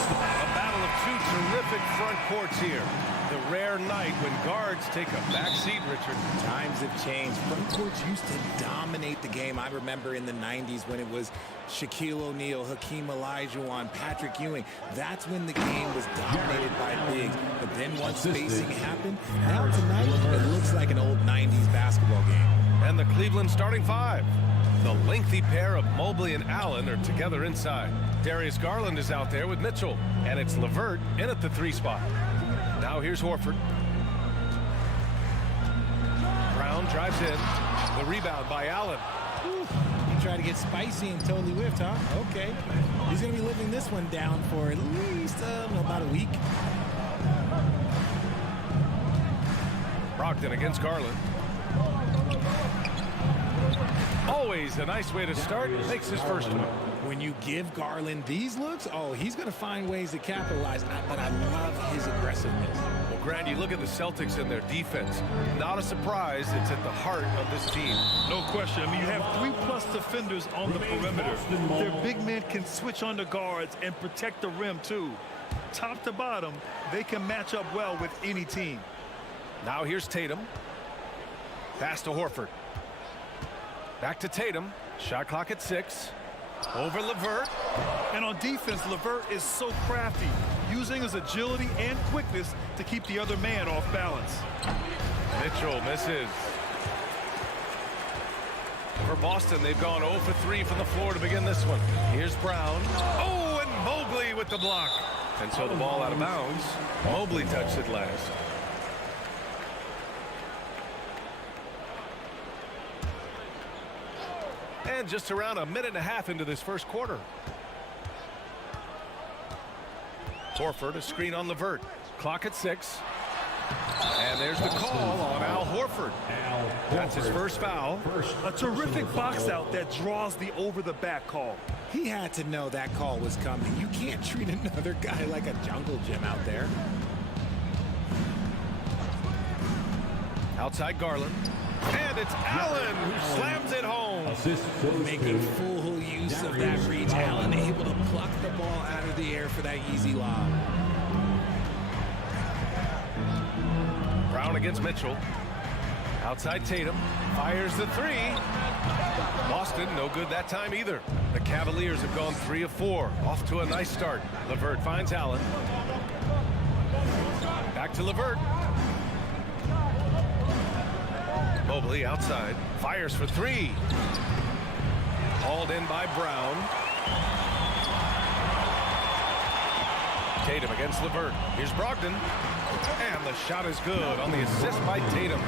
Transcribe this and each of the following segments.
A battle of two terrific front courts here. The rare night when guards take a backseat, Richard. Times have changed. Front courts used to dominate the game. I remember in the 90s when it was Shaquille O'Neal, Hakeem Olajuwon, Patrick Ewing. That's when the game was dominated by bigs. But then once spacing happened, now tonight it looks like an old 90s basketball game. And the Cleveland starting five. The lengthy pair of Mobley and Allen are together inside. Darius Garland is out there with Mitchell. And it's LeVert in at the 3 spot. Now here's Horford. Brown drives in. The rebound by Allen. He tried to get spicy and totally whiffed, huh? Okay. He's going to be living this one down for at least about a week. Brogdon against Garland. Always a nice way to start. Makes his first one. When you give Garland these looks, oh, he's going to find ways to capitalize. But I love his aggressiveness. Well, Grant, you look at the Celtics and their defense. Not a surprise. It's at the heart of this team. No question. I mean, you have 3+ defenders on the perimeter. Their big men can switch on the guards and protect the rim, too. Top to bottom, they can match up well with any team. Now here's Tatum. Pass to Horford. Back to Tatum. Shot clock at 6. Over LeVert. And on defense, LeVert is so crafty, using his agility and quickness to keep the other man off balance. Mitchell misses. For Boston, they've gone 0 for 3 from the floor to begin this one. Here's Brown. Oh, and Mobley with the block. And so the ball out of bounds. Mobley touched it last. And just around a minute and a half into this first quarter. Horford, a screen on LeVert. Clock at 6. And there's the call on Al Horford. That's his first foul. A terrific box out that draws the over-the-back call. He had to know that call was coming. You can't treat another guy like a jungle gym out there. Outside Garland. And it's Allen who slams it home. Making full use of that reach. Allen able to pluck the ball out of the air for that easy lob. Brown against Mitchell. Outside Tatum. Fires the 3. Boston, no good that time either. The Cavaliers have gone 3 of 4. Off to a nice start. LeVert finds Allen. Back to LeVert. Mobley outside. Fires for 3. Hauled in by Brown. Tatum against LeVert. Here's Brogdon. And the shot is good on the assist by Tatum.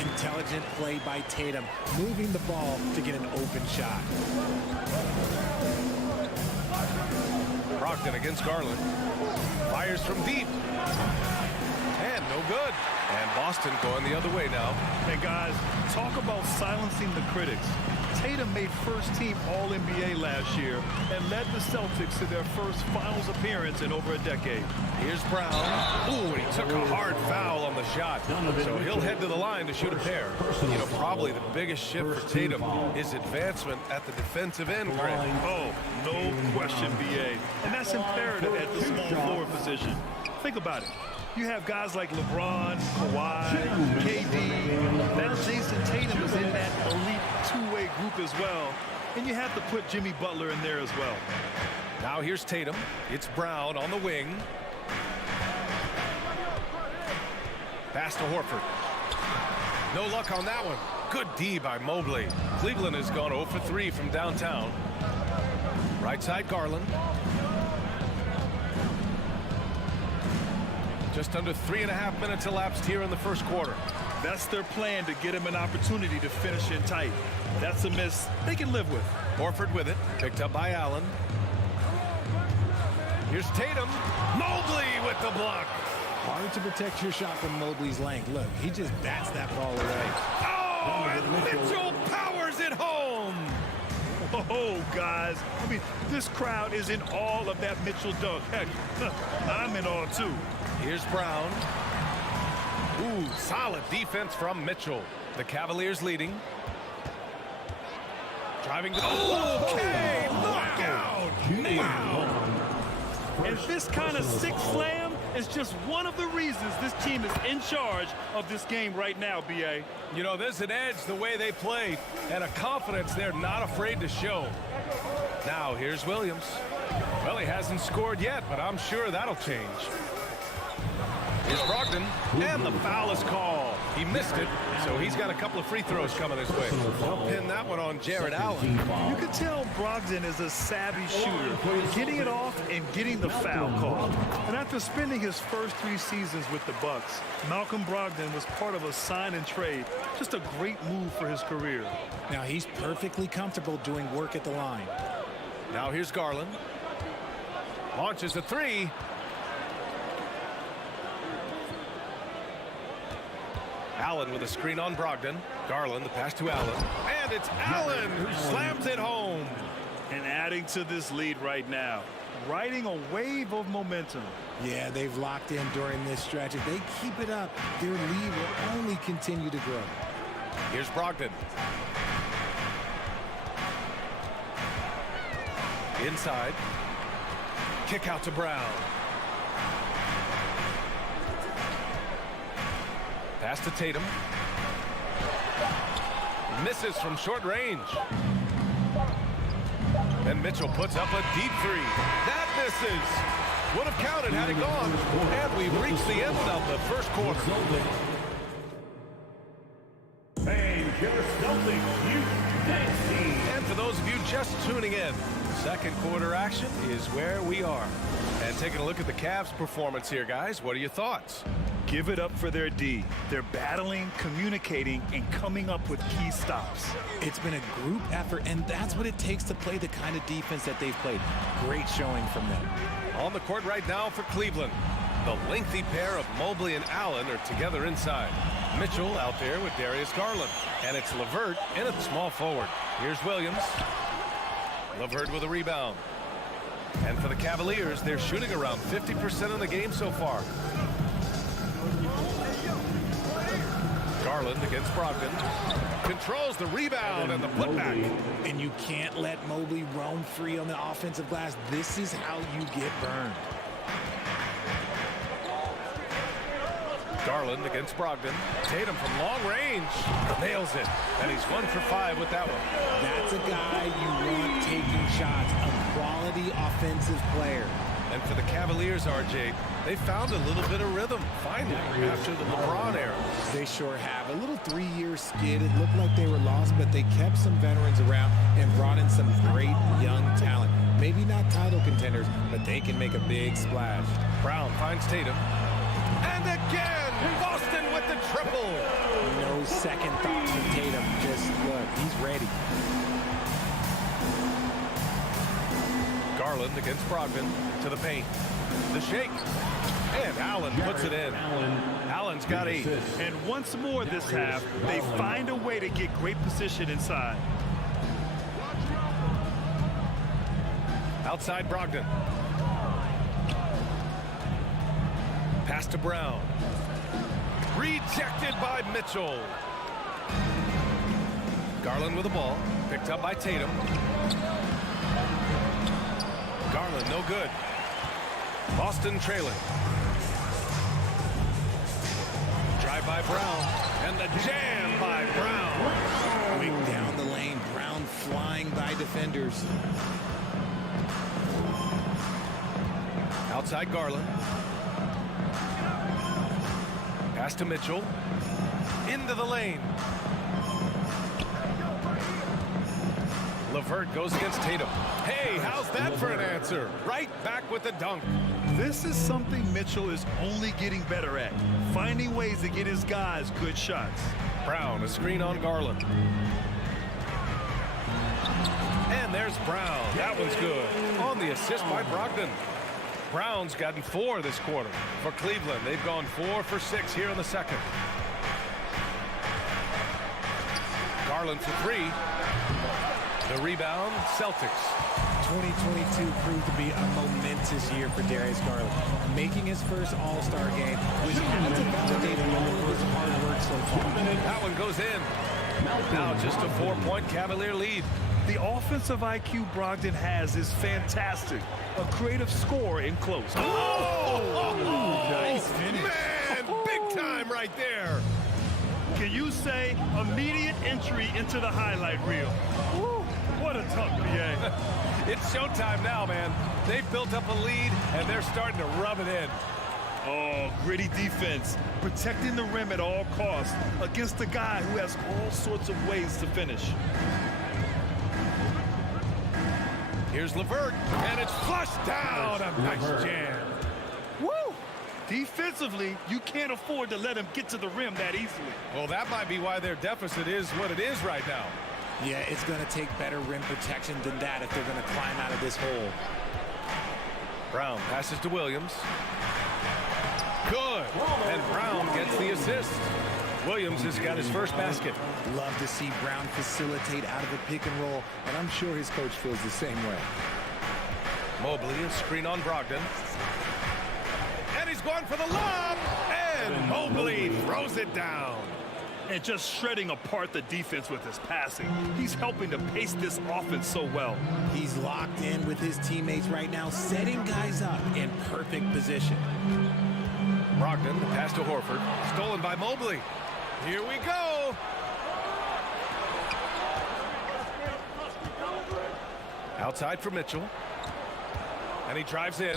Intelligent play by Tatum, moving the ball to get an open shot. Brogdon against Garland. Fires from deep. And no good. And Boston going the other way now. And guys, talk about silencing the critics. Tatum made first-team All-NBA last year and led the Celtics to their first finals appearance in over a decade. Here's Brown. Ooh, and he took a hard foul on the shot. So he'll head to the line to shoot a pair. You know, probably the biggest shift for Tatum is advancement at the defensive end, Grant. Oh, no question, B.A. And that's imperative at the small forward position. Think about it. You have guys like LeBron, Kawhi, KD. Now Jason Tatum is in that elite two-way group as well. And you have to put Jimmy Butler in there as well. Now here's Tatum. It's Brown on the wing. Pass to Horford. No luck on that one. Good D by Mobley. Cleveland has gone 0 for 3 from downtown. Right side, Garland. Just under 3.5 minutes elapsed here in the first quarter. That's their plan, to get him an opportunity to finish in tight. That's a miss they can live with. Horford with it. Picked up by Allen. Here's Tatum. Mobley with the block. Hard to protect your shot from Mobley's length. Look, he just bats that ball away. Oh, and Mitchell powers it home. Oh, guys. I mean, this crowd is in awe of that Mitchell dunk. Heck, I'm in awe, too. Here's Brown. Ooh, solid defense from Mitchell. The Cavaliers leading. Driving to the okay, knockout. Wow. And this kind of sick slam is just one of the reasons this team is in charge of this game right now, B.A. You know, there's an edge the way they play and a confidence they're not afraid to show. Now, here's Williams. Well, he hasn't scored yet, but I'm sure that'll change. Here's Brogdon, and the foul is called. He missed it, so he's got a couple of free throws coming his way. They'll pin that one on Jared Allen. You can tell Brogdon is a savvy shooter, getting it off and getting the foul call. And after spending his first 3 seasons with the Bucks, Malcolm Brogdon was part of a sign and trade. Just a great move for his career. Now he's perfectly comfortable doing work at the line. Now here's Garland. Launches a 3. Allen with a screen on Brogdon. Garland, the pass to Allen. And it's Allen who slams it home. And adding to this lead right now, riding a wave of momentum. Yeah, they've locked in during this stretch. If they keep it up, their lead will only continue to grow. Here's Brogdon. Inside. Kick out to Brown. Pass to Tatum. Misses from short range. And Mitchell puts up a deep 3. That misses. Would have counted had it gone. And we've reached the end of the first quarter. And your Celtics next team. And for those of you just tuning in, second quarter action is where we are. And taking a look at the Cavs' performance here, guys. What are your thoughts? Give it up for their D. They're battling, communicating, and coming up with key stops. It's been a group effort, and that's what it takes to play the kind of defense that they've played. Great showing from them. On the court right now for Cleveland, the lengthy pair of Mobley and Allen are together inside. Mitchell out there with Darius Garland. And it's LeVert in at small forward. Here's Williams. LeVert with a rebound. And for the Cavaliers, they're shooting around 50% in the game so far. Garland against Brogdon. Controls the rebound and the putback. And you can't let Mobley roam free on the offensive glass. This is how you get burned. Garland against Brogdon. Tatum from long range. Nails it. And he's 1 for 5 with that one. That's a guy you want taking shots. A quality offensive player. And for the Cavaliers, RJ, they found a little bit of rhythm, finally, after the LeBron era. They sure have. A little 3-year skid. It looked like they were lost, but they kept some veterans around and brought in some great young talent. Maybe not title contenders, but they can make a big splash. Brown finds Tatum. And again, Boston with the triple. No second thoughts from Tatum. Just look, he's ready. Garland against Brogdon to the paint. The shake. And Allen puts it in. Allen's got 8. And once more this half, they find a way to get great position inside. Outside Brogdon. Pass to Brown. Rejected by Mitchell. Garland with the ball. Picked up by Tatum. Garland, no good. Boston trailing. Drive by Brown. And the jam by Brown. Quick down the lane. Brown flying by defenders. Outside Garland. Pass to Mitchell. Into the lane. LeVert goes against Tatum. Hey, how's that for an answer? Right back with the dunk. This is something Mitchell is only getting better at, finding ways to get his guys good shots. Brown, a screen on Garland. And there's Brown. That one's good. On the assist by Brogdon. Brown's gotten 4 this quarter. For Cleveland, they've gone 4 for 6 here in the second. Garland for 3. The rebound, Celtics. 2022 proved to be a momentous year for Darius Garland, making his first All-Star game, which had to validate all of his hard work so far. That one goes in. Now just a 4-point Cavalier lead. The offensive IQ Brogdon has is fantastic. A creative scorer in close. Oh, nice finish. Man, big time right there. Can you say immediate entry into the highlight reel? Woo, what a tough BA. It's showtime now, man. They've built up a lead, and they're starting to rub it in. Oh, gritty defense, protecting the rim at all costs against a guy who has all sorts of ways to finish. Here's LeVert, and it's flushed down. A nice jam. Woo! Defensively, you can't afford to let him get to the rim that easily. Well, that might be why their deficit is what it is right now. Yeah, it's going to take better rim protection than that if they're going to climb out of this hole. Brown passes to Williams. Good. And Brown gets the assist. Williams has got his first basket. Love to see Brown facilitate out of a pick and roll, and I'm sure his coach feels the same way. Mobley, a screen on Brogdon. And he's going for the lob. And Mobley throws it down. And just shredding apart the defense with his passing. He's helping to pace this offense so well. He's locked in with his teammates right now, setting guys up in perfect position. Brogdon, the pass to Horford. Stolen by Mobley. Here we go. Outside for Mitchell. And he drives in.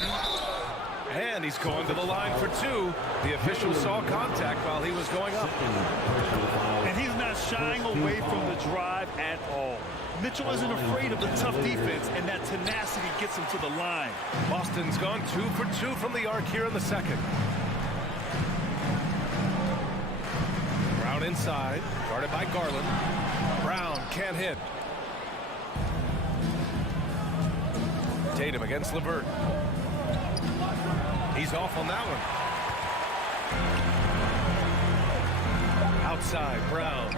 And he's going to the line for 2. The official saw contact while he was going up. And he's not shying away from the drive at all. Mitchell isn't afraid of the tough defense, and that tenacity gets him to the line. Boston's gone 2 for 2 from the arc here in the second. Brown inside, guarded by Garland. Brown can't hit. Tatum against LeVert. He's off on that one. Outside, Brown.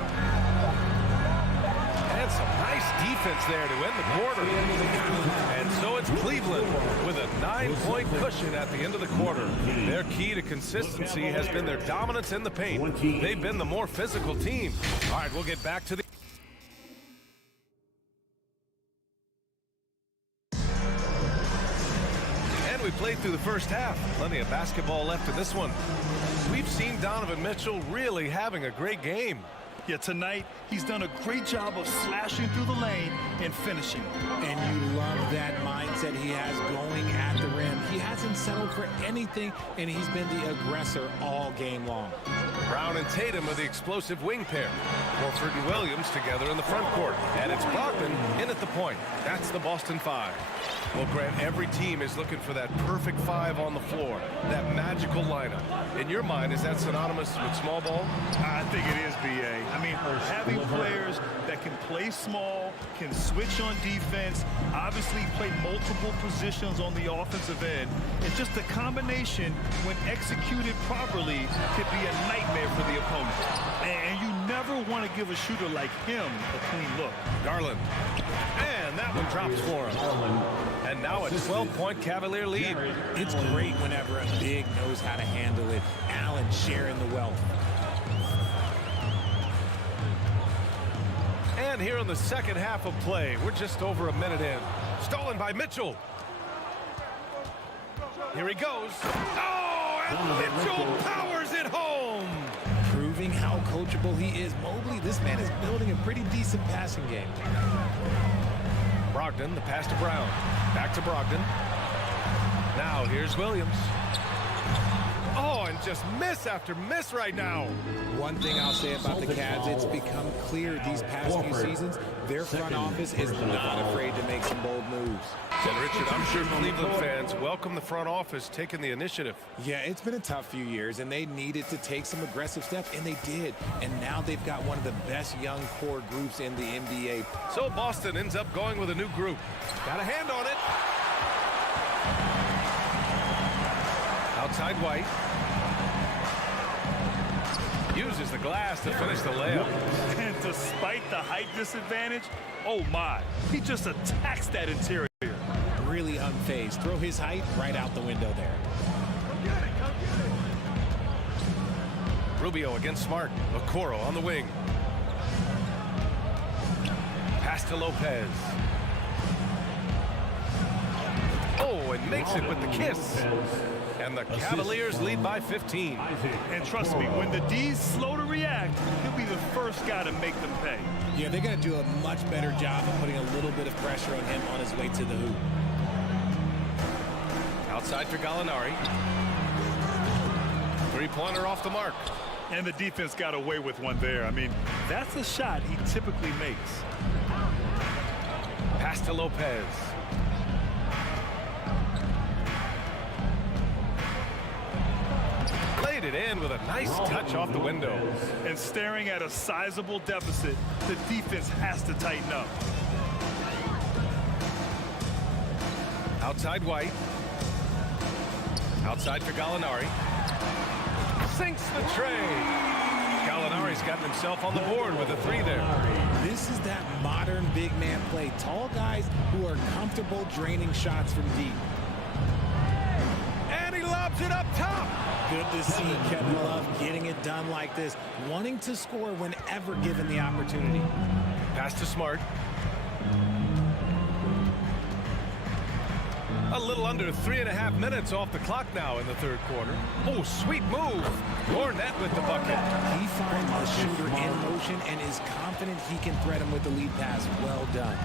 And some nice defense there to end the quarter. And so it's Cleveland with a 9-point cushion at the end of the quarter. Their key to consistency has been their dominance in the paint. They've been the more physical team. All right, we'll get back to the... We played through the first half. Plenty of basketball left in this one. We've seen Donovan Mitchell really having a great game. Yeah, tonight he's done a great job of slashing through the lane and finishing. And you love that mindset he has going at the rim. He hasn't settled for anything, and he's been the aggressor all game long. Brown and Tatum are the explosive wing pair. Horford and Williams together in the front court. And it's Brogdon in at the point. That's the Boston 5. Well, Grant, every team is looking for that perfect 5 on the floor, that magical lineup. In your mind, is that synonymous with small ball? I think it is, B.A. I mean, having players that can play small, can switch on defense, obviously play multiple positions on the offensive end, it's just a combination, when executed properly, could be a nightmare for the opponent. And you never want to give a shooter like him a clean look. Garland. And that one drops for him. And now a 12-point Cavalier lead. It's great whenever a big knows how to handle it. Allen sharing the wealth. And here in the second half of play, we're just over a minute in. Stolen by Mitchell. Here he goes. Oh, and Mitchell powers it home. Proving how coachable he is. Mobley, this man is building a pretty decent passing game. Brogdon, the pass to Brown. Back to Brogdon. Now here's Williams. Oh, and just miss after miss right now. One thing I'll say about the Cavs, it's become clear these past few seasons, their front office is not afraid to make some bold moves. And Richard, I'm sure Cleveland fans welcome the front office taking the initiative. Yeah, it's been a tough few years, and they needed to take some aggressive steps, and they did. And now they've got one of the best young core groups in the NBA. So Boston ends up going with a new group. Got a hand on it. Outside White. Uses the glass to finish the layup. And despite the height disadvantage, oh my, he just attacks that interior. Really unfazed. Throw his height right out the window there. Rubio against Smart. Okoro on the wing. Pass to Lopez. Oh, and makes it with the kiss. And the Cavaliers lead by 15. And trust me, when the D's slow to react, he'll be the first guy to make them pay. Yeah, they're going to do a much better job of putting a little bit of pressure on him on his way to the hoop. Outside for Gallinari. Three-pointer off the mark. And the defense got away with one there. I mean, that's a shot he typically makes. Pass to Lopez. Laid it in with a nice touch off the window. And staring at a sizable deficit, the defense has to tighten up. Outside White. Outside for Gallinari. Sinks the tray. Gallinari's gotten himself on the board with a three there. This is that modern big man play. Tall guys who are comfortable draining shots from deep. And he lobs it up top. Good to see Kevin Love getting it done like this, wanting to score whenever given the opportunity. Pass to Smart. A little under 3.5 minutes off the clock now in the third quarter. Oh, sweet move. Gornett with the bucket. He finds the shooter in motion and is confident he can thread him with the lead pass. Well done.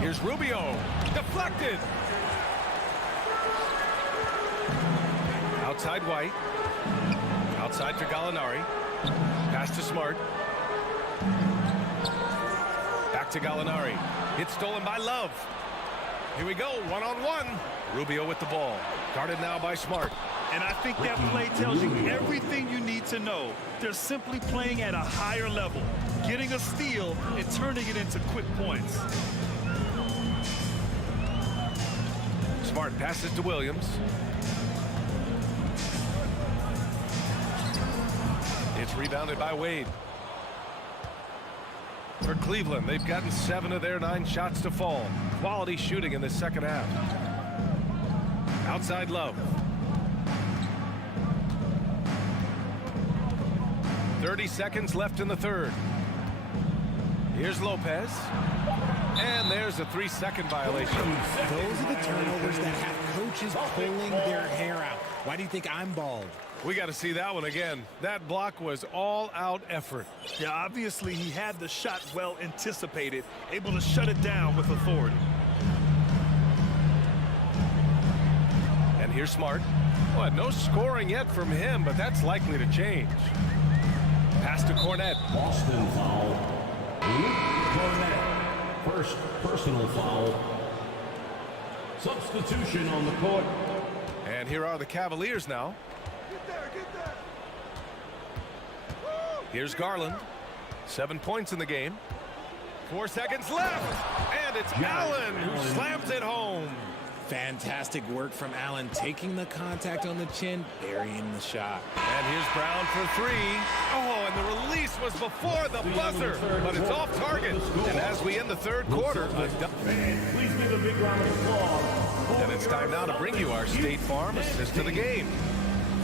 Here's Rubio. Deflected. Outside White. Outside for Gallinari. Pass to Smart. Back to Gallinari. It's stolen by Love. Here we go, one-on-one. Rubio with the ball. Guarded now by Smart. And I think that play tells you everything you need to know. They're simply playing at a higher level, getting a steal and turning it into quick points. Smart passes to Williams. It's rebounded by Wade. For Cleveland, they've gotten 7 of their 9 shots to fall. Quality shooting in the second half. Outside Love. 30 seconds left in the third. Here's Lopez. And there's a 3-second violation. Those are the turnovers that have coaches pulling their hair out. Why do you think I'm bald? We got to see that one again. That block was all-out effort. Yeah, obviously he had the shot well anticipated, able to shut it down with authority. And here's Smart. Well, no scoring yet from him, but that's likely to change. Pass to Cornett. Boston foul. Cornett. First personal foul. Substitution on the court. And here are the Cavaliers now. Here's Garland. 7 points in the game. 4 seconds left. And it's Allen who slams it home. Fantastic work from Allen, taking the contact on the chin, burying the shot. And here's Brown for 3. Oh, and the release was before the buzzer, but it's off target. And as we end the third quarter, Please give a big round of applause. and it's time now to bring you our State Farm assist of the game.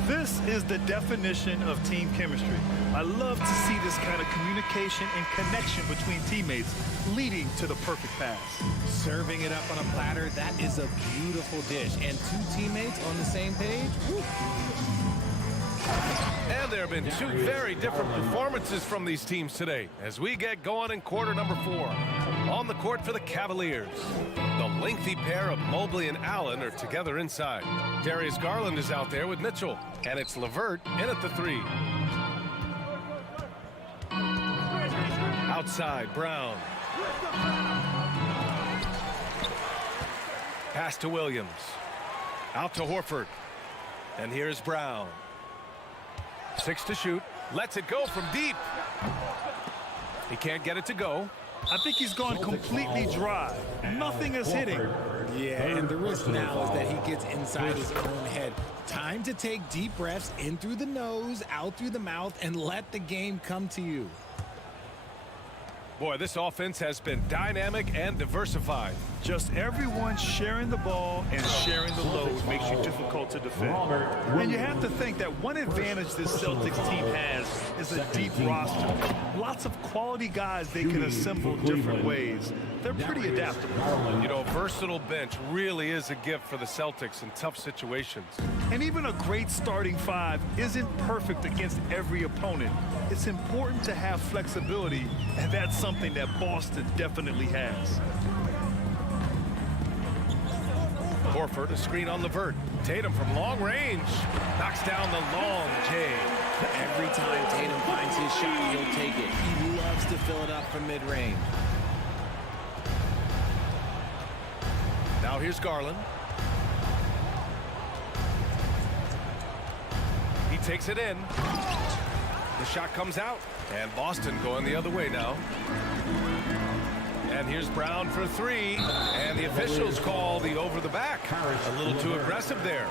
This is the definition of team chemistry. I love to see this kind of communication and connection between teammates leading to the perfect pass. Serving it up on a platter, that is a beautiful dish. And 2 teammates on the same page? Woo. And there have been 2 very different performances from these teams today as we get going in quarter number 4. on the court for the Cavaliers. The lengthy pair of Mobley and Allen are together inside. Darius Garland is out there with Mitchell, and it's LeVert in at the 3. Outside, Brown. Pass to Williams. Out to Horford. And here's Brown. 6 to shoot. Lets it go from deep. He can't get it to go. I think he's gone completely dry. Nothing is hitting. Yeah, and the risk now is that he gets inside his own head. Time to take deep breaths in through the nose, out through the mouth, and let the game come to you. Boy, this offense has been dynamic and diversified. Just everyone sharing the ball and sharing the load makes you difficult to defend. And you have to think that one advantage this Celtics team has is a deep roster. Lots of quality guys they can assemble different ways. They're pretty adaptable. You know, a versatile bench really is a gift for the Celtics in tough situations. And even a great starting 5 isn't perfect against every opponent. It's important to have flexibility, and that's something that Boston definitely has. Horford, a screen on LeVert. Tatum from long range. Knocks down the long J. Every time Tatum finds his shot, he'll take it. He loves to fill it up from mid-range. Now here's Garland. He takes it in. The shot comes out. And Boston going the other way now. And here's Brown for 3. And the officials call the over the back. A little too aggressive there.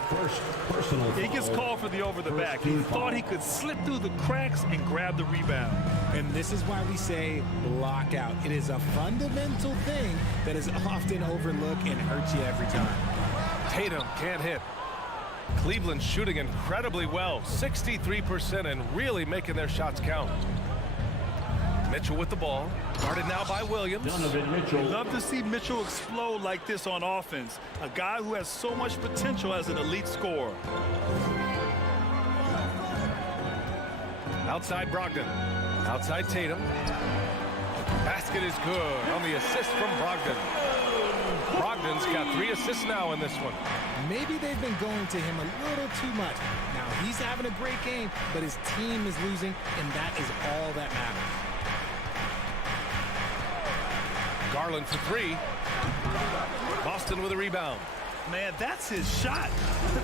He gets called for the over the back. He thought he could slip through the cracks and grab the rebound. And this is why we say lockout. It is a fundamental thing that is often overlooked and hurts you every time. Tatum can't hit. Cleveland shooting incredibly well, 63%, and really making their shots count. Mitchell with the ball, guarded now by Williams. Love to see Mitchell explode like this on offense. A guy who has so much potential as an elite scorer. Outside Brogdon, outside Tatum. Basket is good on the assist from Brogdon. Brogdon's got 3 assists now in this one. Maybe they've been going to him a little too much. Now he's having a great game, but his team is losing, and that is all that matters. Garland for 3. Boston with a rebound. Man, that's his shot.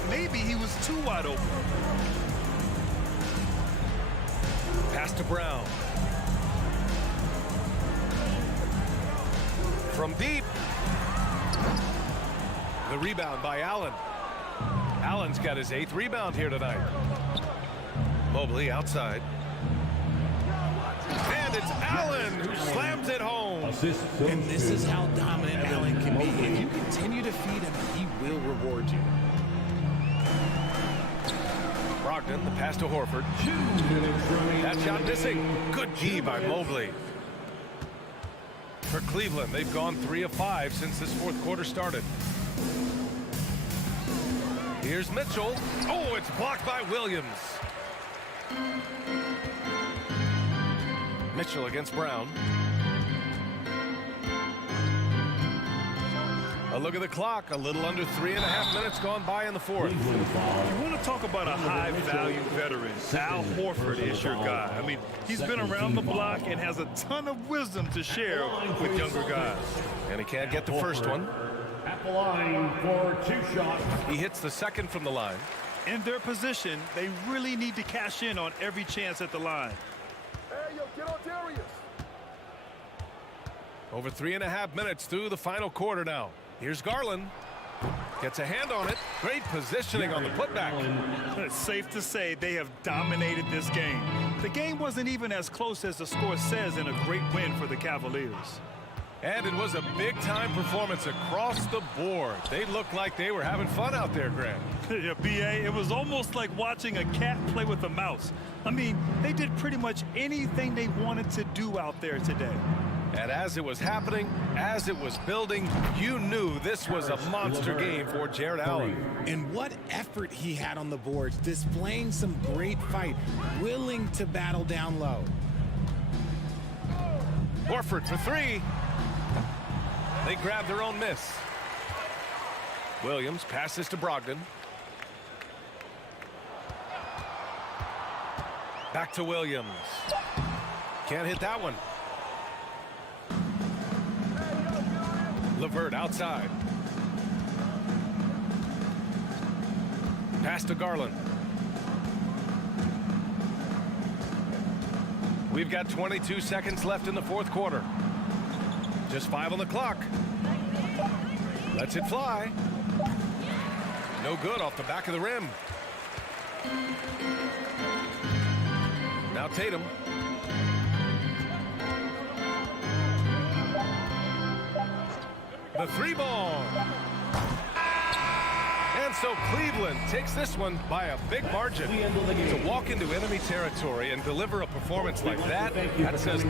Maybe he was too wide open. Pass to Brown. From deep. The rebound by Allen. Allen's got his 8th rebound here tonight. Mobley outside. And it's Allen who slams it home. And this is how dominant Allen can be. If you continue to feed him, he will reward you. Brogdon, the pass to Horford. That shot missing. Good D by Mobley. For Cleveland, they've gone 3 of 5 since this 4th quarter started. Here's Mitchell. Oh, it's blocked by Williams. Mitchell against Brown. A look at the clock. A little under 3.5 minutes gone by in the 4th. You want to talk about a high-value veteran. Al Horford is your guy. I mean, he's been around the block and has a ton of wisdom to share with younger guys. And he can't get the first one. At the line for 2 shots. He hits the second from the line. In their position, they really need to cash in on every chance at the line. Hey, yo, get on Darius. Over 3.5 minutes through the final quarter now. Here's Garland. Gets a hand on it. Great positioning on the putback. It's safe to say they have dominated this game. The game wasn't even as close as the score says in a great win for the Cavaliers. And it was a big-time performance across the board. They looked like they were having fun out there, Grant. Yeah, B.A., it was almost like watching a cat play with a mouse. I mean, they did pretty much anything they wanted to do out there today. And as it was happening, as it was building, you knew this was a monster game for Jared Allen. And what effort he had on the boards, displaying some great fight, willing to battle down low. Horford for 3. They grab their own miss. Williams passes to Brogdon. Back to Williams. Can't hit that one. LeVert outside. Pass to Garland. We've got 22 seconds left in the fourth quarter. Just 5 on the clock. Lets it fly. No good off the back of the rim. Now Tatum. The 3 ball. And so Cleveland takes this one by a big margin. To walk into enemy territory and deliver a performance like that says...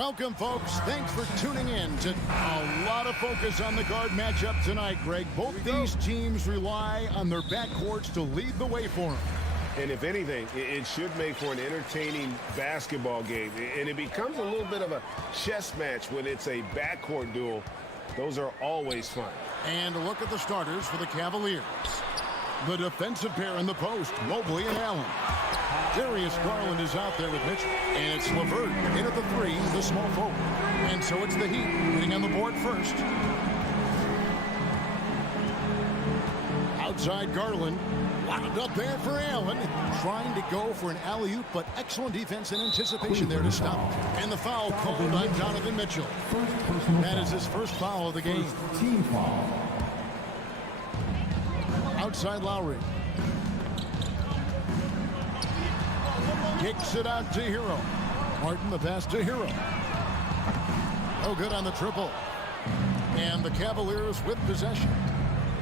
Welcome, folks. Thanks for tuning in to a lot of focus on the guard matchup tonight, Greg. Both these teams rely on their backcourts to lead the way for them. And if anything, it should make for an entertaining basketball game. And it becomes a little bit of a chess match when it's a backcourt duel. Those are always fun. And a look at the starters for the Cavaliers. The defensive pair in the post, Mobley and Allen. Darius Garland is out there with Mitchell. And it's LeVert in at the 3, the small forward. And so it's the Heat getting on the board first. Outside Garland. Locked up there for Allen. Trying to go for an alley-oop, but excellent defense and anticipation there to stop. And the foul called on Donovan Mitchell. That is his first foul of the game. Team foul. Outside Lowry. Kicks it out to Hero. Martin the pass to Hero. No good on the triple. And the Cavaliers with possession.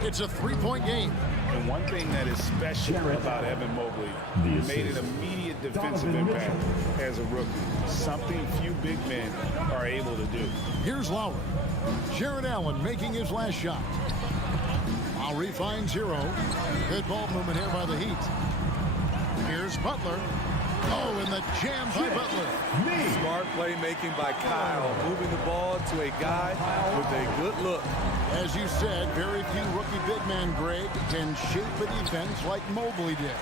It's a 3-point game. And one thing that is special about Evan Mobley, he made an immediate defensive impact as a rookie. Something few big men are able to do. Here's Lowry. Jared Allen making his last shot. Lowry finds Hero. Good ball movement here by the Heat. Here's Butler. Oh, and the jam by Butler. Smart playmaking by Kyle, moving the ball to a guy with a good look. As you said, very few rookie big men, Greg, can shape a defense like Mobley did.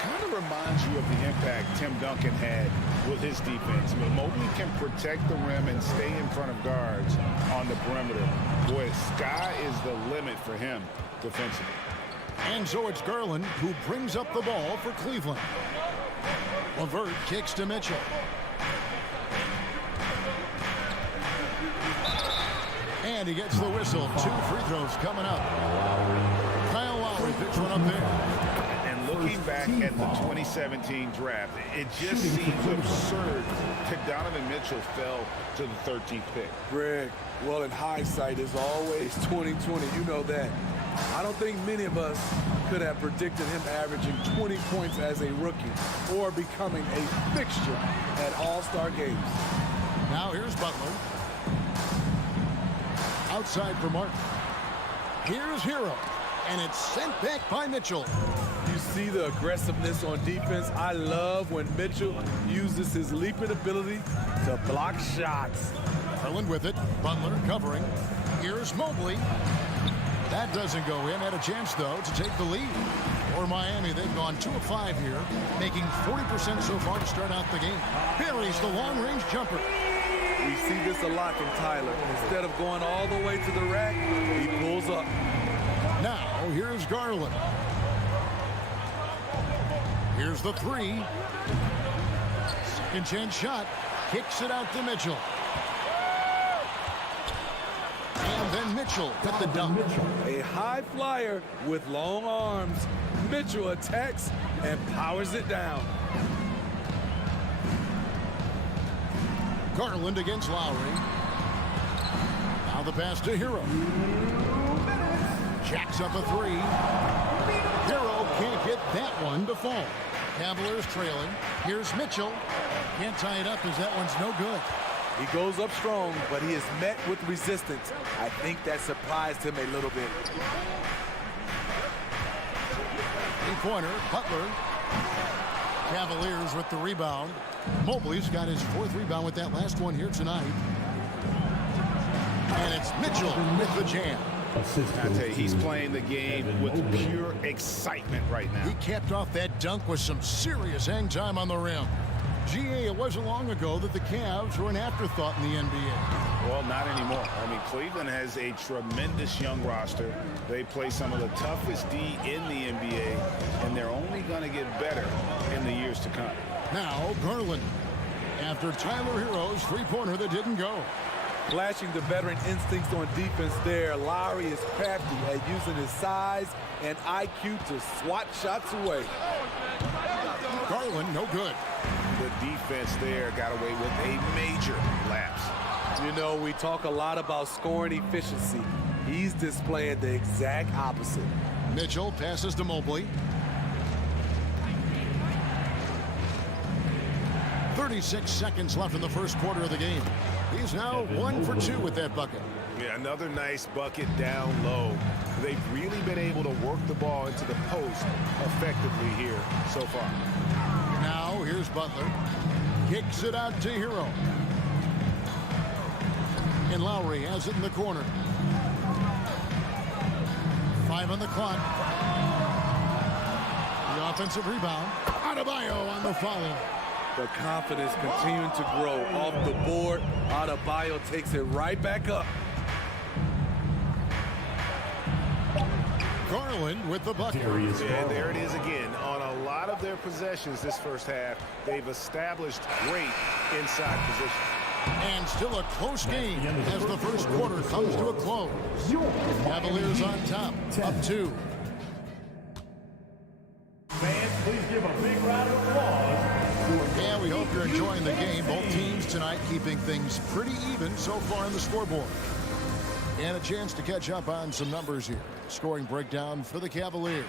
Kind of reminds you of the impact Tim Duncan had with his defense. But Mobley can protect the rim and stay in front of guards on the perimeter. Boy, sky is the limit for him defensively. And so it's Garland who brings up the ball for Cleveland. LeVert kicks to Mitchell. And he gets the whistle. 2 free throws coming up. Kyle Lowry picks one up there. And looking back at the 2017 draft, it just seems absurd that Donovan Mitchell fell to the 13th pick. Greg, well, in hindsight, is always 2020. You know that. I don't think many of us could have predicted him averaging 20 points as a rookie or becoming a fixture at All-Star games. Now here's Butler. Outside for Martin. Here's Hero. And it's sent back by Mitchell. You see the aggressiveness on defense. I love when Mitchell uses his leaping ability to block shots. Garland with it. Butler covering. Here's Mobley. That doesn't go in. Had a chance, though, to take the lead. For Miami, they've gone 2 of 5 here, making 40% so far to start out the game. Buries the long-range jumper. We see this a lot from Tyler. Instead of going all the way to the rack, he pulls up. Now, here's Garland. Here's the 3. Second chance shot. Kicks it out to Mitchell. And then Mitchell with the dunk. A high flyer with long arms. Mitchell attacks and powers it down. Garland against Lowry. Now the pass to Hero. Jacks up a 3. Hero can't get that one to fall. Cavaliers trailing. Here's Mitchell. Can't tie it up as that one's no good. He goes up strong, but he is met with resistance. I think that surprised him a little bit. 3-pointer, Butler. Cavaliers with the rebound. Mobley's got his 4th rebound with that last one here tonight. And it's Mitchell with the jam. I tell you, he's playing the game with pure excitement right now. He capped off that dunk with some serious hang time on the rim. GA, it wasn't long ago that the Cavs were an afterthought in the NBA. Well, not anymore. I mean, Cleveland has a tremendous young roster. They play some of the toughest D in the NBA, and they're only going to get better in the years to come. Now, Garland. After Tyler Hero's 3-pointer that didn't go. Flashing the veteran instincts on defense there. Lowry is crafty at using his size and IQ to swat shots away. Garland, no good. The defense there got away with a major lapse. You know, we talk a lot about scoring efficiency. He's displaying the exact opposite. Mitchell passes to Mobley. 36 seconds left in the first quarter of the game. He's now 1 for 2 with that bucket. Yeah, another nice bucket down low. They've really been able to work the ball into the post effectively here so far. Now here's Butler. Kicks it out to Hero. And Lowry has it in the corner. 5 on the clock. The offensive rebound. Adebayo on the follow. The confidence continuing to grow off the board. Adebayo takes it right back up. Garland with the bucket. And there it is again. On a lot of their possessions this first half, they've established great inside position. And still a close game as the first quarter comes to a close. Cavaliers on top, up 2. Fans, please give a big round of appluse. Yeah, we hope you're enjoying the game. Both teams tonight keeping things pretty even so far on the scoreboard. And a chance to catch up on some numbers here. Scoring breakdown for the Cavaliers.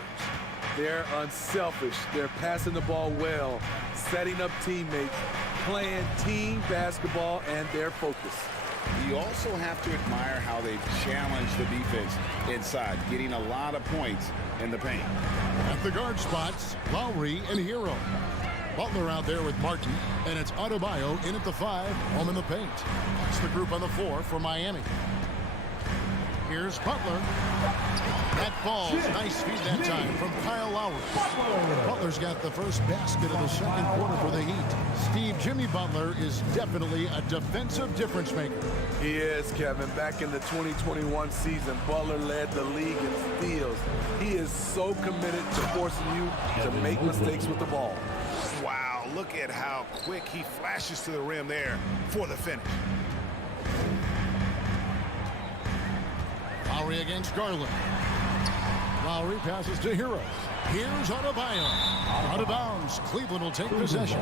They're unselfish. They're passing the ball well, setting up teammates, playing team basketball, and they're focused. You also have to admire how they've challenged the defense inside, getting a lot of points in the paint. At the guard spots, Lowry and Hero. Butler out there with Martin, and it's Adebayo in at the 5, home in the paint. That's the group on the floor for Miami. Here's Butler. That falls. Nice feed that time from Kyle Lowry. Butler's got the first basket of the second quarter for the Heat. Steve, Jimmy Butler is definitely a defensive difference maker. He is, Kevin. Back in the 2021 season, Butler led the league in steals. He is so committed to forcing you to make mistakes with the ball. Wow, look at how quick he flashes to the rim there for the finish. Lowry against Garland. Lowry passes to Hero. Here's Adebayo. Out of bounds. Cleveland will take possession.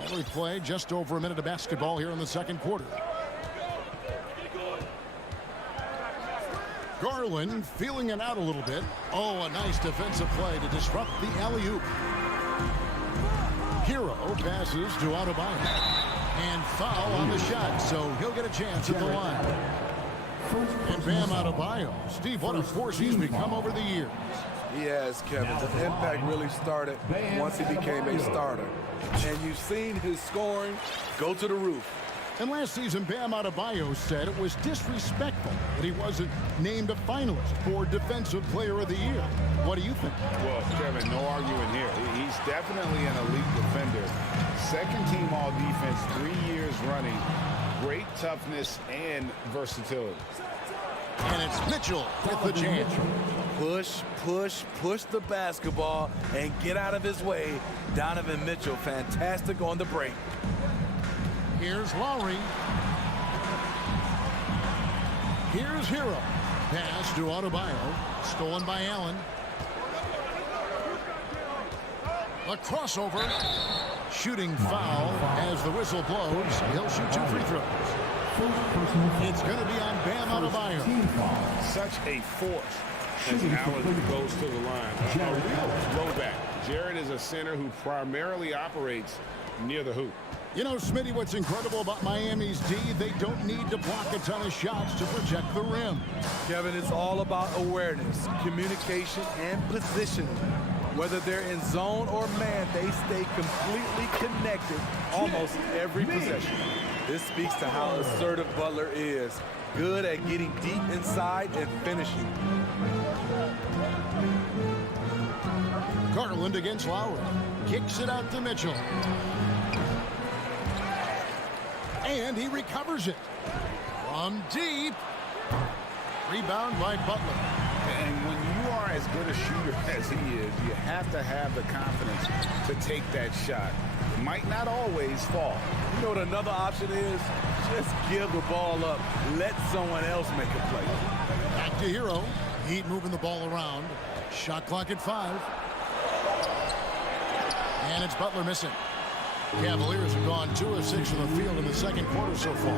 And we play just over a minute of basketball here in the second quarter. Garland feeling it out a little bit. Oh, a nice defensive play to disrupt the alley-oop. Hero passes to Adebayo. And foul on the shot, so he'll get a chance at the line. And Bam Adebayo. Steve, what a force he's become over the years. He has, Kevin. The impact really started once he became a starter. And you've seen his scoring go to the roof. And last season, Bam Adebayo said it was disrespectful that he wasn't named a finalist for Defensive Player of the Year. What do you think? Well, Kevin, no argument here. He's definitely an elite defender. Second team all defense 3 years running. Great toughness and versatility. And it's Mitchell with the jam. Push, push, push the basketball and get out of his way. Donovan Mitchell, fantastic on the break. Here's Lowry. Here's Hero. Pass to Adebayo. Stolen by Allen. A crossover. Shooting foul as the whistle blows. He'll shoot 2 free throws. It's going to be on Bam Adebayo. Such a force as Allen goes to the line. A real throwback. Jared is a center who primarily operates near the hoop. You know, Smitty, what's incredible about Miami's D, they don't need to block a ton of shots to protect the rim. Kevin, it's all about awareness, communication, and positioning. Whether they're in zone or man, they stay completely connected almost every possession. This speaks to how assertive Butler is. Good at getting deep inside and finishing. Garland against Lowry. Kicks it out to Mitchell. And he recovers it. From deep. Rebound by Butler. And when you are as good a shooter as he is, you have to have the confidence to take that shot. Might not always fall. You know what another option is? Just give the ball up. Let someone else make a play. Back to Hero. Heat moving the ball around. Shot clock at 5. And it's Butler missing. Cavaliers have gone 2 of 6 from the field in the second quarter so far.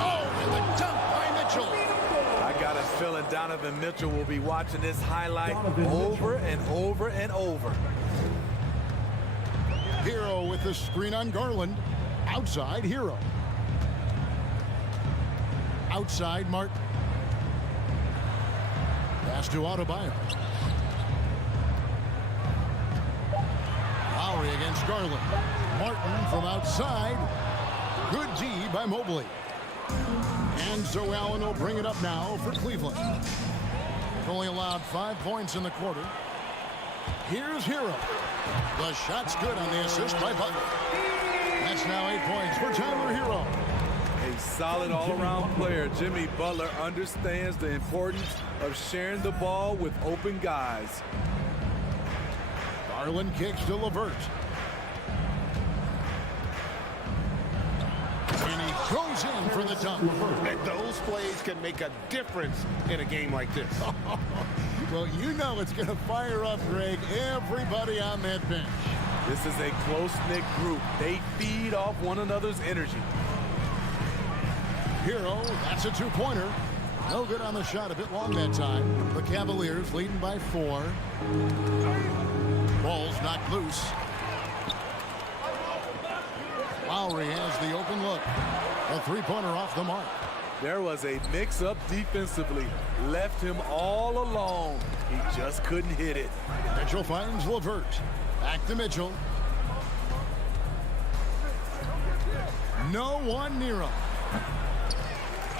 Oh, and the dunk by Mitchell. I gotta a feeling Donovan Mitchell will be watching this highlight over and over and over. Hero with the screen on Garland. Outside, Hero. Outside, Martin. Pass to Adebayo. Lowry against Garland. Martin from outside. Good D by Mobley. And so Allen will bring it up now for Cleveland. They've only allowed 5 points in the quarter. Here's Hero. The shot's good on the assist by Butler. That's now 8 points for Tyler Hero. A solid all-around player. Jimmy Butler understands the importance of sharing the ball with open guys. Garland kicks to LeVert. And he goes in for the dunk. And those plays can make a difference in a game like this. Well, you know it's going to fire up, Greg, everybody on that bench. This is a close-knit group. They feed off one another's energy. Hero, that's a two-pointer. No good on the shot, a bit long that time. The Cavaliers leading by 4. Ball's knocked loose. Lowry has the open look. A three-pointer off the mark. There was a mix-up defensively. Left him all alone. He just couldn't hit it. Mitchell finds LeVert. Back to Mitchell. No one near him.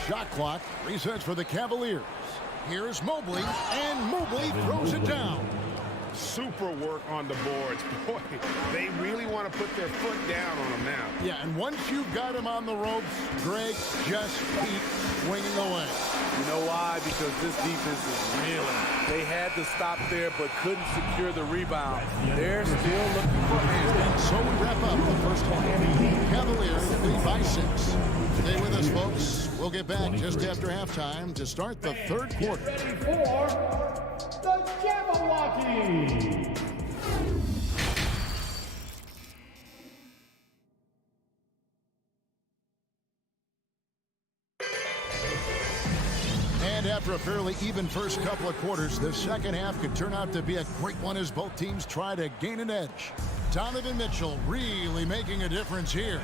Shot clock resets for the Cavaliers. Here's Mobley, and Mobley throws it down. Super work on the boards. Boy, they really want to put their foot down on him now. Yeah, and once you've got him on the ropes, Greg, just keep swinging away. You know why? Because this defense is reeling. They had to stop there but couldn't secure the rebound. They're still looking for hands. And so we wrap up the first half. Cavaliers lead by 6. Stay with us, folks. We'll get back just after halftime to start the third quarter. Ready for the Jabberwocky. And after a fairly even first couple of quarters, the second half could turn out to be a great one as both teams try to gain an edge. Donovan Mitchell really making a difference here.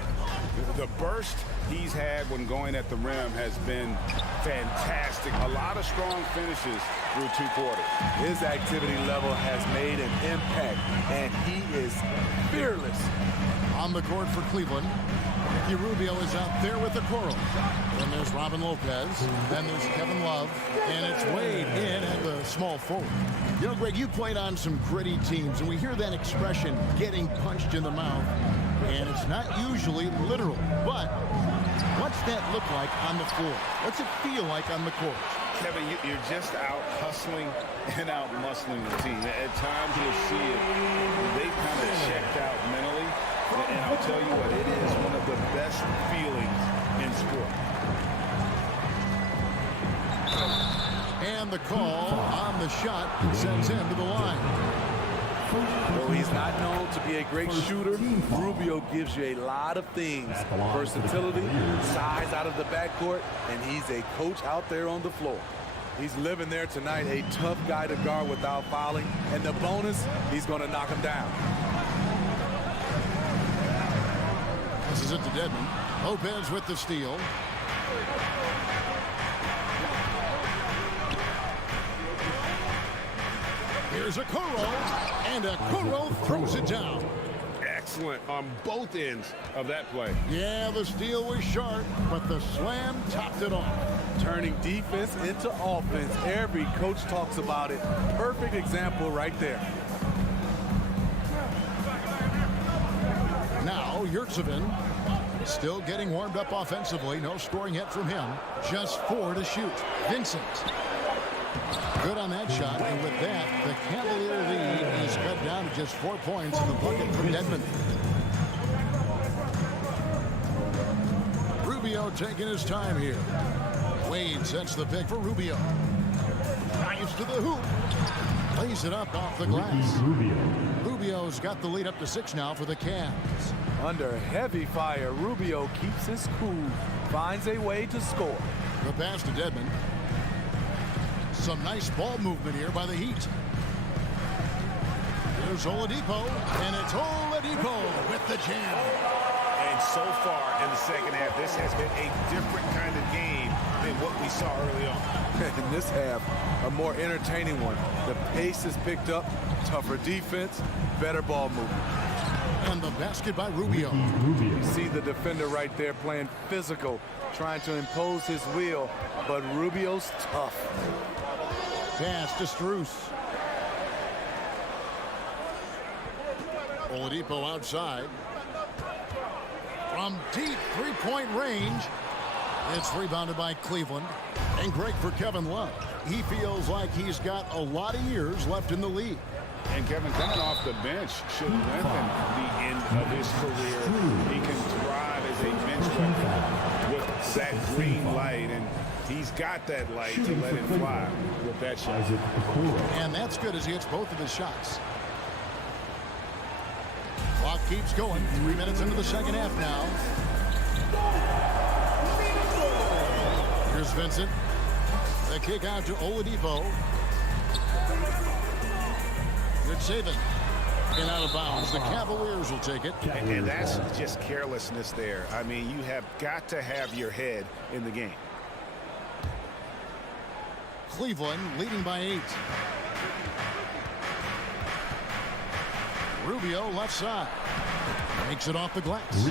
The burst he's had when going at the rim has been fantastic. A lot of strong finishes through 2 quarters. His activity level has made an impact, and he is fearless. On the court for Cleveland, Ricky Rubio is out there with the coral. Then there's Robin Lopez. Then there's Kevin Love. And it's Wade in at the small forward. You know, Greg, you played on some gritty teams, and we hear that expression, getting punched in the mouth. And it's not usually literal. But what's that look like on the floor? What's it feel like on the court? Kevin, you're just out hustling and out muscling the team. At times you'll see it. They kind of checked out mentally. And I'll tell you what, it is one of the best feelings in sport. And the call on the shot sends him to the line. Though he's not known to be a great shooter, Rubio gives you a lot of things. Versatility, size out of the backcourt, and he's a coach out there on the floor. He's living there tonight, a tough guy to guard without fouling. And the bonus, he's going to knock him down. This is it to Dedmon. Lopez with the steal. Here's a Okoro, and Okoro throws it down. Excellent on both ends of that play. Yeah, the steal was sharp, but the slam topped it off. Turning defense into offense. Every coach talks about it. Perfect example right there. Now, Yurtsevin still getting warmed up offensively. No scoring yet from him. Just 4 to shoot. Vincent. Good on that shot. And with that, the Cavalier lead is cut down to just 4 points in the bucket from Dedmon. Rubio taking his time here. Wade sets the pick for Rubio. Drives to the hoop. Lays it up off the glass. Rubio's got the lead up to 6 now for the Cavs. Under heavy fire, Rubio keeps his cool, finds a way to score. The pass to Dedmon. Some nice ball movement here by the Heat. Here's Oladipo, and it's Oladipo with the jam. And so far in the second half, this has been a different kind of game than what we saw early on. In this half, a more entertaining one. The pace is picked up, tougher defense, better ball movement. And the basket by Rubio. You see the defender right there playing physical, trying to impose his will, but Rubio's tough. Pass to Strus. Oladipo outside. From deep three-point range. It's rebounded by Cleveland. And great for Kevin Love. He feels like he's got a lot of years left in the league. And Kevin, coming off the bench should lengthen the end of his career. He can thrive as a bench weapon with that green light, and he's got that light to let it fly with that shot. And that's good as he hits both of his shots. Clock keeps going. 3 minutes into the second half now. Here's Vincent. The kick out to Oladipo. Good saving. And out of bounds. The Cavaliers will take it. And that's just carelessness there. I mean, you have got to have your head in the game. Cleveland leading by 8. Rubio left side. Makes it off the glass.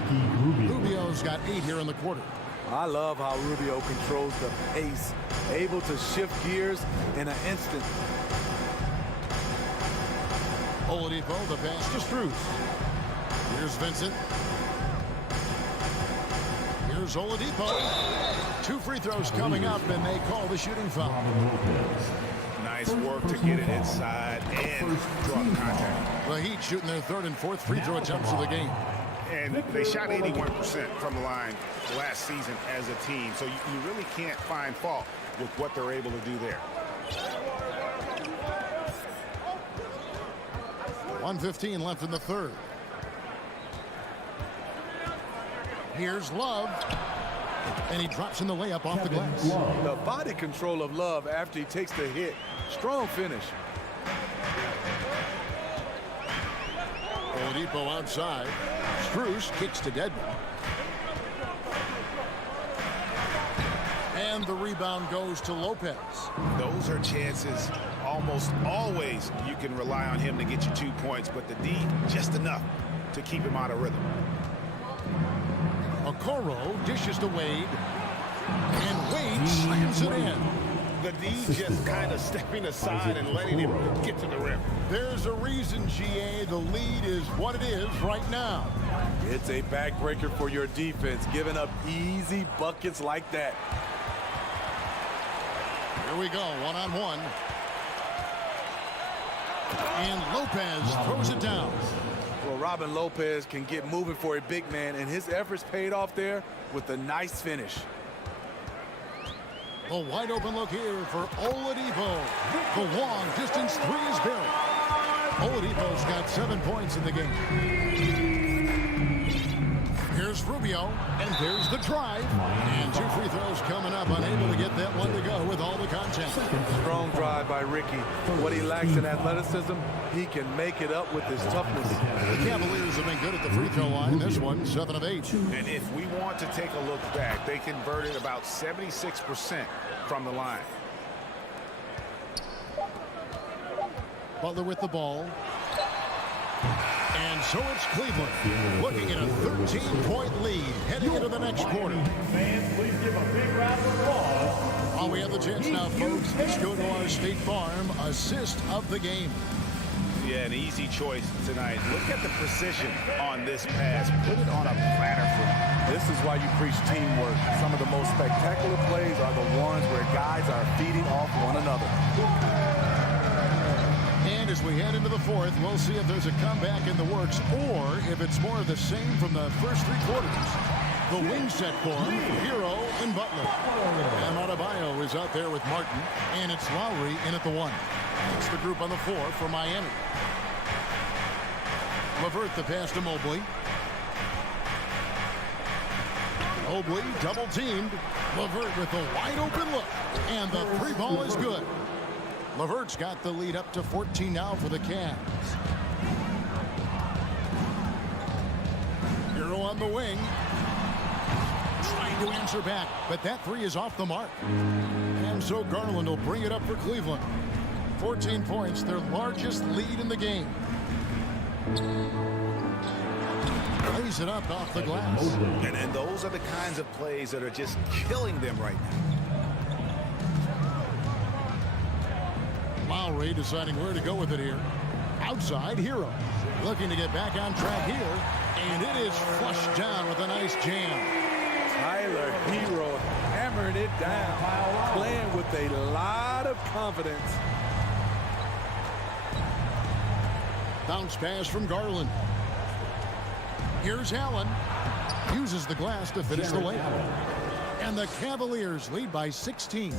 Rubio's got 8 here in the quarter. I love how Rubio controls the pace, able to shift gears in an instant. Oladipo, the pass to Strus. Here's Vincent. Here's Oladipo. 2 free throws coming up, and they call the shooting foul. Nice work to get it inside and draw the contact. The Heat shooting their 3rd and 4th free throw attempts of the game. And they shot 81% from the line last season as a team. So you really can't find fault with what they're able to do there. 1:15 left in the 3rd. Here's Love. And he drops in the layup off the glass. The body control of Love after he takes the hit. Strong finish. Oladipo outside. Strus kicks to Deadman. And the rebound goes to Lopez. Those are chances almost always you can rely on him to get you 2 points, but the D just enough to keep him out of rhythm. Okoro dishes to Wade. And Wade slams it in. The D just kind of stepping aside and letting him get to the rim. There's a reason, GA, the lead is what it is right now. It's a backbreaker for your defense, giving up easy buckets like that. Here we go, one-on-one. And Lopez throws it down. Well, Robin Lopez can get moving for a big man, and his efforts paid off there with a nice finish. A wide open look here for Oladipo. The long distance 3 is good. Oladipo's got 7 points in the game. Here's Rubio, and there's the drive. And 2 free throws coming up, unable to get that one to go with all the contact. Strong drive by Ricky. What he lacks in athleticism, he can make it up with his toughness. The Cavaliers have been good at the free throw line. This one, 7 of 8. And if we want to take a look back, they converted about 76% from the line. Butler with the ball. And so it's Cleveland looking at a 13-point lead heading into the next quarter. Fans, please give a big round of applause. While we have the chance now, folks, let's go to our State Farm assist of the game. Yeah, an easy choice tonight. Look at the precision on this pass. Put it on a platter for him. This is why you preach teamwork. Some of the most spectacular plays are the ones where guys are feeding off one another. And as we head into the 4th, we'll see if there's a comeback in the works or if it's more of the same from the first 3 quarters. The wing set form, Hero and Butler. And Adebayo is out there with Martin, and it's Lowry in at the 1. It's the group on the 4 for Miami. LeVert the pass to Mobley. Mobley double teamed. LeVert with a wide open look. And the 3 ball is good. LeVert's got the lead up to 14 now for the Cavs. Hero on the wing. Trying to answer back, but that three is off the mark. And so Garland will bring it up for Cleveland. 14 points, their largest lead in the game. Plays it up off the glass. And those are the kinds of plays that are just killing them right now. Lowry deciding where to go with it here. Outside, Hero. Looking to get back on track here. And it is flushed down with a nice jam. Tyler Hero hammered it down. Playing with a lot of confidence. Bounce pass from Garland. Here's Allen. Uses the glass to finish the layup. And the Cavaliers lead by 16.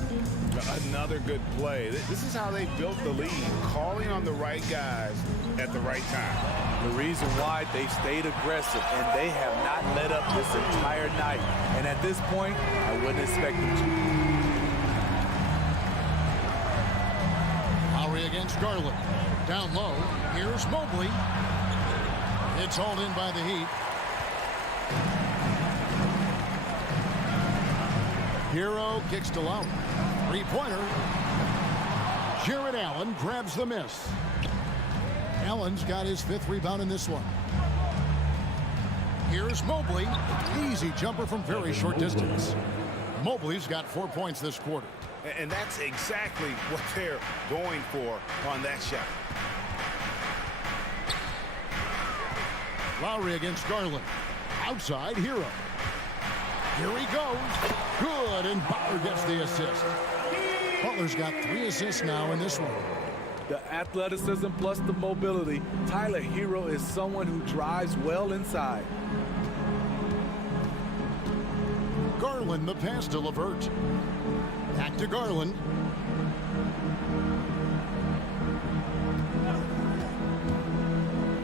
Another good play. This is how they built the lead, calling on the right guys at the right time. The reason why they stayed aggressive, and they have not let up this entire night. And at this point, I wouldn't expect them to. Lowry against Garland. Down low. Here's Mobley. It's hauled in by the Heat. Hero kicks to Lowry. Three-pointer. Jared Allen grabs the miss. Allen's got his 5th rebound in this one. Here's Mobley. Easy jumper from very short distance. Mobley's got 4 points this quarter. And that's exactly what they're going for on that shot. Lowry against Garland. Outside, Hero. Here he goes. Good, and Butler gets the assist. Butler's got 3 assists now in this one. The athleticism plus the mobility. Tyler Hero is someone who drives well inside. Garland, the pass to LeVert. Back to Garland.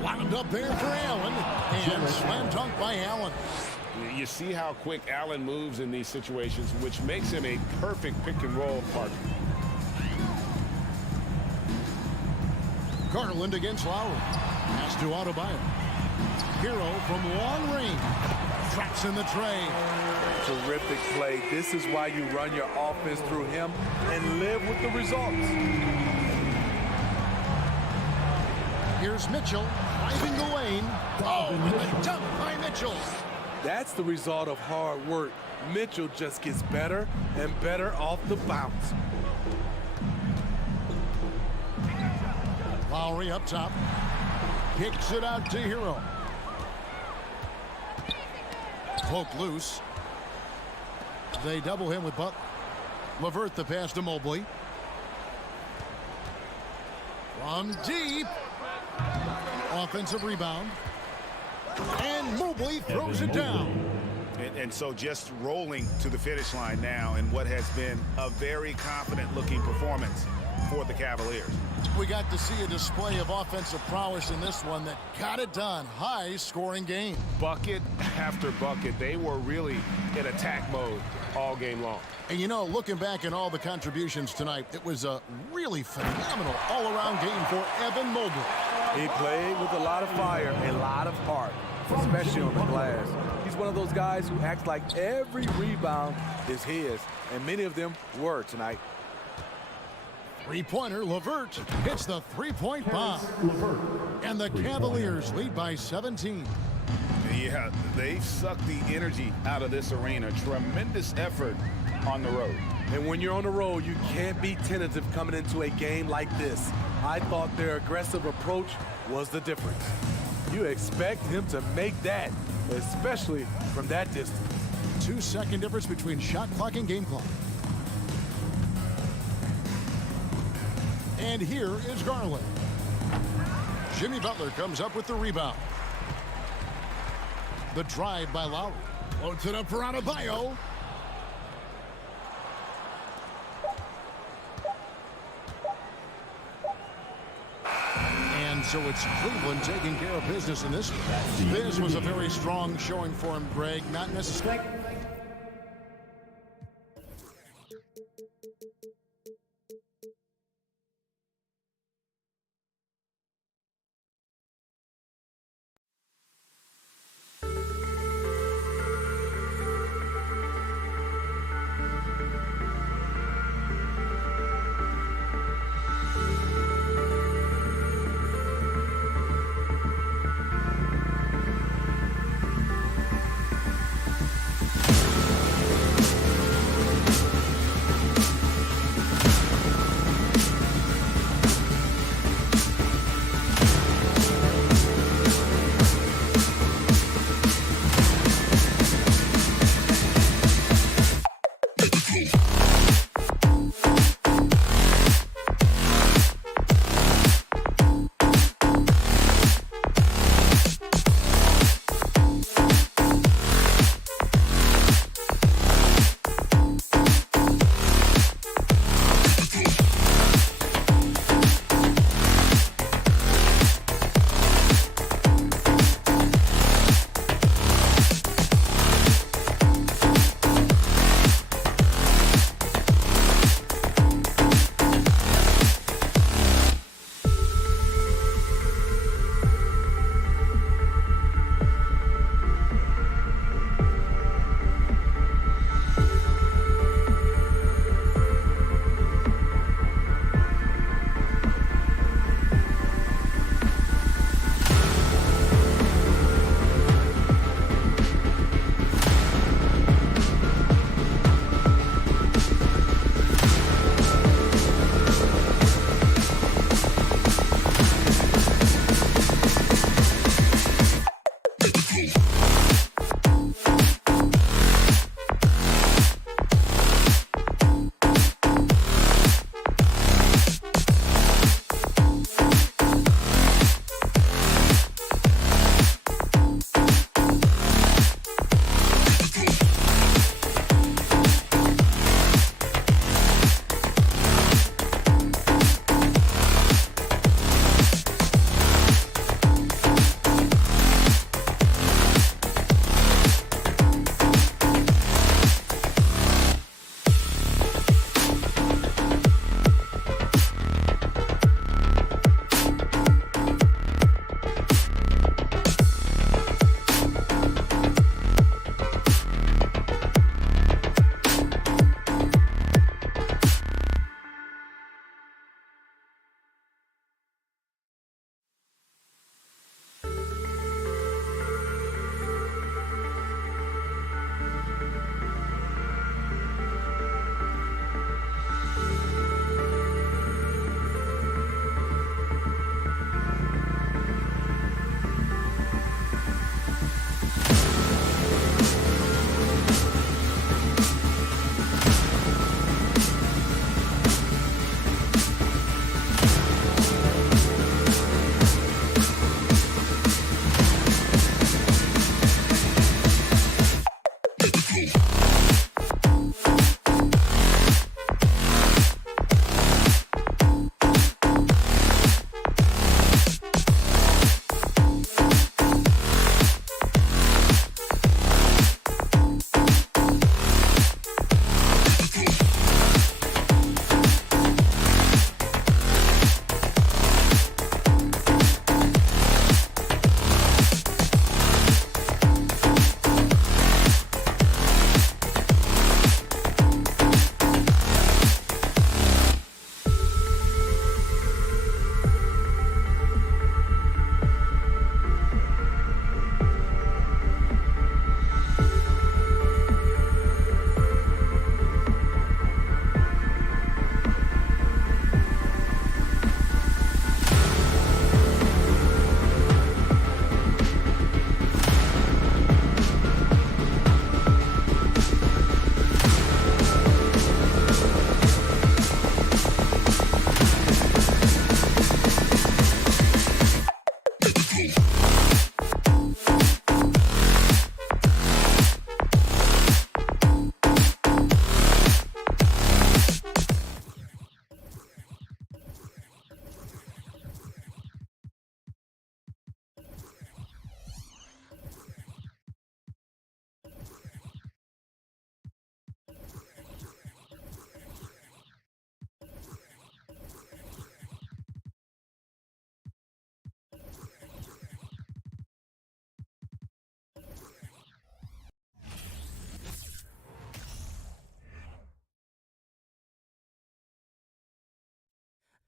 Wound up there for Allen. And slam dunk by Allen. You see how quick Allen moves in these situations, which makes him a perfect pick-and-roll partner. Garland against Lowry. Pass to Adebayo. Hero from long range. Traps in the tray. Terrific play. This is why you run your offense through him and live with the results. Here's Mitchell driving the lane. Oh, and the dunk by Mitchell. That's the result of hard work. Mitchell just gets better and better off the bounce. Lowry up top. Kicks it out to Hero. Poke loose. They double him with Butler. LeVert the pass to Mobley. From deep. Offensive rebound. And Mobley throws it down. And so just rolling to the finish line now in what has been a very confident-looking performance for the Cavaliers. We got to see a display of offensive prowess in this one that got it done. High-scoring game. Bucket after bucket. They were really in attack mode all game long. And, you know, looking back at all the contributions tonight, it was a really phenomenal all-around game for Evan Mobley. He played with a lot of fire and a lot of heart, especially on the glass. He's one of those guys who acts like every rebound is his, and many of them were tonight. Three-pointer, LeVert hits the three-point bomb. And the Cavaliers lead by 17. Yeah, they've sucked the energy out of this arena. Tremendous effort on the road. And when you're on the road, you can't be tentative coming into a game like this. I thought their aggressive approach was the difference. You expect him to make that, especially from that distance. 2-second difference between shot clock and game clock. And here is Garland. Jimmy Butler comes up with the rebound. The drive by Lowry. Loads it up for Adebayo. And so it's Cleveland taking care of business in this one. This was a very strong showing for him, Greg. Not necessarily.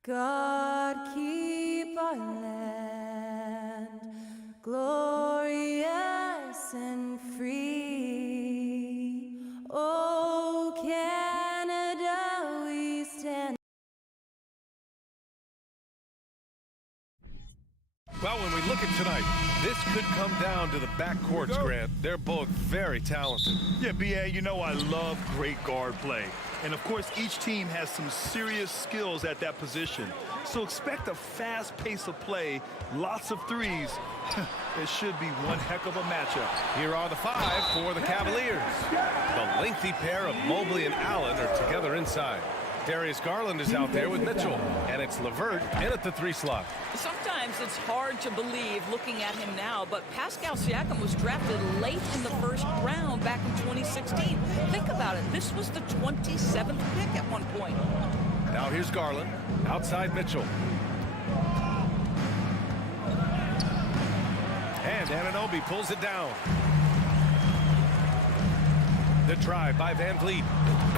God keep our land glorious and free. Oh, Canada, we stand. Well, when we look at tonight, this could come down to the backcourts, Grant. They're both very talented. Yeah, B.A., you know I love great guard play. And, of course, each team has some serious skills at that position. So expect a fast pace of play, lots of threes. It should be one heck of a matchup. Here are the 5 for the Cavaliers. The lengthy pair of Mobley and Allen are together inside. Darius Garland is out there with Mitchell, and it's LeVert in at the 3 slot. Sometimes it's hard to believe looking at him now, but Pascal Siakam was drafted late in the first round back in 2016. Think about it. This was the 27th pick at one point. Now here's Garland, outside Mitchell. And Anunoby pulls it down. The drive by Van Vliet.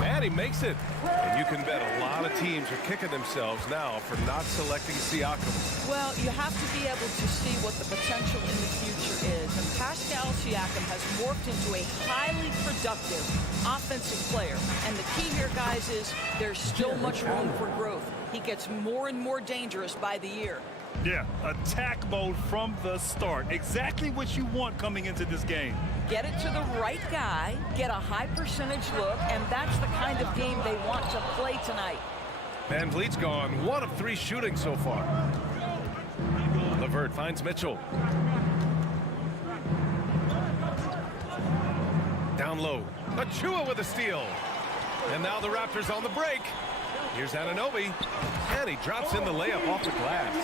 And he makes it. And you can bet a lot of teams are kicking themselves now for not selecting Siakam. Well, you have to be able to see what the potential in the future is. And Pascal Siakam has morphed into a highly productive offensive player. And the key here, guys, is there's still much room for growth. He gets more and more dangerous by the year. Yeah, attack mode from the start. Exactly what you want coming into this game. Get it to the right guy, get a high percentage look, and that's the kind of game they want to play tonight. Van Vliet's gone 1 of 3 shooting so far. LeVert finds Mitchell. Down low. Achua with a steal. And now the Raptors on the break. Here's Anunoby, and he drops in the layup off the glass.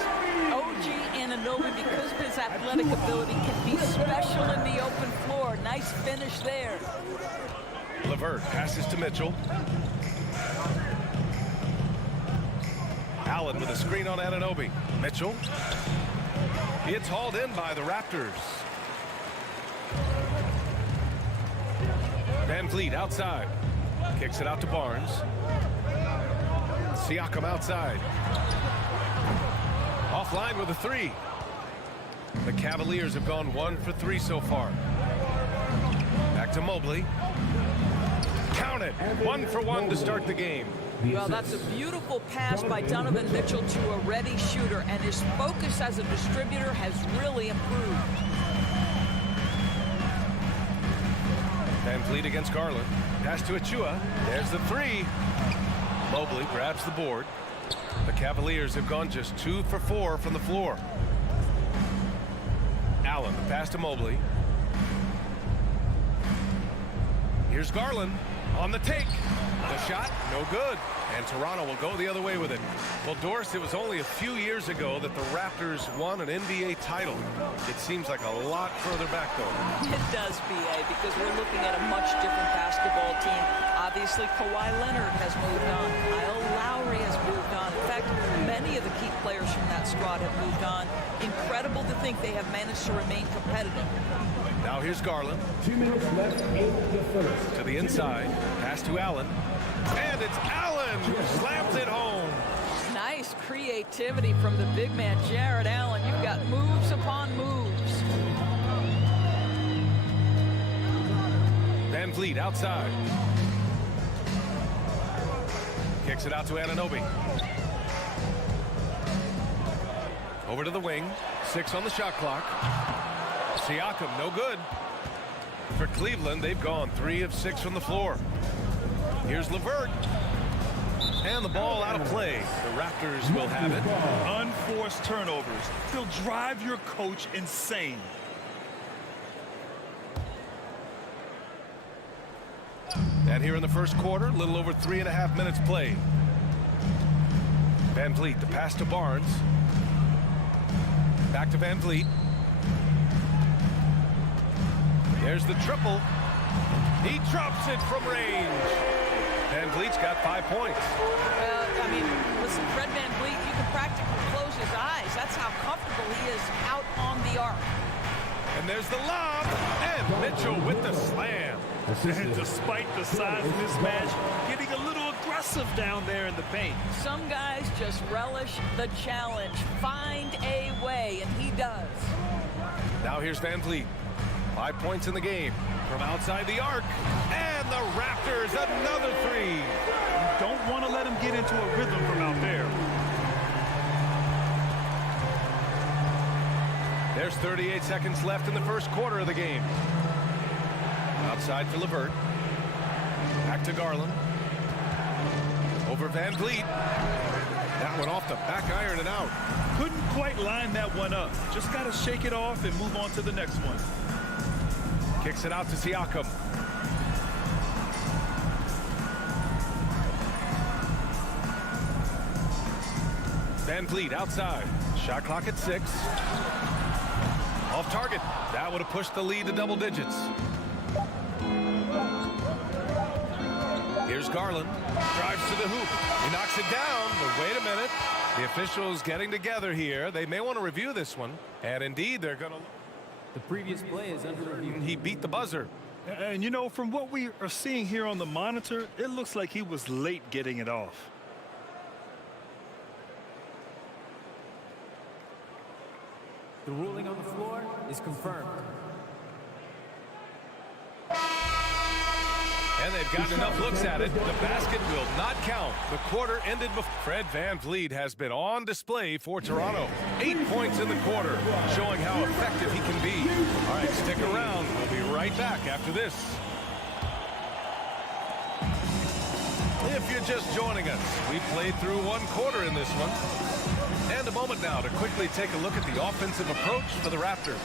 OG Anunoby, because of his athletic ability, can be special in the open floor. Nice finish there. LeVert passes to Mitchell. Allen with a screen on Anunoby. Mitchell. It's hauled in by the Raptors. Van Vliet outside. Kicks it out to Barnes. Siakam outside. Offline with a 3. The Cavaliers have gone 1 for 3 so far. Back to Mobley. Count it. 1 for 1 to start the game. Well, that's a beautiful pass by Donovan Mitchell to a ready shooter, and his focus as a distributor has really improved. Van Vliet against Garland. Pass to Achua. There's the 3. Mobley grabs the board. The Cavaliers have gone just 2 for 4 from the floor. Allen, the pass to Mobley. Here's Garland on the take. The shot, no good. And Toronto will go the other way with it. Well, Doris, it was only a few years ago that the Raptors won an NBA title. It seems like a lot further back, though. It does, B.A., because we're looking at a much different basketball team. Obviously, Kawhi Leonard has moved on. Kyle Lowry has moved on. In fact, many of the key players from that squad have moved on. Incredible to think they have managed to remain competitive. Now here's Garland. 2 minutes left in the first. To the inside. Pass to Allen. And it's Allen who slams it home. Nice creativity from the big man, Jared Allen. You've got moves upon moves. Van Vliet outside. Kicks it out to Anunoby. Over to the wing. 6 on the shot clock. Siakam, no good. For Cleveland, they've gone 3 of 6 from the floor. Here's LeVert. And the ball out of play. The Raptors will have it. Unforced turnovers. They'll drive your coach insane. And here in the first quarter, a little over 3.5 minutes played. Van Vliet, the pass to Barnes. Back to Van Vliet. There's the triple. He drops it from range. Van Vliet's got 5 points. I mean, listen, Fred Van Vliet, you can practically close his eyes. That's how comfortable he is out on the arc. And there's the lob. And Mitchell with the slam. And despite the size mismatch, getting a little aggressive aggressive down there in the paint. Some guys just relish the challenge. Find a way, and he does. Now here's Van Vliet. 5 points in the game from outside the arc. And the Raptors, another three. You don't want to let him get into a rhythm from out there. There's 38 seconds left in the first quarter of the game. Outside for LeVert. Back to Garland. Over Van Vliet. That one off the back iron and out. Couldn't quite line that one up. Just got to shake it off and move on to the next one. Kicks it out to Siakam. Van Vliet outside. Shot clock at 6. Off target. That would have pushed the lead to double digits. Here's Garland. Drives to the hoop. He knocks it down. But wait a minute. The officials getting together here. They may want to review this one. And indeed, they're going to... The previous play is under review. He beat the buzzer. And, you know, from what we are seeing here on the monitor, it looks like he was late getting it off. The ruling on the floor is confirmed. And they've gotten enough looks at it. The basket will not count. The quarter ended before. Fred Van Vliet has been on display for Toronto. 8 points in the quarter, showing how effective he can be. All right, stick around. We'll be right back after this. If you're just joining us, we played through one quarter in this one. And a moment now to quickly take a look at the offensive approach for the Raptors.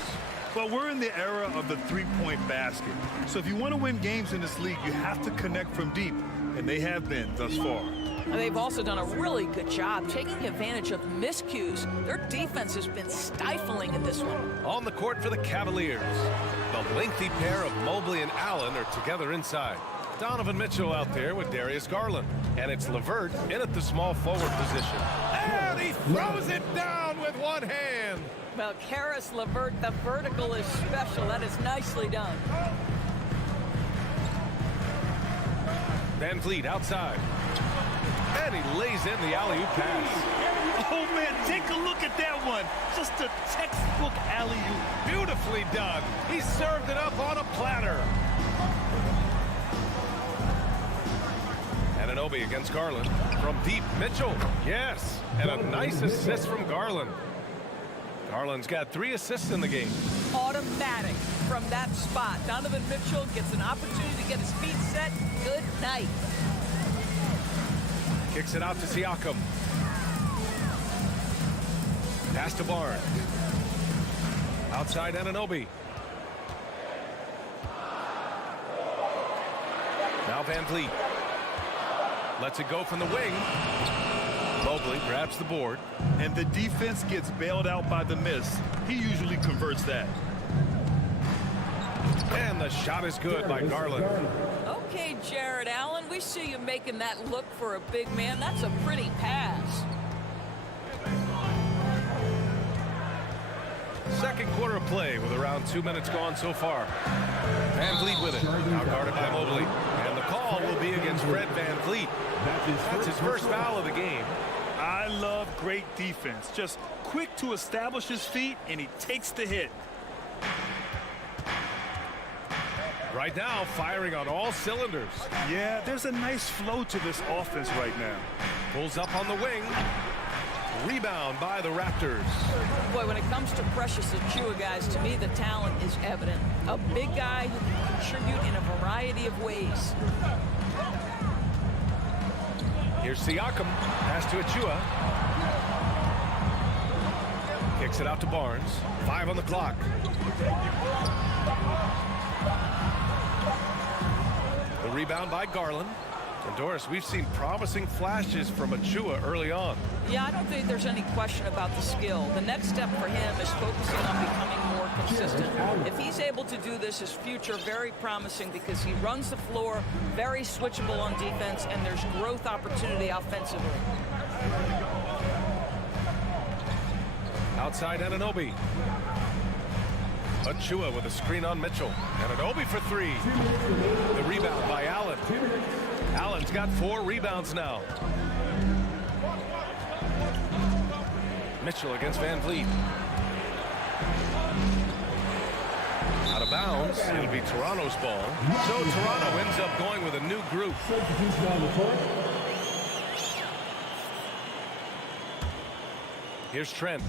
Well, we're in the era of the three-point basket. So if you want to win games in this league, you have to connect from deep, and they have been thus far. And they've also done a really good job taking advantage of miscues. Their defense has been stifling in this one. On the court for the Cavaliers, the lengthy pair of Mobley and Allen are together inside. Donovan Mitchell out there with Darius Garland. And it's LeVert in at the small forward position. And he throws it down with one hand. Well, Karis LeVert, the vertical is special. That is nicely done. Van Vliet outside. And he lays in the alley-oop pass. Oh, man, take a look at that one. Just a textbook alley-oop. Beautifully done. He served it up on a platter. Anunoby against Garland. From deep, Mitchell. Yes. And a nice assist from Garland. Garland's got 3 assists in the game. Automatic from that spot. Donovan Mitchell gets an opportunity to get his feet set. Good night. Kicks it out to Siakam. Pass to Barnes. Outside Anunoby. Now Van Vliet. Lets it go from the wing. Mobley grabs the board. And the defense gets bailed out by the miss. He usually converts that. And the shot is good by Garland. Okay, Jared Allen, we see you making that look for a big man. That's a pretty pass. Second quarter of play with around 2 minutes gone so far. Van Vliet with it. Now guarded by Mobley. And the call will be against Fred Van Vliet. That's his first foul of the game. I love great defense. Just quick to establish his feet, and he takes the hit. Right now, firing on all cylinders. Yeah, there's a nice flow to this offense right now. Pulls up on the wing. Rebound by the Raptors. Boy, when it comes to Precious Achiuwa, guys, to me the talent is evident. A big guy who can contribute in a variety of ways. Here's Siakam. Pass to Achiuwa. Kicks it out to Barnes. 5 on the clock. The rebound by Garland. And Doris, we've seen promising flashes from Achiuwa early on. Yeah, I don't think there's any question about the skill. The next step for him is focusing on becoming more consistent. If he's able to do this, his future very promising because he runs the floor, very switchable on defense, and there's growth opportunity offensively. Outside Anunoby. Achua with a screen on Mitchell. And an Obi for three. The rebound by Allen. Allen's got 4 rebounds now. Mitchell against Van Vliet. Out of bounds. It'll be Toronto's ball. So Toronto ends up going with a new group. Here's Trent.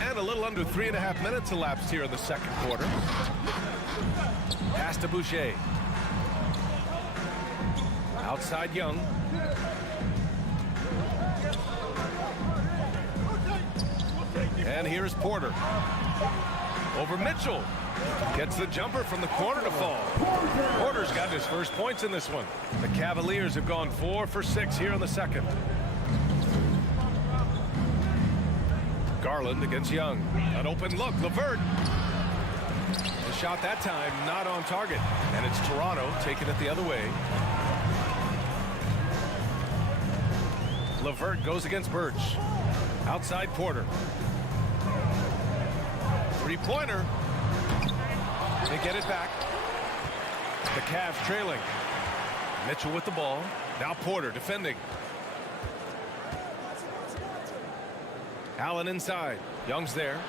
And a little under 3.5 minutes elapsed here in the second quarter. Pass to Boucher. Outside Young. And here's Porter. Over Mitchell. Gets the jumper from the corner to fall. Porter's got his first points in this one. The Cavaliers have gone 4 for 6 here in the second. Garland against Young. An open look. LeVert. The shot that time not on target. And it's Toronto taking it the other way. LeVert goes against Birch. Outside Porter. Three-pointer. They get it back. The Cavs trailing. Mitchell with the ball. Now Porter defending. Allen inside. Young's there.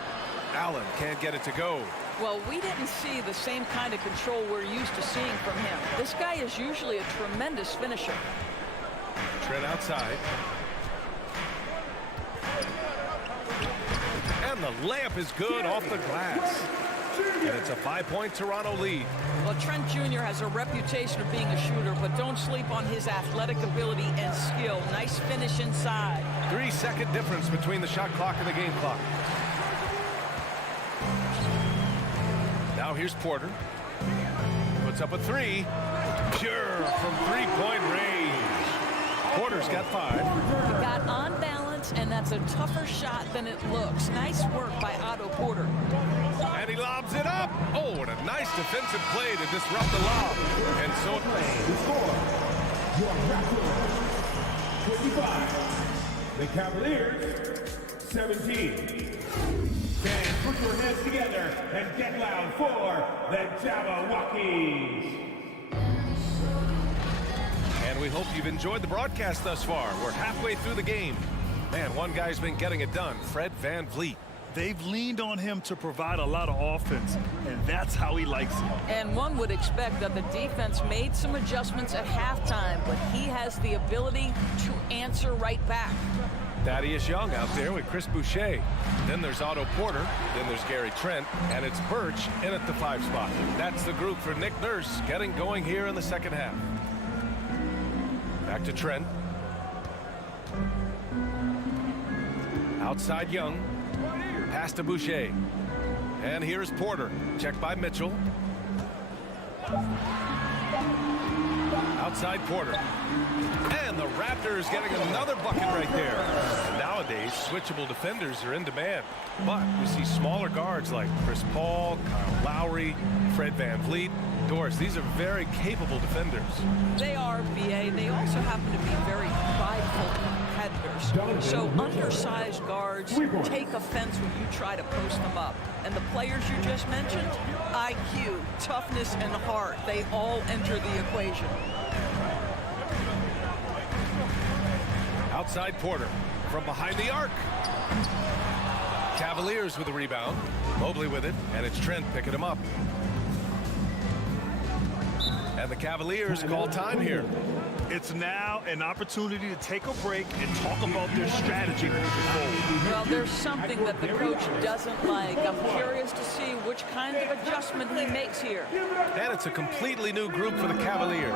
Allen can't get it to go. Well, we didn't see the same kind of control we're used to seeing from him. This guy is usually a tremendous finisher. Trent outside. And the layup is good off the glass. And it's a 5-point Toronto lead. Well, Trent Jr. has a reputation of being a shooter, but don't sleep on his athletic ability and skill. Nice finish inside. 3-second difference between the shot clock and the game clock. Now here's Porter. Puts up a 3. Pure from 3-point range. Porter's got 5. He got on balance, and that's a tougher shot than it looks. Nice work by Otto Porter. And he lobs it up. Oh, and a nice defensive play to disrupt the lob. And so it Your Raptors, 25. The Cavaliers, 17. Fans, put your hands together and get loud for the Jabberwockies. And we hope you've enjoyed the broadcast thus far. We're halfway through the game. Man, one guy's been getting it done, Fred Van Vliet. They've leaned on him to provide a lot of offense, and that's how he likes it. And one would expect that the defense made some adjustments at halftime, but he has the ability to answer right back. Thaddeus Young out there with Chris Boucher. Then there's Otto Porter. Then there's Gary Trent. And it's Birch in at the 5 spot. That's the group for Nick Nurse getting going here in the second half. Back to Trent. Outside Young. Pass to Boucher. And here's Porter. Checked by Mitchell. Outside Porter. And the Raptors getting another bucket right there. And nowadays, switchable defenders are in demand. But we see smaller guards like Chris Paul, Kyle Lowry, Fred Van Vliet. Doris, these are very capable defenders. They are, BA. They also happen to be very prideful competitors. So undersized guards take offense when you try to post them up. And the players you just mentioned, IQ, toughness, and heart, they all enter the equation. Outside Porter from behind the arc. Cavaliers with the rebound. Mobley with it, and it's Trent picking him up. And the Cavaliers call time here. It's now an opportunity to take a break and talk about their strategy moving forward. Well, there's something that the coach doesn't like. I'm curious to see which kind of adjustment he makes here. And it's a completely new group for the Cavaliers.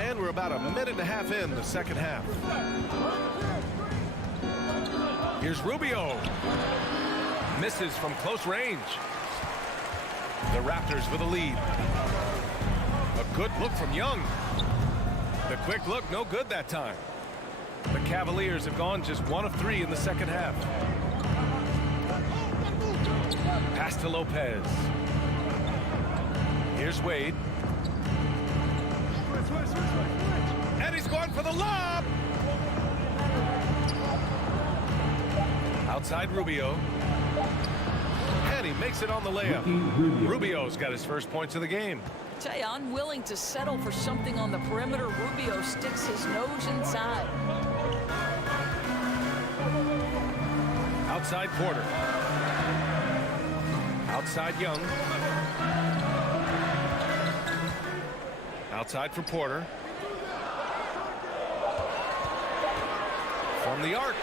And we're about a minute and a half in the second half. Here's Rubio. Misses from close range. The Raptors with a lead. A good look from Young. The quick look, no good that time. The Cavaliers have gone just 1 of 3 in the second half. Pass to Lopez. Here's Wade. And he's going for the lob. Outside Rubio. And he makes it on the layup. Rubio's got his first points of the game. Tell you, I'm willing to settle for something on the perimeter. Rubio sticks his nose inside. Outside Porter. Outside Young. Outside for Porter. From the arc.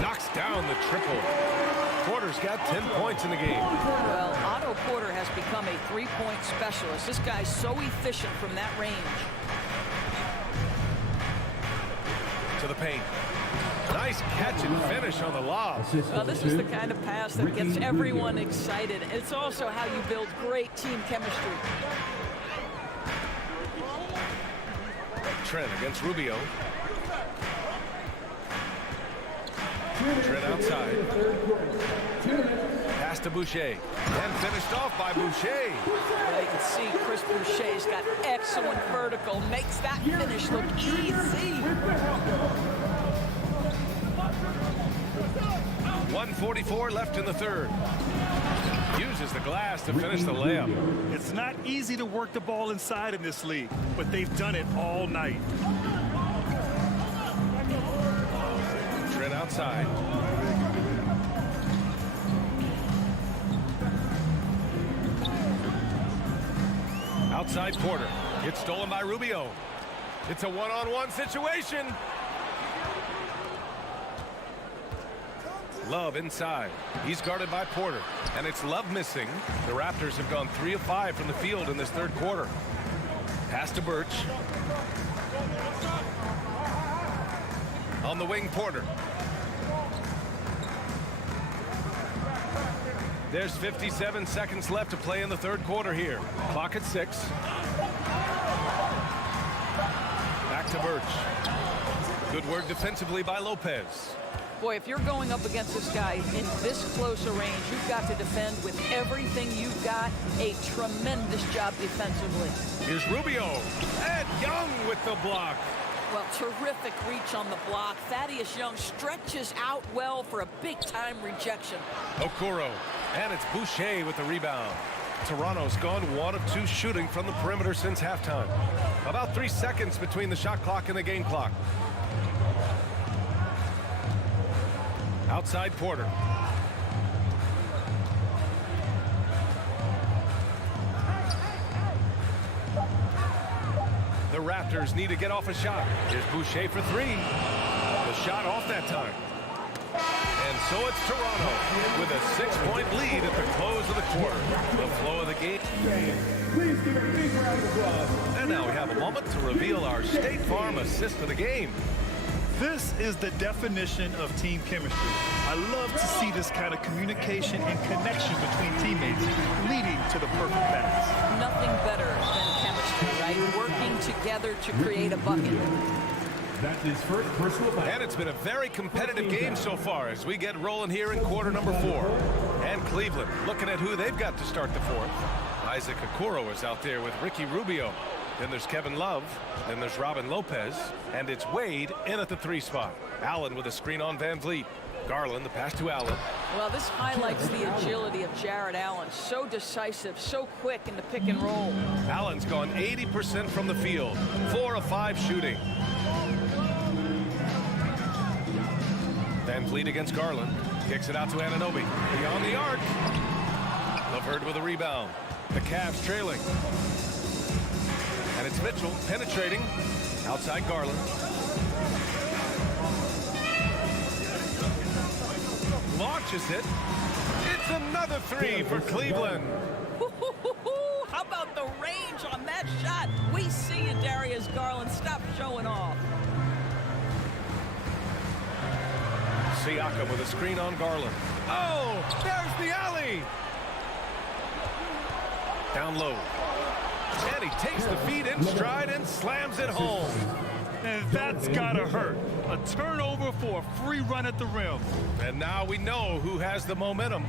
Knocks down the triple. Porter's got 10 points in the game. Well, Otto Porter has become a three-point specialist. This guy's so efficient from that range. To the paint. Nice catch and finish on the lob. Well, this is the kind of pass that gets everyone excited. It's also how you build great team chemistry. Trent against Rubio. Trent outside. Pass to Boucher. And finished off by Boucher. Well, you can see Chris Boucher's got excellent vertical. Makes that finish look easy. 1:44 left in the third. Uses the glass to finish the layup. It's not easy to work the ball inside in this league, but they've done it all night. Trent outside. Outside Porter. It's stolen by Rubio. It's a one-on-one situation. Love inside. He's guarded by Porter. And it's Love missing. The Raptors have gone 3 of 5 from the field in this third quarter. Pass to Birch. On the wing, Porter. There's 57 seconds left to play in the third quarter here. Clock at 6. Back to Birch. Good work defensively by Lopez. Boy, if you're going up against this guy in this close a range, you've got to defend with everything you've got. A tremendous job defensively. Here's Rubio. And Young with the block. Well, terrific reach on the block. Thaddeus Young stretches out well for a big-time rejection. Okoro. And it's Boucher with the rebound. Toronto's gone 1 of 2 shooting from the perimeter since halftime. About 3 seconds between the shot clock and the game clock. Outside Porter. The Raptors need to get off a shot. Here's Boucher for 3. The shot off that time. And so it's Toronto with a 6-point lead at the close of the quarter. The flow of the game. Please give a big round of applause. And now we have a moment to reveal our State Farm assist of the game. This is the definition of team chemistry. I love to see this kind of communication and connection between teammates leading to the perfect pass. Nothing better than chemistry, right? Working together to create a bucket. That's his first personal foul. And it's been a very competitive game so far as we get rolling here in quarter number 4. And Cleveland looking at who they've got to start the fourth. Isaac Okoro is out there with Ricky Rubio. Then there's Kevin Love. Then there's Robin Lopez. And it's Wade in at the 3 spot. Allen with a screen on Van Vliet. Garland, the pass to Allen. Well, this highlights the agility of Jared Allen. So decisive, so quick in the pick and roll. Allen's gone 80% from the field. 4 of 5 shooting. Van Vliet against Garland. Kicks it out to Anunoby. Beyond the arc. LeVert with a rebound. The Cavs trailing. And it's Mitchell penetrating. Outside Garland. Launches it. It's another 3 for Cleveland. How about the range on that shot? We see you, Darius Garland. Stop showing off. Siakam with a screen on Garland. Oh, there's the alley. Down low. And he takes the feed in stride and slams it home. And that's gotta hurt. A turnover for a free run at the rim. And now we know who has the momentum.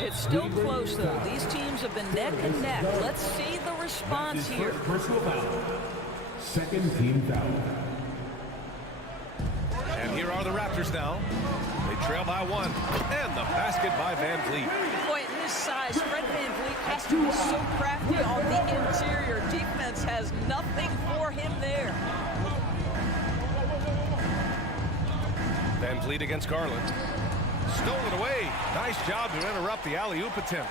It's still close, though. These teams have been neck and neck. Let's see the response here. Personal foul. Second team foul. And here are are the Raptors now. They trail by 1. And the basket by Van Vliet. Boy, at his size, Fred Van Vliet has to be so crafty on the interior. Defense has nothing for him there. Van Vliet against Garland. Stolen away. Nice job to interrupt the alley-oop attempt.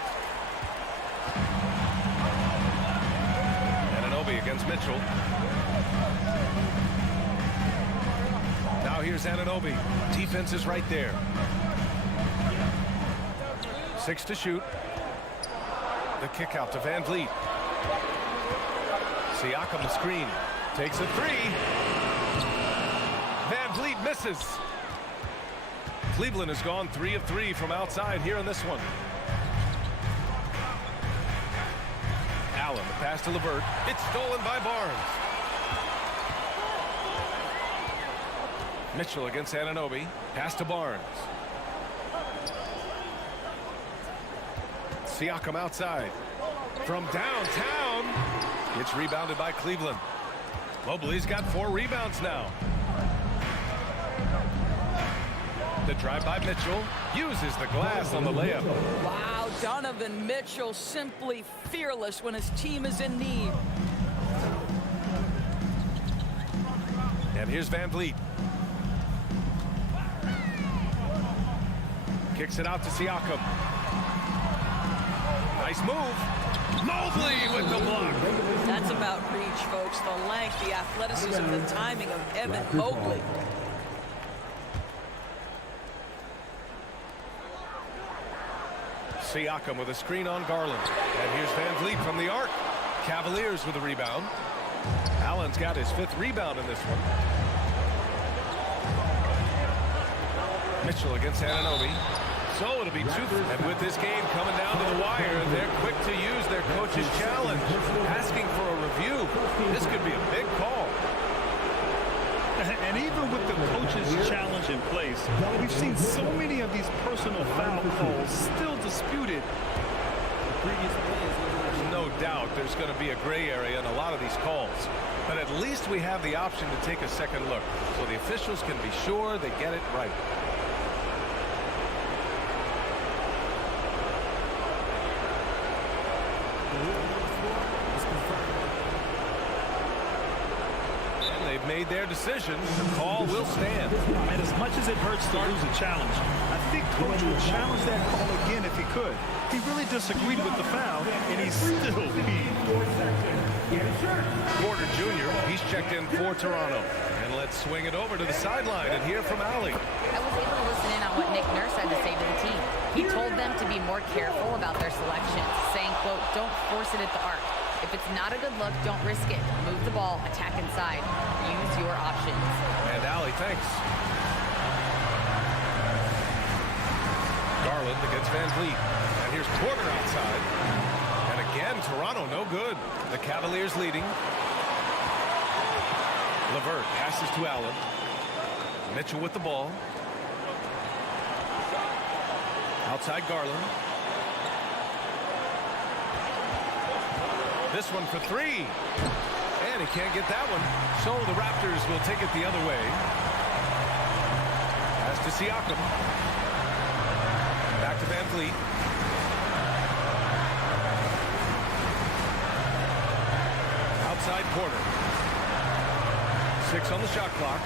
Anunoby against Mitchell. Now here's Anunoby. Defense is right there. 6 to shoot. The kick out to Van Vliet. Siakam the screen. Takes a 3. Van Vliet misses. Cleveland has gone 3 of 3 from outside here in this one. Allen, the pass to LeVert. It's stolen by Barnes. Mitchell against Anunoby. Pass to Barnes. Siakam outside. From downtown. It's rebounded by Cleveland. Mobley's got 4 rebounds now. The drive by Mitchell. Uses the glass on the layup. Wow, Donovan Mitchell simply fearless when his team is in need. And here's Van Vliet. Kicks it out to Siakam. Nice move. Mobley with the block. That's about reach, folks. The length, the athleticism, the timing of Evan Mobley. Siakam with a screen on Garland. And here's Van Vliet from the arc. Cavaliers with a rebound. Allen's got his 5th rebound in this one. Mitchell against Anunoby. So it'll be 2. And with this game coming down to the wire, they're quick to use their coach's challenge. Asking for a review. This could be a big call. And even with the coach's challenge in place, we've seen so many of these personal foul calls still disputed. There's no doubt there's going to be a gray area in a lot of these calls. But at least we have the option to take a second look, so the officials can be sure they get it right. Made their decision. The call will stand. And as much as it hurts to lose a challenge, I think coach would challenge that call again if he could. He really disagreed with the foul, and he's still peed. Porter Jr., he's checked in for Toronto. And let's swing it over to the sideline and hear from Allie. I was able to listen in on what Nick Nurse had to say to the team. He told them to be more careful about their selections, saying, quote, don't force it at the arc. If it's not a good look, don't risk it. Move the ball, attack inside. Use your options. And Allie, thanks. Garland against Van Vliet. And here's Porter outside. And again, Toronto no good. The Cavaliers leading. LeVert passes to Allen. Mitchell with the ball. Outside Garland. This one for 3. And he can't get that one. So the Raptors will take it the other way. Pass to Siakam. Back to Van Vliet. Outside Porter. 6 on the shot clock.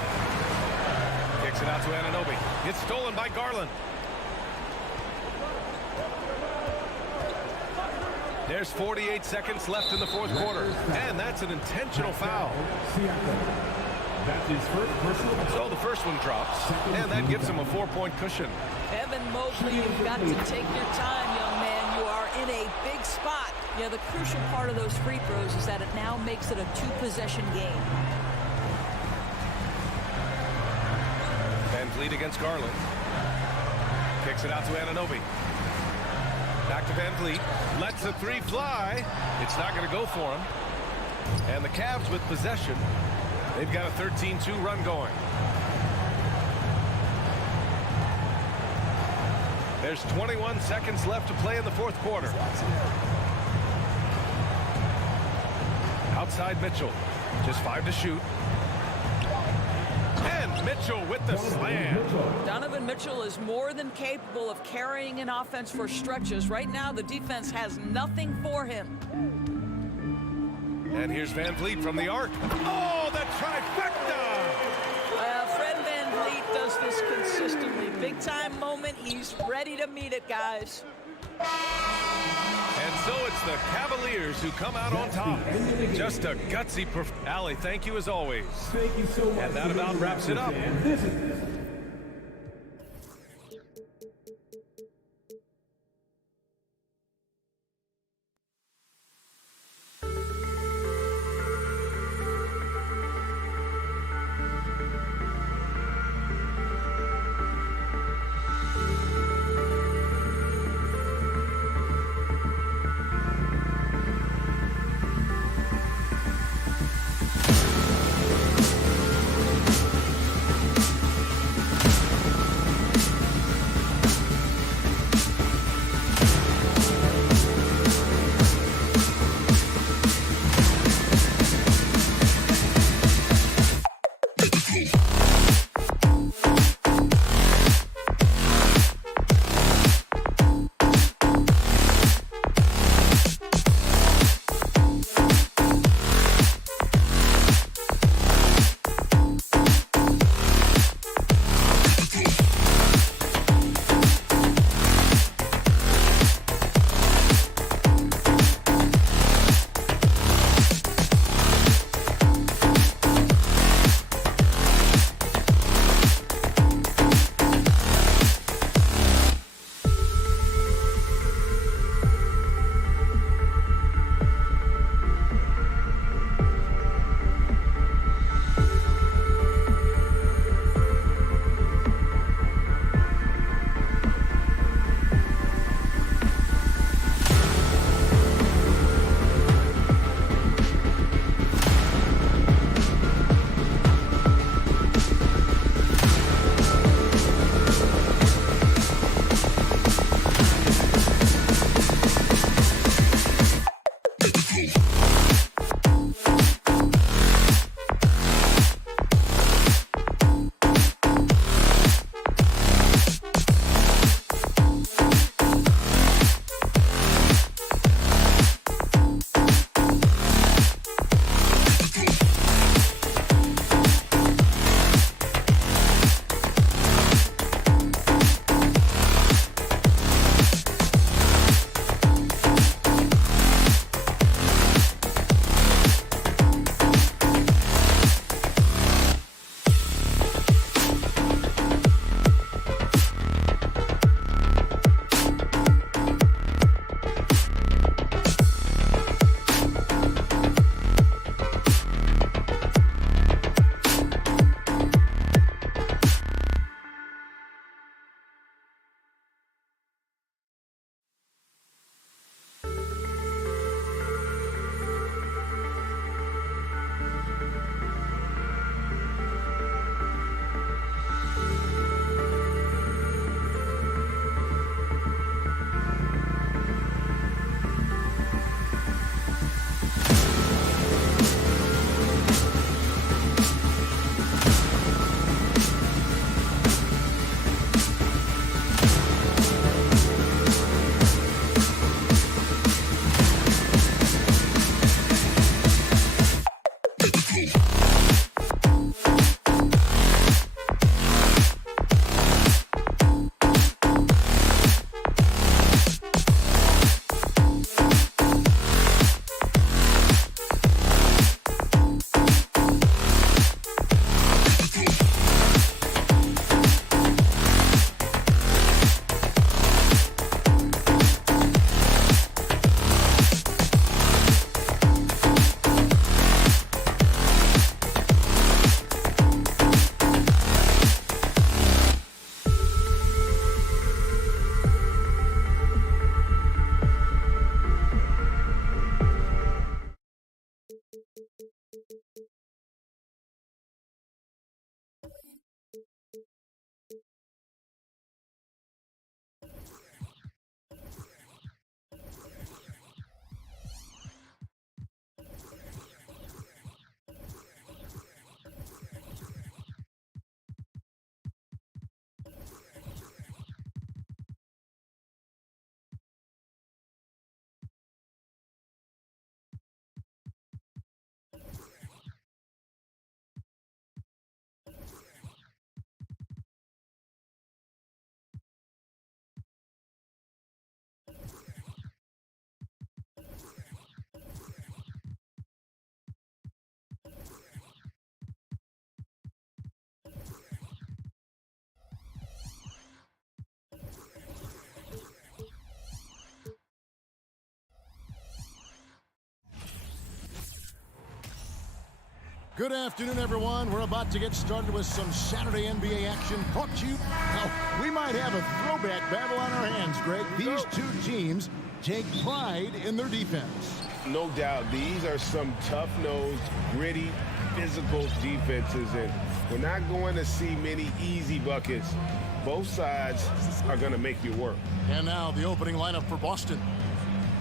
Kicks it out to Anunoby. It's stolen by Garland. There's 48 seconds left in the 4th quarter. And that's an intentional foul. That's his first personal. So the first one drops. And that gives him a 4-point cushion. Evan Mobley, you've got to take your time, young man. You are in a big spot. You know, the crucial part of those free throws is that it now makes it a 2-possession game. Van Vliet against Garland. Kicks it out to Anunoby. Back to Van Vliet. Lets the 3 fly. It's not going to go for him. And the Cavs with possession. They've got a 13-2 run going. There's 21 seconds left to play in the 4th quarter. Outside Mitchell. Just 5 to shoot. And Mitchell with the slam. Donovan Mitchell is more than capable of carrying an offense for stretches. Right now, the defense has nothing for him. And here's Van Vliet from the arc. Oh, the trifecta! Fred Van Vliet does this consistently. Big time moment, he's ready to meet it, guys. And so it's the Cavaliers who come out on top. Just a gutsy performance. Allie, thank you as always. Thank you so much. And that about wraps it up. Good afternoon, everyone. We're about to get started with some Saturday NBA action brought to you. Well, we might have a throwback battle on our hands, Greg. These two teams take pride in their defense. No doubt. These are some tough-nosed, gritty, physical defenses, and we're not going to see many easy buckets. Both sides are going to make you work. And now the opening lineup for Boston.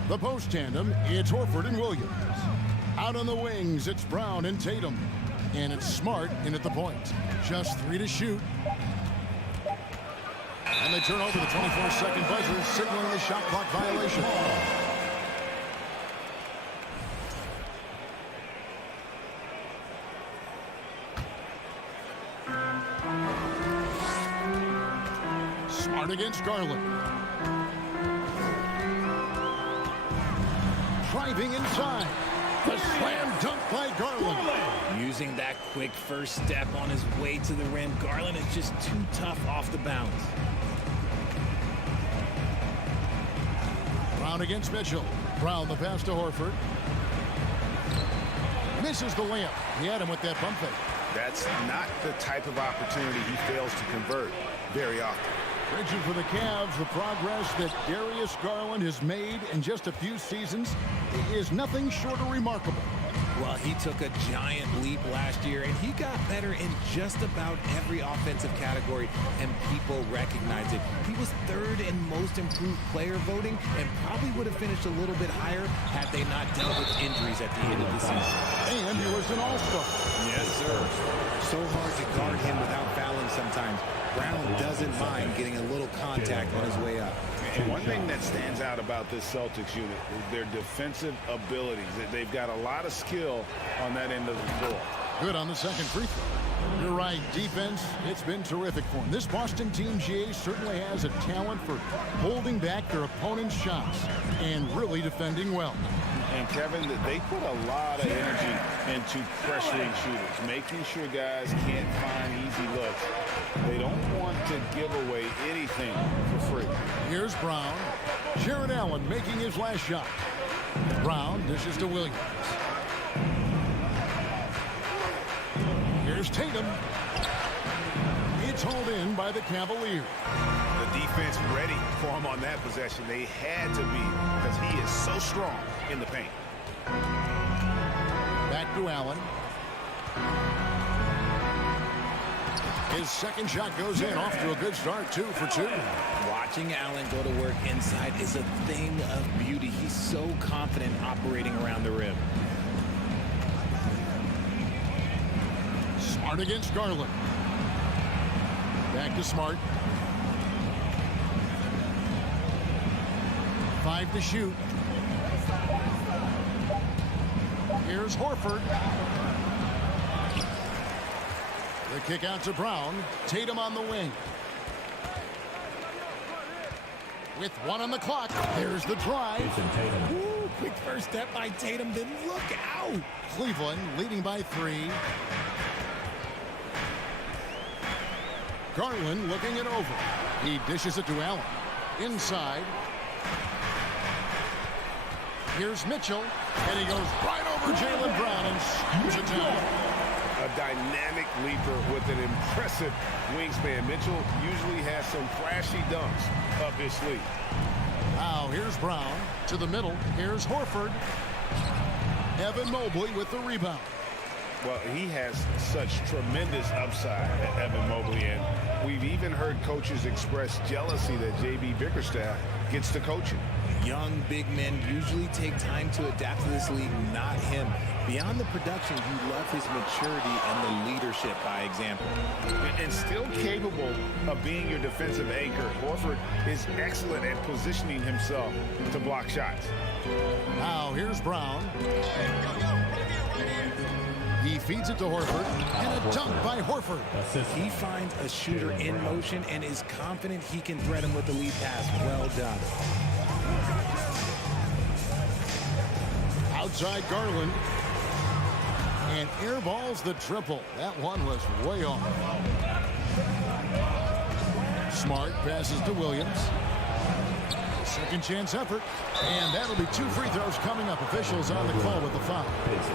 The post tandem, it's Horford and Williams. Out on the wings, it's Brown and Tatum. And it's Smart in at the point. Just 3 to shoot. And they turn over the 24-second buzzer, signaling the shot clock violation. Smart against Garland. Driving inside. The slam dunk by Garland. Using that quick first step on his way to the rim. Garland is just too tough off the bounce. Brown against Mitchell. Brown the pass to Horford. Misses the layup. He had him with that bump fake. That's not the type of opportunity he fails to convert very often. Bridging for the Cavs, the progress that Darius Garland has made in just a few seasons is nothing short of remarkable. Well, he took a giant leap last year, and he got better in just about every offensive category, and people recognize it. He was third in most improved player voting and probably would have finished a little bit higher had they not dealt with injuries at the end of the season. And he was an all-star. Yes, sir. So hard to guard him without fouling sometimes. Brown doesn't mind getting a little contact on his way up. And one thing that stands out about this Celtics unit is their defensive abilities. They've got a lot of skill on that end of the floor. Good on the second free throw. You're right, defense, it's been terrific for him. This Boston team, GA, certainly has a talent for holding back their opponent's shots and really defending well. And Kevin, they put a lot of energy into pressuring shooters, making sure guys can't find easy looks. They don't want to give away anything for free. Here's Brown. Jared Allen making his last shot. Brown dishes to Williams. Here's Tatum. It's hauled in by the Cavaliers. The defense ready for him on that possession. They had to be, because he is so strong in the paint. Back to Allen. His second shot goes in, off to a good start, 2 for 2. Watching Allen go to work inside is a thing of beauty. He's so confident operating around the rim. Smart against Garland. Back to Smart. 5 to shoot. Here's Horford. The kick out to Brown. Tatum on the wing. With 1 on the clock, there's the drive. Ooh, quick first step by Tatum, then look out. Cleveland leading by 3. Garland looking it over. He dishes it to Allen. Inside. Here's Mitchell, and he goes right over Jaylen Brown and screws it down. A dynamic leaper with an impressive wingspan. Mitchell usually has some flashy dunks up his sleeve. Now here's Brown to the middle. Here's Horford. Evan Mobley with the rebound. Well, he has such tremendous upside, Evan Mobley, and we've even heard coaches express jealousy that J.B. Bickerstaff gets to coaching. Young big men usually take time to adapt to this league, not him. Beyond the production, you love his maturity and the leadership by example. And still capable of being your defensive anchor, Horford is excellent at positioning himself to block shots. Now here's Brown. He feeds it to Horford, and a dunk by Horford. He finds a shooter in motion and is confident he can thread him with the lead pass. Well done. Outside Garland. And airballs the triple. That one was way off. Smart passes to Williams. Second chance effort. And that'll be 2 free throws coming up. Officials on the call with the foul.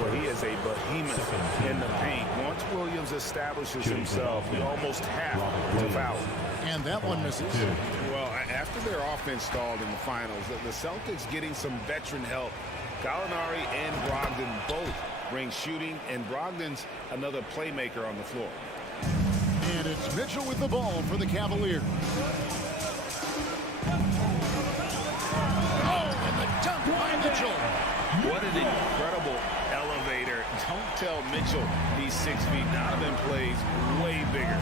Well, he is a behemoth in the paint. Once Williams establishes himself, you almost have to foul. And that one misses. Well, after their offense stalled in the finals, the Celtics getting some veteran help. Gallinari and Brogdon both bring shooting, and Brogdon's another playmaker on the floor. And it's Mitchell with the ball for the Cavaliers. Oh, and the dunk by Mitchell. What an incredible elevator. Don't tell Mitchell he's 6 feet. Donovan plays way bigger.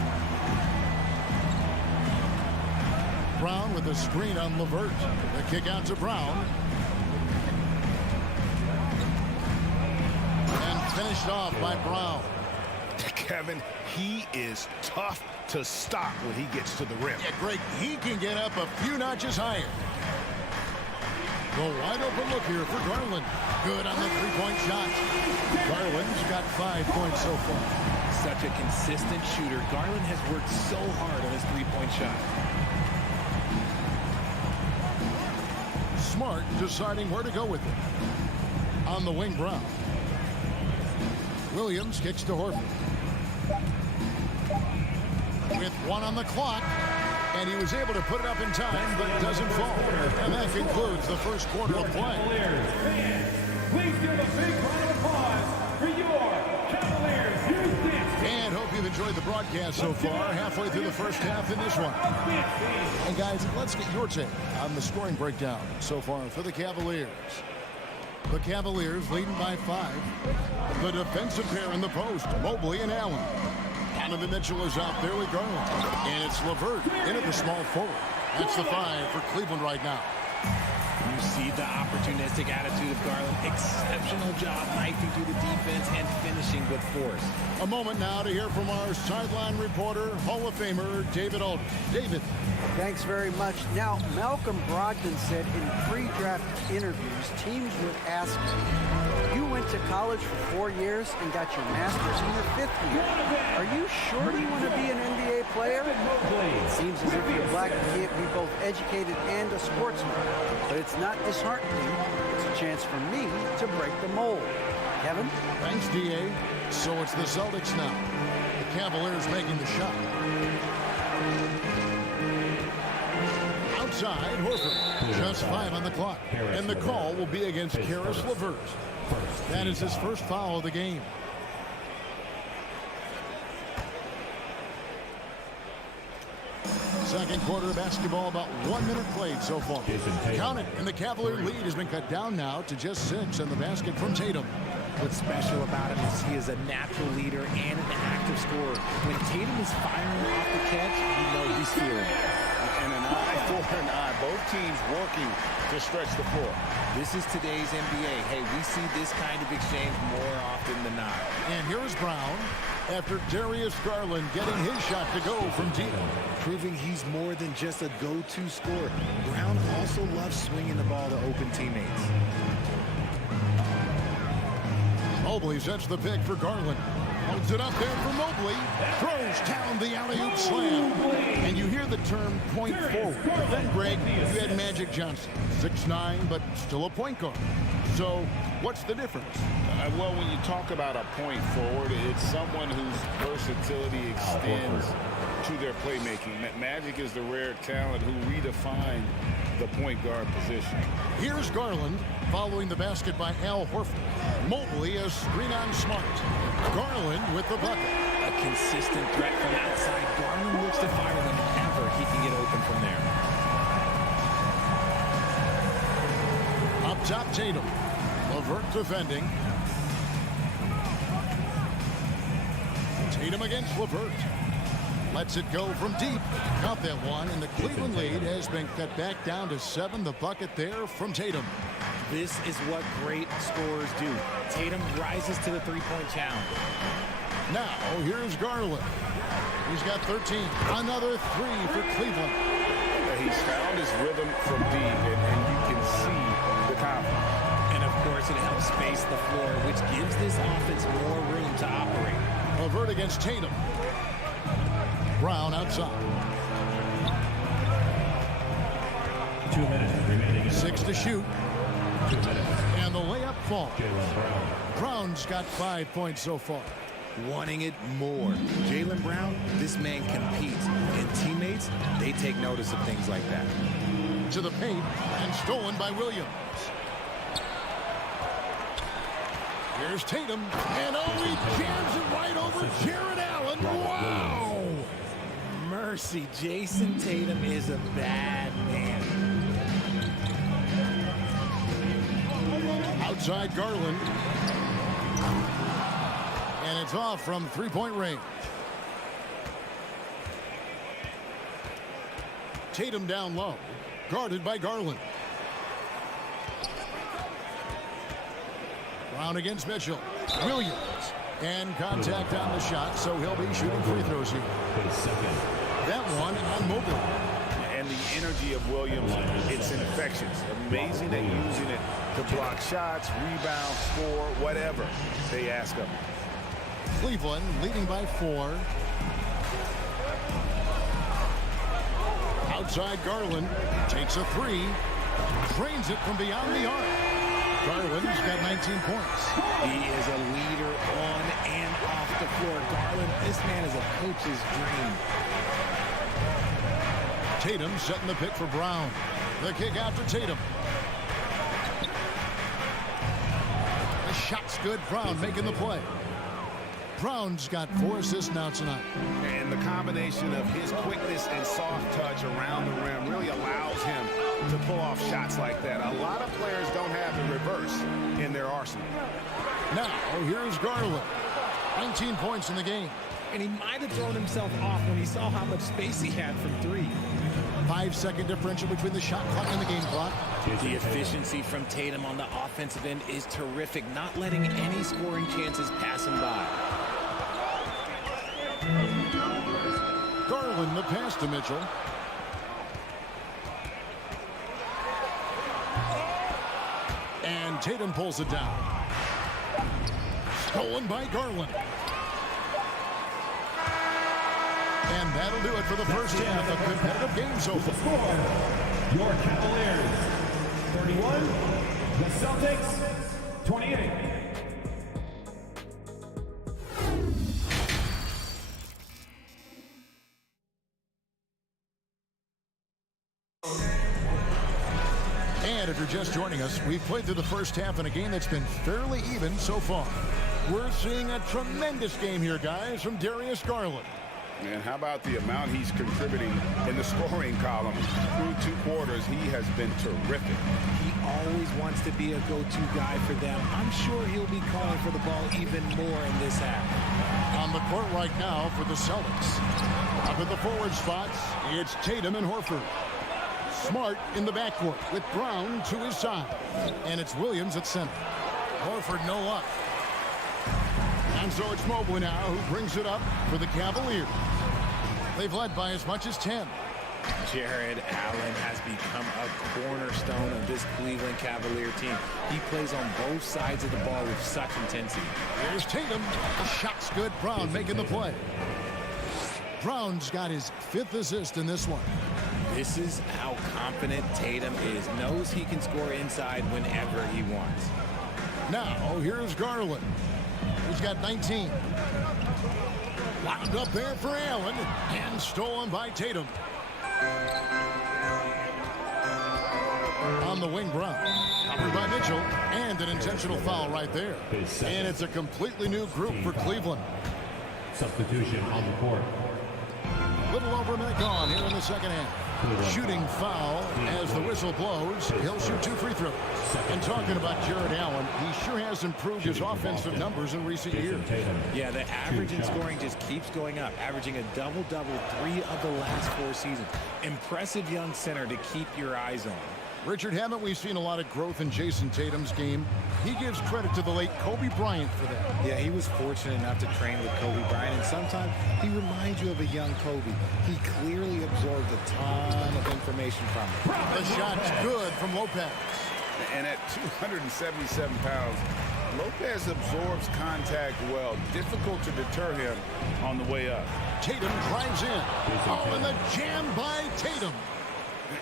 Brown with a screen on LeVert. The kick out to Brown. And finished off by Brown. Kevin, he is tough to stop when he gets to the rim. Yeah, Greg, he can get up a few notches higher. The wide open look here for Garland. Good on the three-point shot. Garland's got 5 points so far. Such a consistent shooter. Garland has worked so hard on his three-point shot. Smart deciding where to go with it. On the wing, Brown. Williams kicks to Horford. With 1 on the clock, and he was able to put it up in time, but doesn't fall. And that concludes the first quarter of play. Fans, please give a big round of applause for your Cavaliers. And hope you've enjoyed the broadcast so far, halfway through the first half in this one. And guys, let's get your take on the scoring breakdown so far for the Cavaliers. The Cavaliers leading by 5. The defensive pair in the post, Mobley and Allen. Donovan Mitchell is out there with Garland. And it's LeVert in at the small forward. That's the 5 for Cleveland right now. You see the opportunistic attitude of Garland. Exceptional job knifing through the defense and finishing with force. A moment now to hear from our sideline reporter, Hall of Famer David Aldridge. David. Thanks very much. Now, Malcolm Brogdon said in pre-draft interviews, teams would ask him, you went to college for 4 years and got your master's in your 5th year. Are you sure you want to be an NBA player? It seems as if you're black and can't be both educated and a sportsman. But it's not disheartening. It's a chance for me to break the mold. Kevin? Thanks, D.A. So it's the Celtics now. The Cavaliers making the shot. Outside, Horford. Just 5 on the clock. And the call will be against Karis LeVert. That is his first foul of the game. Second quarter of basketball, about 1 minute played so far. Count it, and the Cavalier lead has been cut down now to just 6 on the basket from Tatum. What's special about him is he is a natural leader and an active scorer. When Tatum is firing off the catch, you know he's feeling it. And an eye for an eye. Both teams working to stretch the floor. This is today's NBA. Hey, we see this kind of exchange more often than not. And here is Brown after Darius Garland getting his shot to go from deep. Proving he's more than just a go-to scorer. Brown also loves swinging the ball to open teammates. Mobley sets the pick for Garland. Holds it up there for Mobley. Throws down the alley-oop slam. And you hear the term point forward. Then, Greg, you had Magic Johnson. 6'9", but still a point guard. So, what's the difference? Well, when you talk about a point forward, it's someone whose versatility extends to their playmaking. Magic is the rare talent who redefined the point guard position. Here's Garland following the basket by Al Horford. Mobley a screen on Smart. Garland with the bucket. A consistent threat from outside. Garland looks to fire whenever he can get open from there. Up top, Tatum. LeVert defending. Tatum against LeVert. Lets it go from deep. Got that one, and the Cleveland lead has been cut back down to 7. The bucket there from Tatum. This is what great scorers do. Tatum rises to the three-point challenge. Now, here's Garland. He's got 13. Another 3 for Cleveland. He's found his rhythm from deep, and you can see the confidence. And, of course, it helps space the floor, which gives this offense more room to operate. LeVert against Tatum. Brown outside. 2 minutes remaining. 6 to shoot. 2 minutes. And the layup falls. Jaylen Brown. Brown's got 5 points so far. Wanting it more. Jaylen Brown, this man competes. And teammates, they take notice of things like that. To the paint and stolen by Williams. Here's Tatum. And he jams it right over Jared Allen. Wow! Mercy, Jason Tatum is a bad man. Outside Garland. And it's off from three-point range. Tatum down low. Guarded by Garland. Brown against Mitchell. Williams. And contact on the shot, so he'll be shooting free throws here. That one on Mobley. And the energy of Williams, it's infectious. Amazing at using it to block shots, rebound, score, whatever they ask of him. Cleveland leading by 4. Outside Garland takes a 3. Drains it from beyond the arc. Garland's got 19 points. He is a leader on and off the floor. Garland, this man is a coach's dream. Tatum setting the pick for Brown. The kick after Tatum. The shot's good. Brown making the play. Brown's got 4 assists now tonight. And the combination of his quickness and soft touch around the rim really allows him to pull off shots like that. A lot of players don't have the reverse in their arsenal. Now, here's Garland. 19 points in the game. And he might have thrown himself off when he saw how much space he had from 3. 5-second differential between the shot clock and the game clock. The efficiency from Tatum on the offensive end is terrific, not letting any scoring chances pass him by. Garland the pass to Mitchell. And Tatum pulls it down. Stolen by Garland. And that'll do it for the first half. A competitive game so far. Your Cavaliers, 31. The Celtics, 28. And if you're just joining us, we've played through the first half in a game that's been fairly even so far. We're seeing a tremendous game here, guys, from Darius Garland. And how about the amount he's contributing in the scoring column through 2 quarters? He has been terrific. He always wants to be a go-to guy for them. I'm sure he'll be calling for the ball even more in this half. On the court right now for the Celtics. Up at the forward spots, it's Tatum and Horford. Smart in the backcourt with Brown to his side. And it's Williams at center. Horford no luck. And so it's Mobley now who brings it up for the Cavaliers. They've led by as much as 10. Jared Allen has become a cornerstone of this Cleveland Cavalier team. He plays on both sides of the ball with such intensity. Here's Tatum. The shot's good. Brown making the play. Brown's got his 5th assist in this one. This is how confident Tatum is. Knows he can score inside whenever he wants. Now, here's Garland. He's got 19. Locked up there for Allen. And stolen by Tatum. On the wing, Brown. Covered by Mitchell. And an intentional foul right there. And it's a completely new group for Cleveland. Substitution on the court. Little over a minute gone here in the second half. Shooting foul as the whistle blows. He'll shoot 2 free throws. And talking about Jared Allen, he sure has improved his offensive numbers in recent years. Yeah, the average in scoring just keeps going up, averaging a double-double 3 of the last 4 seasons. Impressive young center to keep your eyes on. Richard, haven't we seen a lot of growth in Jason Tatum's game? He gives credit to the late Kobe Bryant for that. Yeah, he was fortunate enough to train with Kobe Bryant, and sometimes he reminds you of a young Kobe. He clearly absorbed a ton of information from him. The shot's good from Lopez. And at 277 pounds, Lopez absorbs contact well. Difficult to deter him on the way up. Tatum drives in. Oh, and the jam by Tatum.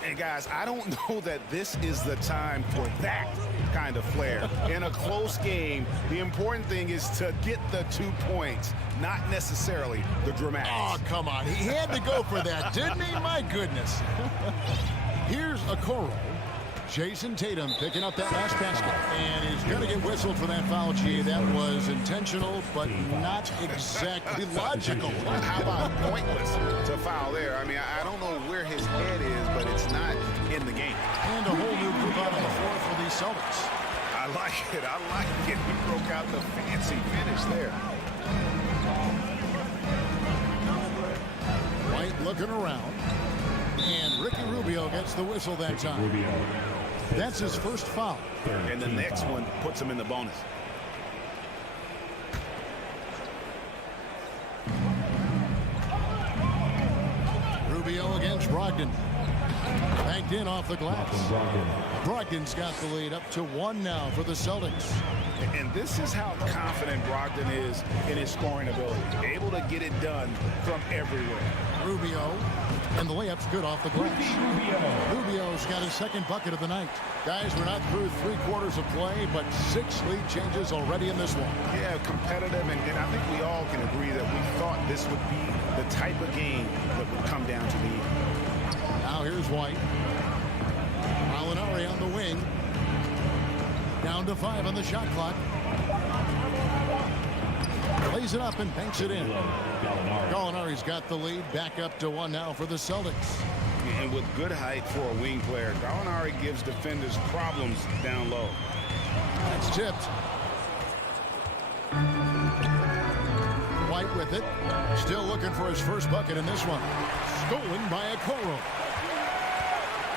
And guys, I don't know that this is the time for that kind of flair. In a close game, the important thing is to get the 2 points, not necessarily the dramatics. Oh, come on. He had to go for that, didn't he? My goodness. Here's Okoro. Jason Tatum picking up that last basket. And he's going to get whistled for that foul, G. That was intentional, but not exactly logical. How about pointless to foul there? I mean, I don't know where his head is, but it's not in the game. And a whole new group out on the floor for the Celtics. I like it. I like it. He broke out the fancy finish there. White looking around. And Ricky Rubio gets the whistle that time. That's his first foul. And the next one puts him in the bonus. Rubio against Brogdon. Banked in off the glass. Brogdon's got the lead up to 1 now for the Celtics. And this is how confident Brogdon is in his scoring ability. Able to get it done from everywhere. Rubio, and the layup's good off the glass. Rubio's got his second bucket of the night. Guys, we're not through 3 quarters of play, but 6 lead changes already in this one. Yeah, competitive, and I think we all can agree that we thought this would be the type of game that would come down to the end. Now here's White. Molinari on the wing. Down to 5 on the shot clock. Lays it up and banks it in. Gallinari's got the lead. Back up to 1 now for the Celtics. And with good height for a wing player, Gallinari gives defenders problems down low. It's tipped. White with it. Still looking for his first bucket in this one. Stolen by Okoro.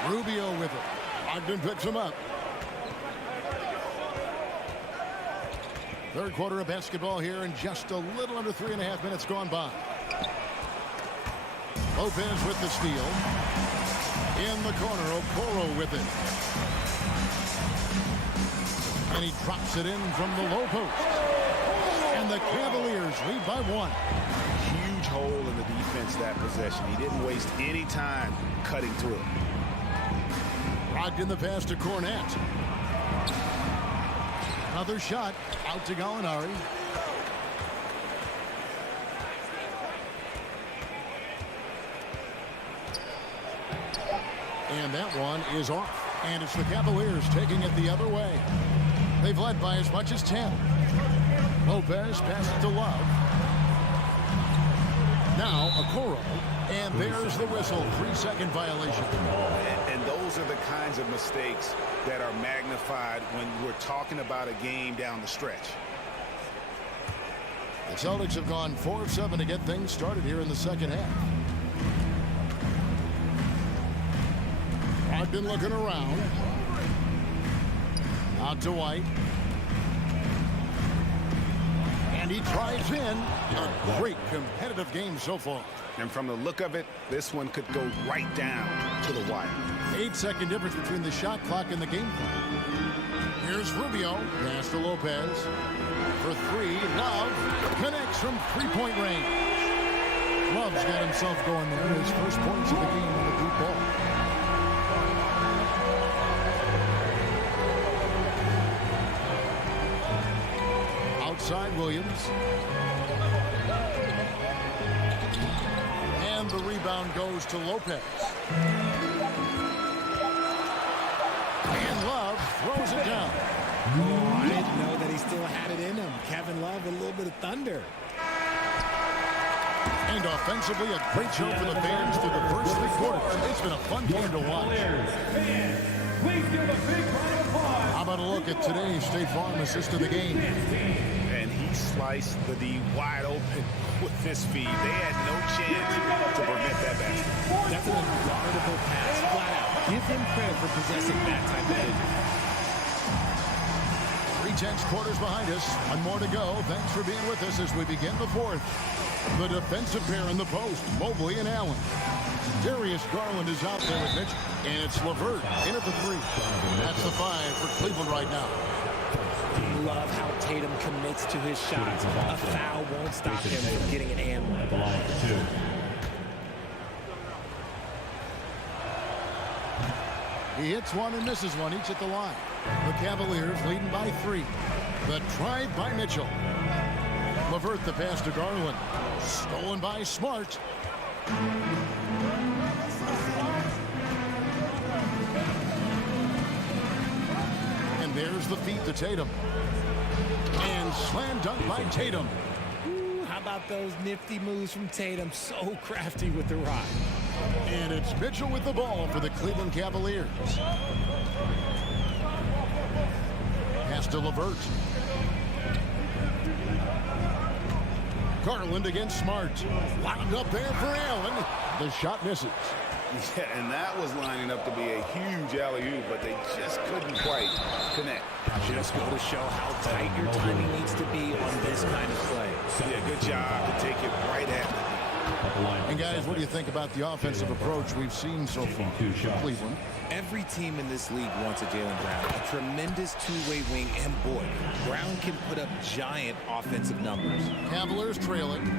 Rubio with it. Ogden picks him up. Third quarter of basketball here, and just a little under 3.5 minutes gone by. Lopez with the steal. In the corner, Okoro with it. And he drops it in from the low post. And the Cavaliers lead by 1. Huge hole in the defense that possession. He didn't waste any time cutting through it. Brogdon the pass to Cornette. Another shot out to Gallinari. And that one is off. And it's the Cavaliers taking it the other way. They've led by as much as 10. Lopez passes to Love. Now Okoro. And there's the whistle. 3-second violation. And those are the kinds of mistakes that are magnified when we're talking about a game down the stretch. The Celtics have gone 4 of 7 to get things started here in the second half. Brogdon looking around. Out to White. And he drives in. A great competitive game so far. And from the look of it, this one could go right down to the wire. 8-second difference between the shot clock and the game clock. Here's Rubio. Pass to Lopez. For 3, Love connects from 3-point range. Love's got himself going there. His first points of the game on the deep ball. Outside Williams. And the rebound goes to Lopez. And Love throws it down. Oh, I didn't know that he still had it in him. Kevin Love, a little bit of thunder. And offensively, a great show for the fans through the first 3 quarters. It's been a fun game to watch. Please give a big round of applause. How about a look at today's State Farm assist of the game? And he sliced the D wide open with his feed. They had no chance to prevent that basket. That's an unguardable pass, flat out. Give him credit for possessing that type of vision. 3/10 quarters behind us. 1 more to go. Thanks for being with us as we begin the 4th. The defensive pair in the post, Mobley and Allen. Darius Garland is out there with Mitch, and it's LeVert in at the 3. That's the 5 for Cleveland right now. Love how Tatum commits to his shots. A foul won't stop him from getting an and one. He hits one and misses one, each at the line. The Cavaliers leading by 3. The drive by Mitchell. LeVert the pass to Garland. Stolen by Smart. And there's the feed to Tatum. And slam dunk by Tatum. Ooh, how about those nifty moves from Tatum? So crafty with the rock. And it's Mitchell with the ball for the Cleveland Cavaliers. Pass to LeVert. Garland against Smart. Lined up there for Allen. The shot misses. Yeah, and that was lining up to be a huge alley-oop, but they just couldn't quite connect. Just go to show how tight your timing needs to be on this kind of play. Yeah, good job to take it right at it. And guys, what do you think about the offensive approach we've seen so far? Cleveland. Every team in this league wants a Jaylen Brown, a tremendous two-way wing, and boy, Brown can put up giant offensive numbers. Cavaliers trailing.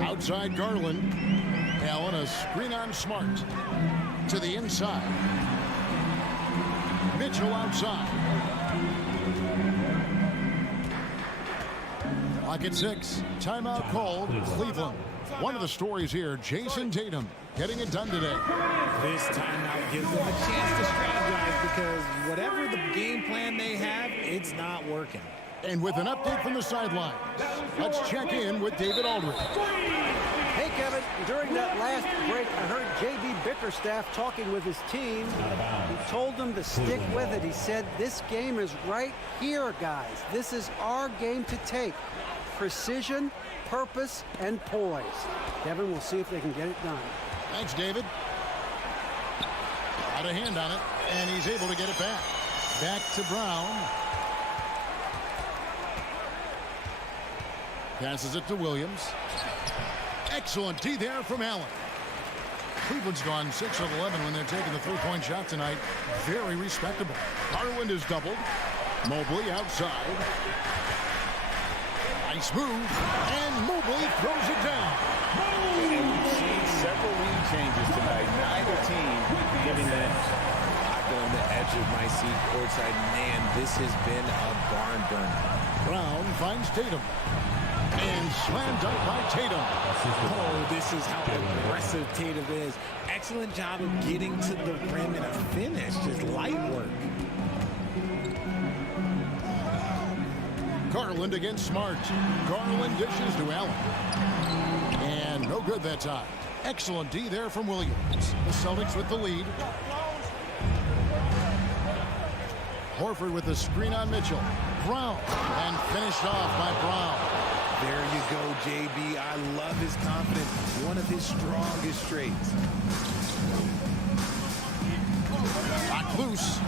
Outside Garland. Allen, a screen on Smart. To the inside. Mitchell outside. Clock at 6. Timeout called. Cleveland. One of the stories here, Jason Tatum getting it done today. This timeout gives them a chance to strategize because whatever the game plan they have, it's not working. And with an update from the sidelines, let's check in with David Aldridge. Hey, Kevin, during that last break, I heard J.B. Bickerstaff talking with his team. He told them to stick with it. He said, this game is right here, guys. This is our game to take. Precision, purpose, and poise. Kevin, we'll see if they can get it done. Thanks, David. Got a hand on it, and he's able to get it back. Back to Brown. Passes it to Williams. Excellent D there from Allen. Cleveland's gone 6 of 11 when they're taking the three-point shot tonight. Very respectable. Garland is doubled. Mobley outside. Nice move. And Mobley throws it down. And we've seen several lead changes tonight. Neither team giving the edge. I've been on the edge of my seat courtside. Man, this has been a barn burner. Brown finds Tatum. And slam dunk by Tatum. Oh, this is how aggressive Tatum is. Excellent job of getting to the rim and a finish. Just light work. Garland against Smart. Garland dishes to Allen. And no good that time. Excellent D there from Williams. The Celtics with the lead. Horford with the screen on Mitchell. Brown. And finished off by Brown. There you go, JB. I love his confidence. One of his strongest traits. Knocked loose.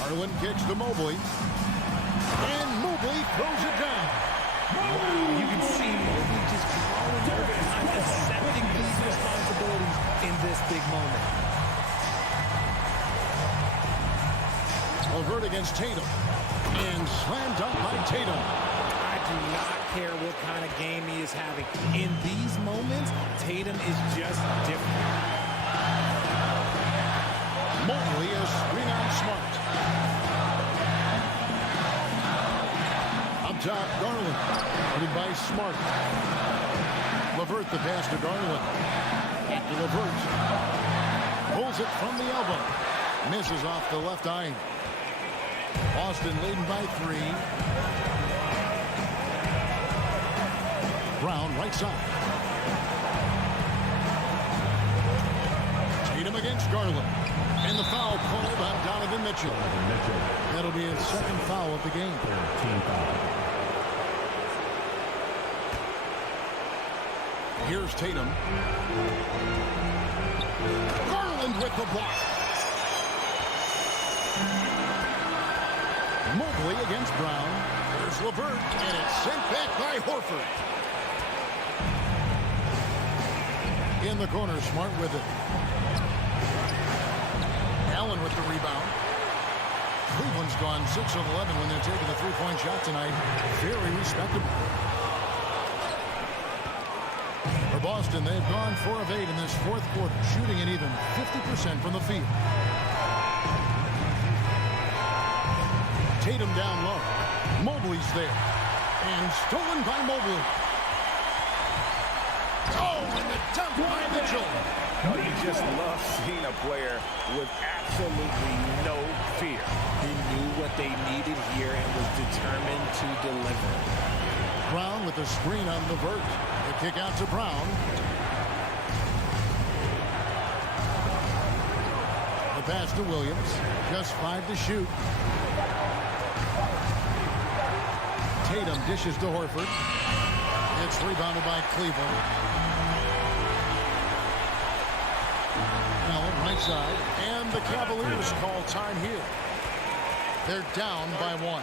Garland kicks to Mobley. And Mobley throws it down. You can see Mobley just growing over time, accepting these responsibilities in this big moment. LeVert against Tatum. And slam dunk by Tatum. I do not care what kind of game he is having. In these moments, Tatum is just different. Mobley is screen on Smart. Up top, Garland. Running by Smart. LeVert the pass to Garland. Back to LeVert. Pulls it from the elbow. Misses off the left eye. Boston leading by 3. Brown right side. Tatum against Garland. And the foul called on Donovan Mitchell. That'll be his second foul of the game. Here's Tatum. Garland with the block. Mobley against Brown. There's LeVert, and it's sent back by Horford. In the corner, Smart with it. Allen with the rebound. Cleveland's gone 6 of 11 when they're taking the three-point shot tonight. Very respectable. For Boston. Boston, they've gone 4 of 8 in this fourth quarter, shooting an even 50% from the field. Tatum down low. Mobley's there. And stolen by Mobley. Oh, and the dunk by Mitchell. No, you just love seeing a player with absolutely no fear. He knew what they needed here and was determined to deliver. Brown with the screen on Levert. The kick out to Brown. The pass to Williams. Just 5 to shoot. Tatum dishes to Horford. It's rebounded by Cleveland. Allen right side. And the Cavaliers call time here. They're down by 1.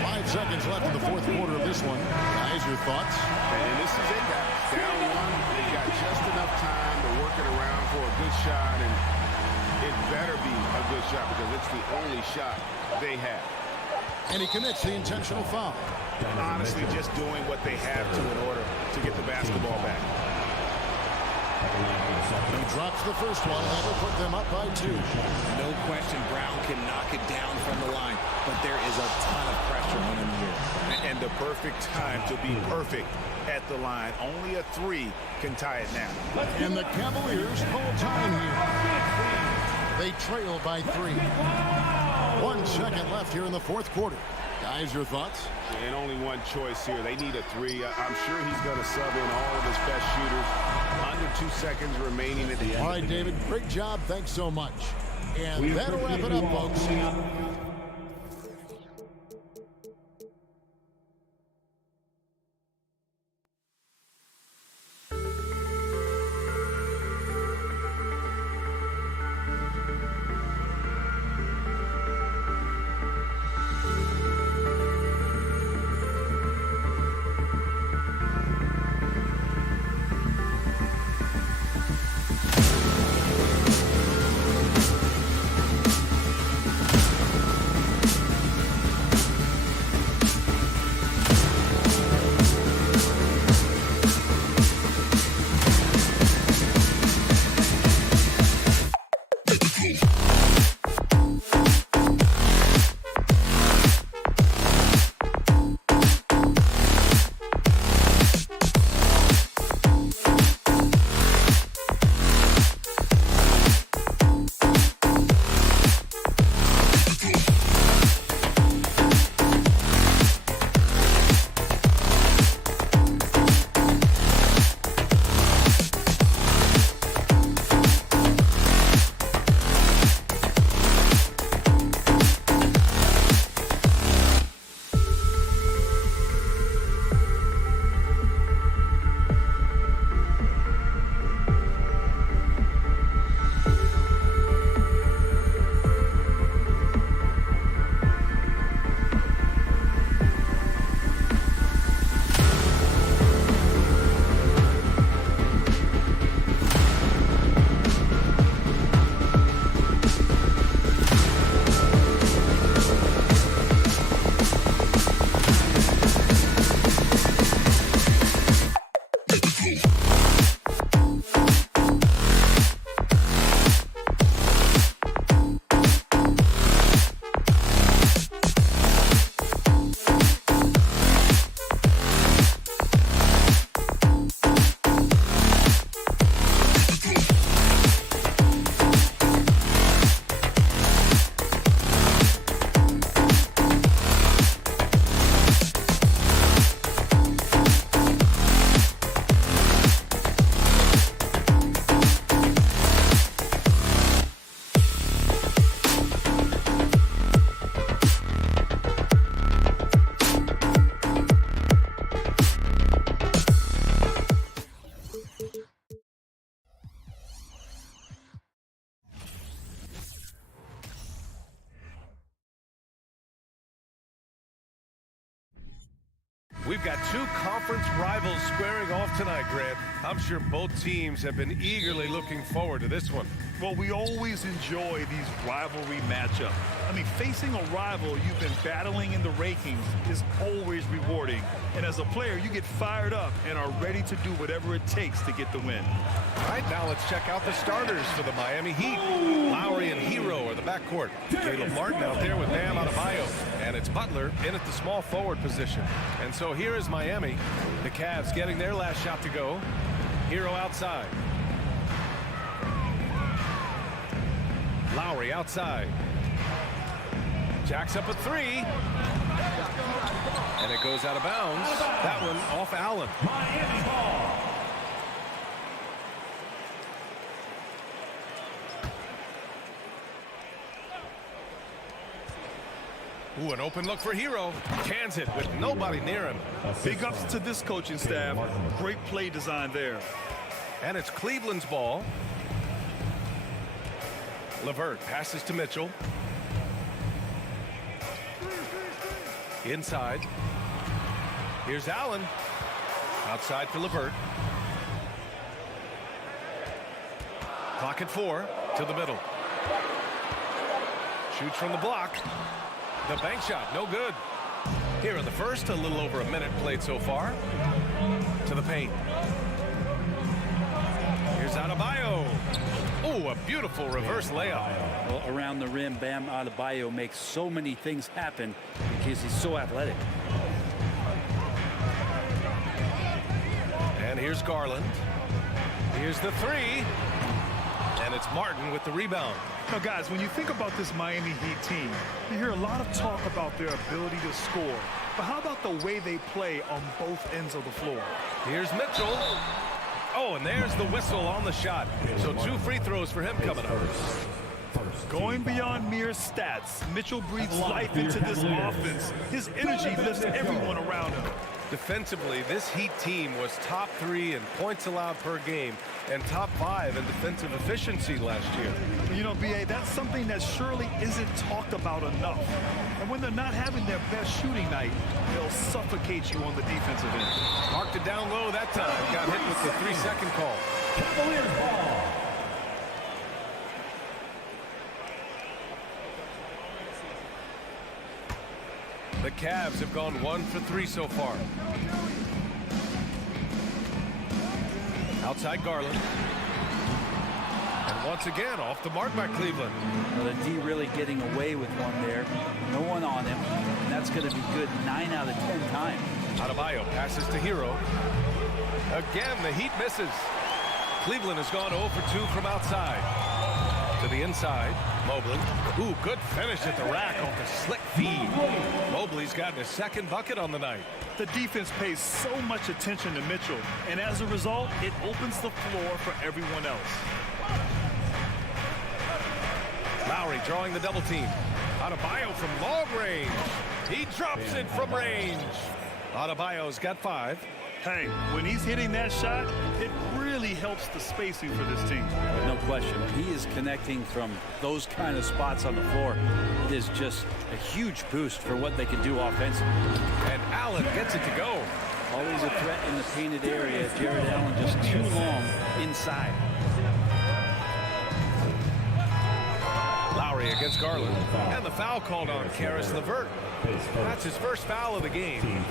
5 seconds left in the fourth quarter of this one. Guys, your thoughts? And this is it, guys. Down 1. They got just enough time to work it around for a good shot, and it better be a good shot because it's the only shot they have. And he commits the intentional foul. Honestly, just doing what they have to in order to get the basketball back. He drops the first one, and that'll put them up by 2. No question Brown can knock it down from the line, but there is a ton of pressure on him here. And the perfect time to be perfect at the line. Only a 3 can tie it now. And the Cavaliers call time here. They trail by 3. 1 second left here in the fourth quarter. Guys, your thoughts? And only one choice here. They need a 3. I'm sure he's going to sub in all of his best shooters. Under 2 seconds remaining at the end. All right, David, great job. Thanks so much. And that'll wrap it up, folks. We've got 2 conference rivals squaring off tonight, Grant. I'm sure both teams have been eagerly looking forward to this one. Well, we always enjoy these rivalry matchups. I mean, facing a rival you've been battling in the rankings is always rewarding. And as a player, you get fired up and are ready to do whatever it takes to get the win. All right, now let's check out the starters for the Miami Heat. Lowry and Hero are the backcourt. Caleb Martin out there with Bam Adebayo. And it's Butler in at the small forward position. And so here is Miami. The Cavs getting their last shot to go. Hero outside. Lowry outside. Jacks up a three. And it goes out of bounds. That one off Allen. Miami ball. Ooh, an open look for Hero. Cans it with nobody near him. Big ups to this coaching staff. Great play design there. And it's Cleveland's ball. LeVert passes to Mitchell. Inside. Here's Allen. Outside for LeVert. Clock at 4 to the middle. Shoots from the block. The bank shot, no good. Here in the first, a little over a minute played so far. To the paint. Here's Adebayo. Oh, a beautiful reverse layup. Well, around the rim, Bam Adebayo makes so many things happen because he's so athletic. And here's Garland. Here's the three. And it's Martin with the rebound. Now, guys, when you think about this Miami Heat team, you hear a lot of talk about their ability to score. But how about the way they play on both ends of the floor? Here's Mitchell. Oh, and there's the whistle on the shot. So 2 free throws for him coming up. Going beyond mere stats, Mitchell breathes life into this offense. His energy lifts everyone around him. Defensively, this Heat team was top 3 in points allowed per game and top 5 in defensive efficiency last year. You know, B.A., that's something that surely isn't talked about enough. And when they're not having their best shooting night, they'll suffocate you on the defensive end. Marked it down low that time. Got hit with the 3-second call. Cavaliers ball. The Cavs have gone 1 for 3 so far. Outside Garland. And once again, off the mark by Cleveland. Well, the D really getting away with one there. No one on him. And that's going to be good 9 out of 10 times. Adebayo passes to Hero. Again, the Heat misses. Cleveland has gone 0 for 2 from outside. To the inside, Mobley. Ooh, good finish at the rack off the slick feed. Mobley's gotten his 2nd bucket on the night. The defense pays so much attention to Mitchell, and as a result, it opens the floor for everyone else. Lowry drawing the double team. Adebayo from long range. He drops it from range. Adebayo's got 5. Hey, when he's hitting that shot, it really helps the spacing for this team. No question. When he is connecting from those kind of spots on the floor, it is just a huge boost for what they can do offensively. And Allen gets it to go. Always a threat in the painted area. Jared Allen just too long inside. Lowry against Garland. And the foul called on Karis LeVert. That's his first foul of the game.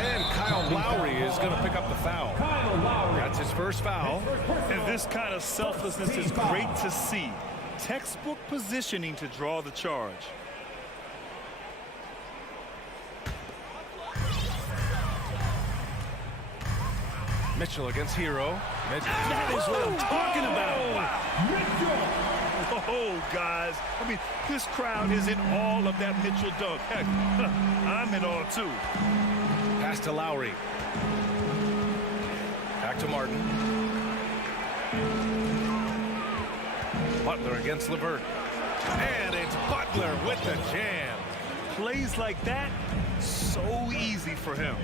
And Kyle Lowry is going to pick up the foul. That's his first foul. And this kind of selflessness is great to see. Textbook positioning to draw the charge. Mitchell against Hero. Mitchell. That is what I'm talking about. Oh, guys. I mean, this crowd is in all of that Mitchell dunk. Heck, I'm in all, too. Pass to Lowry. Back to Martin. Butler against LeVert. And it's Butler with the jam. Plays like that, so easy for him.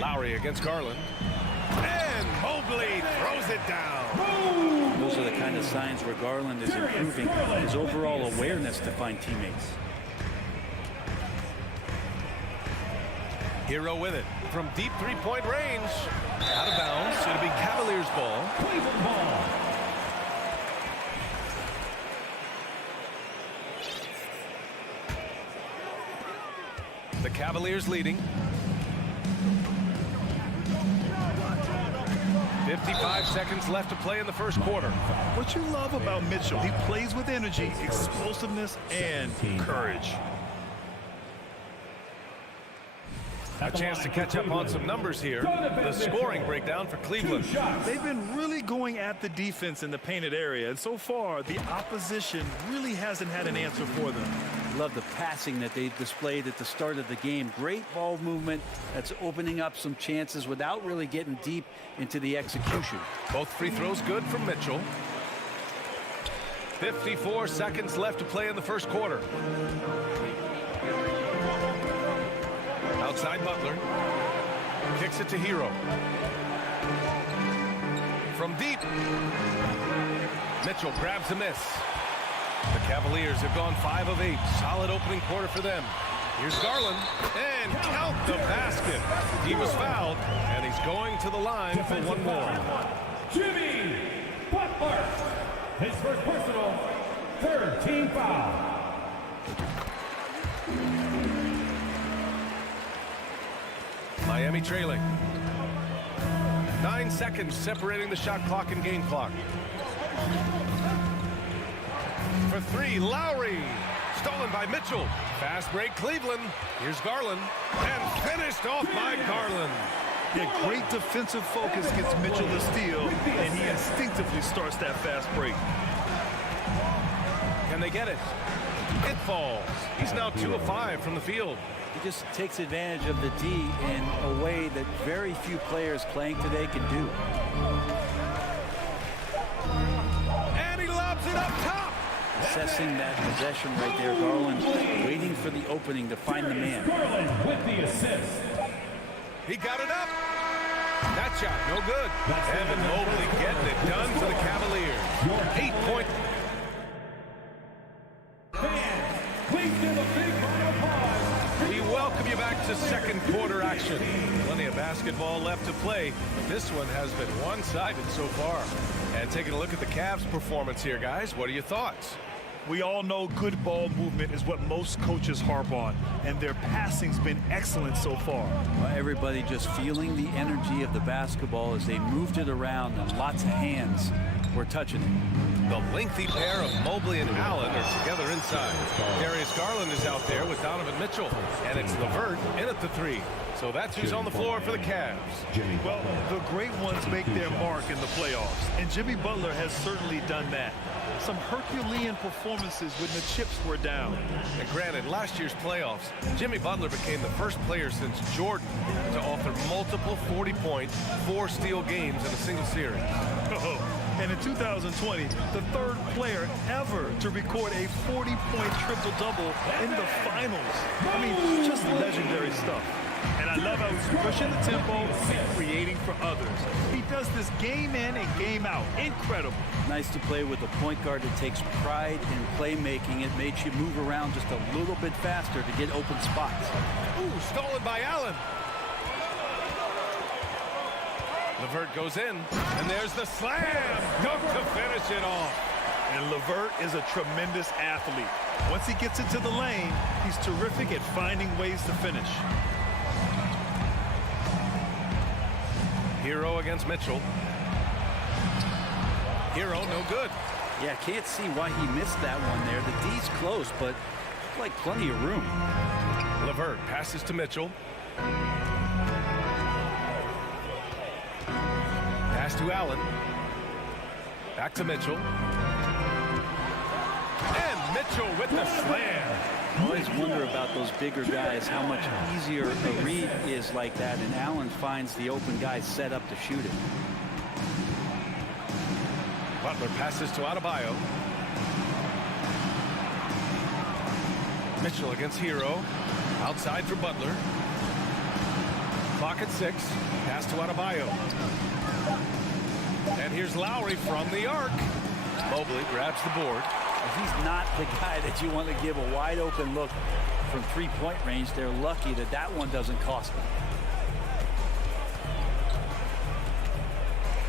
Lowry against Garland. And Mobley throws it down. Those are the kind of signs where Garland is improving his overall awareness to find teammates. Hero with it from deep three-point range. Out of bounds. It'll be Cavaliers ball. Cleveland ball. The Cavaliers leading. 55 seconds left to play in the first quarter. What you love about Mitchell, he plays with energy, explosiveness, and courage. A chance to catch up on some numbers here. The scoring breakdown for Cleveland. They've been really going at the defense in the painted area, and so far the opposition really hasn't had an answer for them. Love the passing that they displayed at the start of the game. Great ball movement that's opening up some chances without really getting deep into the execution. Both free throws good from Mitchell. 54 seconds left to play in the first quarter. Outside Butler. Kicks it to Hero. From deep. Mitchell grabs a miss. The Cavaliers have gone 5 of 8. Solid opening quarter for them. Here's Garland. And count the basket. He was fouled, and he's going to the line for one more. Jimmy Butler. His first personal, third team foul. Miami trailing. 9 seconds separating the shot clock and game clock. For 3, Lowry. Stolen by Mitchell. Fast break, Cleveland. Here's Garland. And finished off by Garland. Yeah, great defensive focus gets Mitchell the steal, and he instinctively starts that fast break. Can they get it? It falls. He's now 2 of 5 from the field. He just takes advantage of the D in a way that very few players playing today can do. And he lobs it up top. Assessing that possession right there, Garland waiting for the opening to find the man. Garland with the assist. He got it up. That shot, no good. Evan Mobley getting it done for the Cavaliers. 8-point. Fans, please give a big round of applause. We welcome you back to second quarter action. Plenty of basketball left to play, but this one has been one-sided so far. And taking a look at the Cavs' performance here, guys, what are your thoughts? We all know good ball movement is what most coaches harp on, and their passing's been excellent so far. Well, everybody just feeling the energy of the basketball as they moved it around, and lots of hands were touching it. The lengthy pair of Mobley and Allen are together inside. Darius Garland is out there with Donovan Mitchell, and it's LeVert in at the 3. So that's who's on the floor for the Cavs. Well, the great ones make their mark in the playoffs, and Jimmy Butler has certainly done that. Some Herculean performances when the chips were down. And granted, last year's playoffs, Jimmy Butler became the first player since Jordan to author multiple 40-point, 4-steal games in a single series. And in 2020, the third player ever to record a 40-point triple-double in the finals. I mean, just legendary stuff. And I love how he's pushing the tempo and creating for others. He does this game in and game out. Incredible. Nice to play with a point guard that takes pride in playmaking. It makes you move around just a little bit faster to get open spots. Ooh, stolen by Allen. LeVert goes in, and there's the slam. Dunk to finish it off. And LeVert is a tremendous athlete. Once he gets into the lane, he's terrific at finding ways to finish. Hero against Mitchell. Hero, no good. Yeah, can't see why he missed that one there. The D's close, but like plenty of room. LeVert passes to Mitchell. Pass to Allen. Back to Mitchell. And Mitchell with the slam. I always wonder about those bigger guys, how much easier a read is like that, and Allen finds the open guy set up to shoot it. Butler passes to Adebayo. Mitchell against Hero. Outside for Butler. Clock at 6. Pass to Adebayo. And here's Lowry from the arc. Mobley grabs the board. He's not the guy that you want to give a wide open look from three-point range. They're lucky that that one doesn't cost them.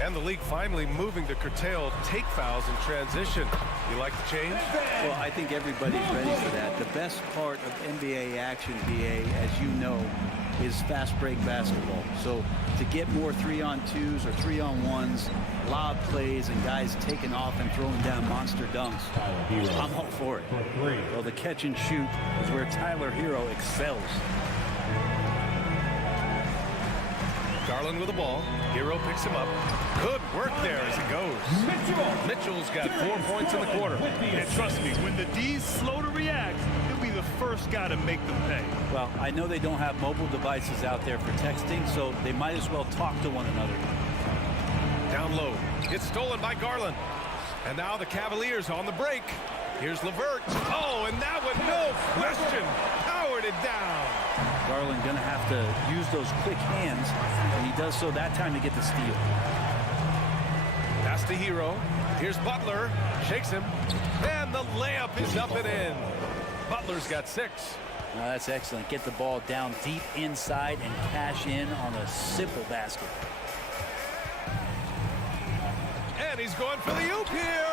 And the league finally moving to curtail take fouls in transition. You like the change? Well, I think everybody's ready for that. The best part of NBA action, BA, as you know, is fast break basketball. So to get more 3-on-2s or 3-on-1s, lob plays, and guys taking off and throwing down monster dunks, I'm all for it. Well, the catch and shoot is where Tyler Hero excels. Garland with the ball. Hero picks him up. Good work there as he goes. Mitchell's got 4 points in the quarter. And trust me, when the D's slow to react, he'll be the first guy to make them pay. Well, I know they don't have mobile devices out there for texting, so they might as well talk to one another. Down low. Gets stolen by Garland. And now the Cavaliers on the break. Here's LeVert. Oh, and that one, no question, powered it down. Garland going to have to use those quick hands, and he does so that time to get the steal. Pass to Hero. Here's Butler. Shakes him. And the layup is up and in. Butler's got 6. Well, that's excellent. Get the ball down deep inside and cash in on a simple basket. And he's going for the oop here.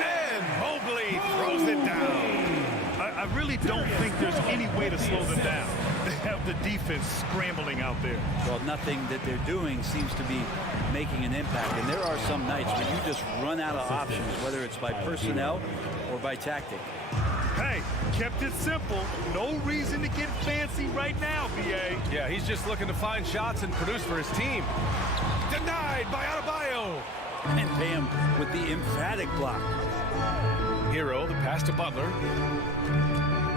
And Mobley throws it down. I really don't think there's any way to slow them down. They have the defense scrambling out there. Well, nothing that they're doing seems to be making an impact. And there are some nights when you just run out of options, whether it's by personnel or by tactic. Hey, kept it simple. No reason to get fancy right now, BA. Yeah, he's just looking to find shots and produce for his team. Denied by Adebayo. And Bam with the emphatic block. Hero, the pass to Butler.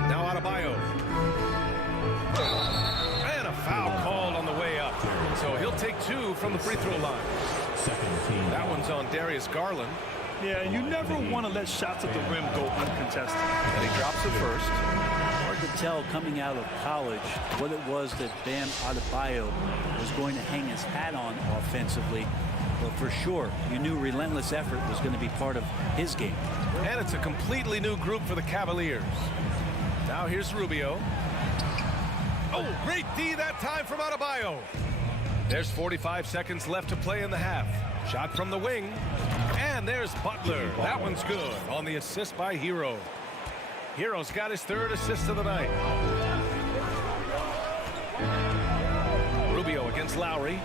Now Adebayo. And a foul called on the way up. So he'll take 2 from the free throw line. That one's on Darius Garland. Yeah, you never want to let shots at the rim go uncontested. And he drops it first. Hard to tell coming out of college what it was that Bam Adebayo was going to hang his hat on offensively. But for sure, you knew relentless effort was going to be part of his game. And it's a completely new group for the Cavaliers. Now here's Rubio. Oh, great D that time from Adebayo. There's 45 seconds left to play in the half. Shot from the wing. And there's Butler. That one's good on the assist by Hero. Hero's got his 3rd assist of the night. Rubio against Lowry.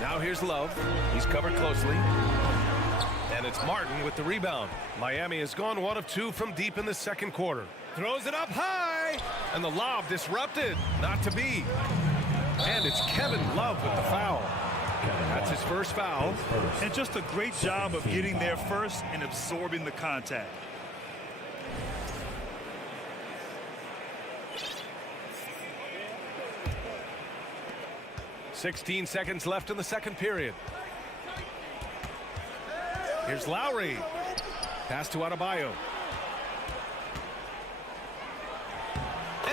Now here's Love. He's covered closely. And it's Martin with the rebound. Miami has gone 1 of 2 from deep in the second quarter. Throws it up high. And the lob disrupted. Not to be. And it's Kevin Love with the foul. That's his first foul. And just a great job of getting there first and absorbing the contact. .16 seconds left in the second period. Here's Lowry. Pass to Adebayo.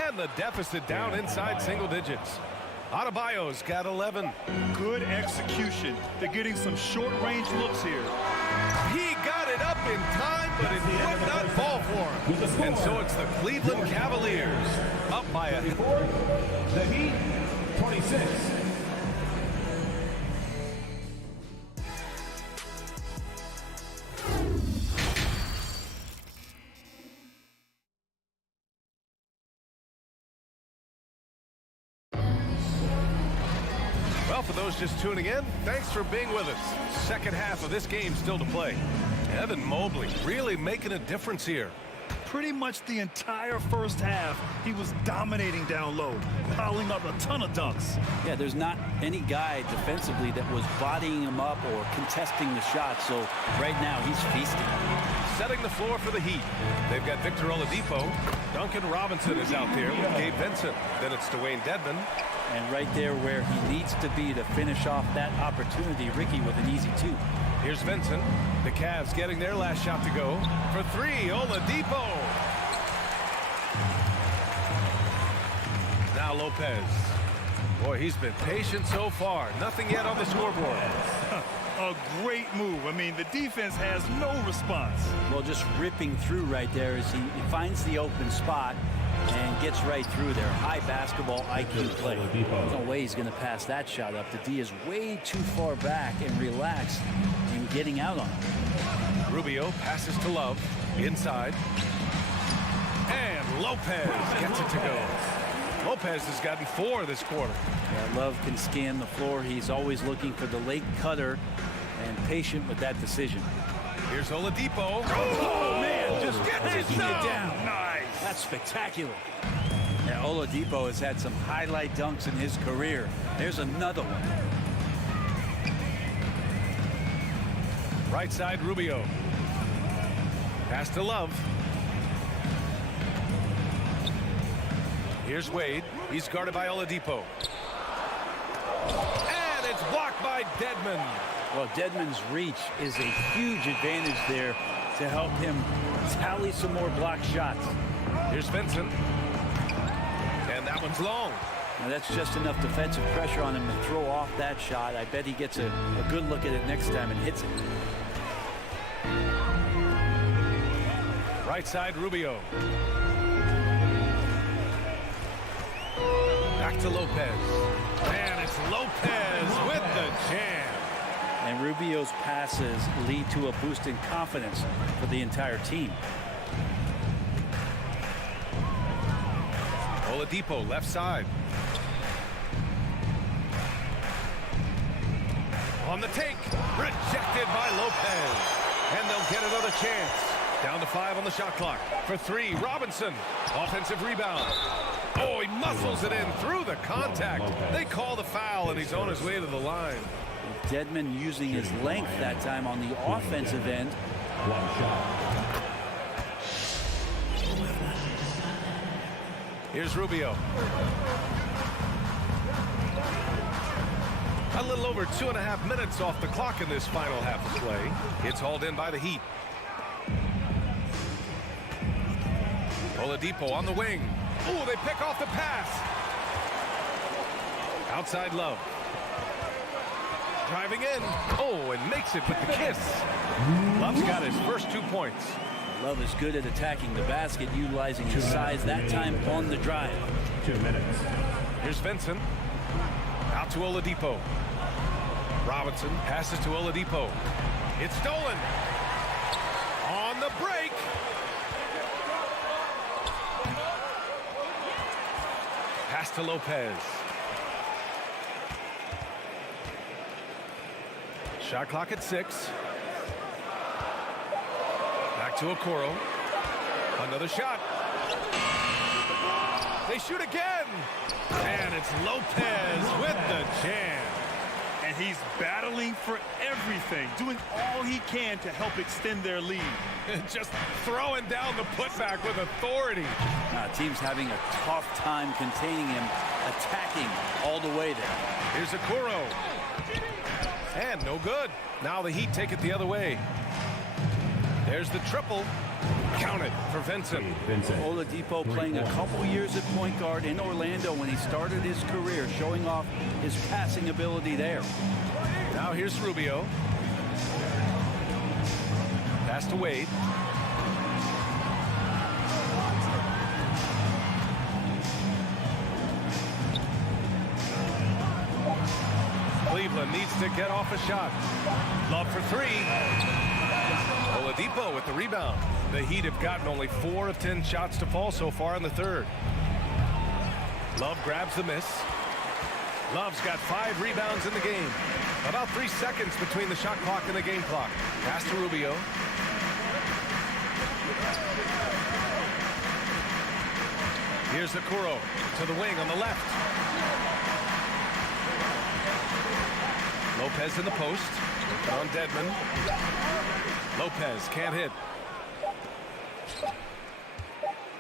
And the deficit down inside single digits. Adebayo's got 11. Good execution. They're getting some short-range looks here. He got it up in time, but it would not fall for him. And so it's the Cleveland Cavaliers up by a... The Heat, 26. Well, for those just tuning in, thanks for being with us. Second half of this game still to play. Evan Mobley really making a difference here. Pretty much the entire first half, he was dominating down low, piling up a ton of dunks. Yeah, there's not any guy defensively that was bodying him up or contesting the shot, so right now he's feasting. Setting the floor for the Heat. They've got Victor Oladipo. Duncan Robinson is out there with Gabe Vincent. Then it's Dwayne Dedmon. And right there where he needs to be to finish off that opportunity, Ricky with an easy 2. Here's Vincent. The Cavs getting their last shot to go. For 3, Oladipo. Now Lopez. Boy, he's been patient so far. Nothing yet on the scoreboard. A great move. I mean, the defense has no response. Well, just ripping through right there as he finds the open spot and gets right through there. High basketball IQ play. There's no way he's going to pass that shot up. The D is way too far back and relaxed in getting out on him. Rubio passes to Love. Inside. And Lopez gets it to go. Lopez has gotten 4 this quarter. Yeah, Love can scan the floor. He's always looking for the late cutter and patient with that decision. Here's Oladipo. Oh, man, just gets it down. Nice. That's spectacular. Yeah, Oladipo has had some highlight dunks in his career. There's another one. Right side, Rubio. Pass to Love. Here's Wade. He's guarded by Oladipo. And it's blocked by Dedmon. Well, Dedmon's reach is a huge advantage there to help him tally some more block shots. Here's Vincent. And that one's long. Now that's just enough defensive pressure on him to throw off that shot. I bet he gets a good look at it next time and hits it. Right side, Rubio. Back to Lopez. And it's Lopez with the jam. And Rubio's passes lead to a boost in confidence for the entire team. Oladipo, left side. On the take. Rejected by Lopez. And they'll get another chance. Down to 5 on the shot clock. For 3, Robinson. Offensive rebound. Oh, he muscles it in through the contact. They call the foul, and he's on his way to the line. Dedmon using his length that time on the offensive end. Here's Rubio. A little over 2.5 minutes off the clock in this final half of play. It's hauled in by the Heat. Oladipo on the wing. Oh, they pick off the pass. Outside Love. Driving in. Oh, and makes it with the kiss. Love's got his first 2 points. Love is good at attacking the basket, utilizing his size that time on the drive. 2 minutes. Here's Vincent. Out to Oladipo. Robinson passes to Oladipo. It's stolen. On the break. Pass to Lopez. Shot clock at 6. Back to Okoro. Another shot. They shoot again. And it's Lopez with the jam. And he's battling for everything, doing all he can to help extend their lead. Just throwing down the putback with authority. Team's having a tough time containing him, attacking all the way there. Here's Okoro. And no good. Now the Heat take it the other way. There's the triple. Count it for Vincent. Oladipo playing a couple years at point guard in Orlando when he started his career, showing off his passing ability there. Now here's Rubio. Pass to Wade. Cleveland needs to get off a shot. Love for 3. Oladipo with the rebound. The Heat have gotten only 4 of 10 shots to fall so far in the third. Love grabs the miss. Love's got 5 rebounds in the game. About 3 seconds between the shot clock and the game clock. Pass to Rubio. Here's Okoro to the wing on the left. Lopez in the post. On Dedmon. Lopez can't hit.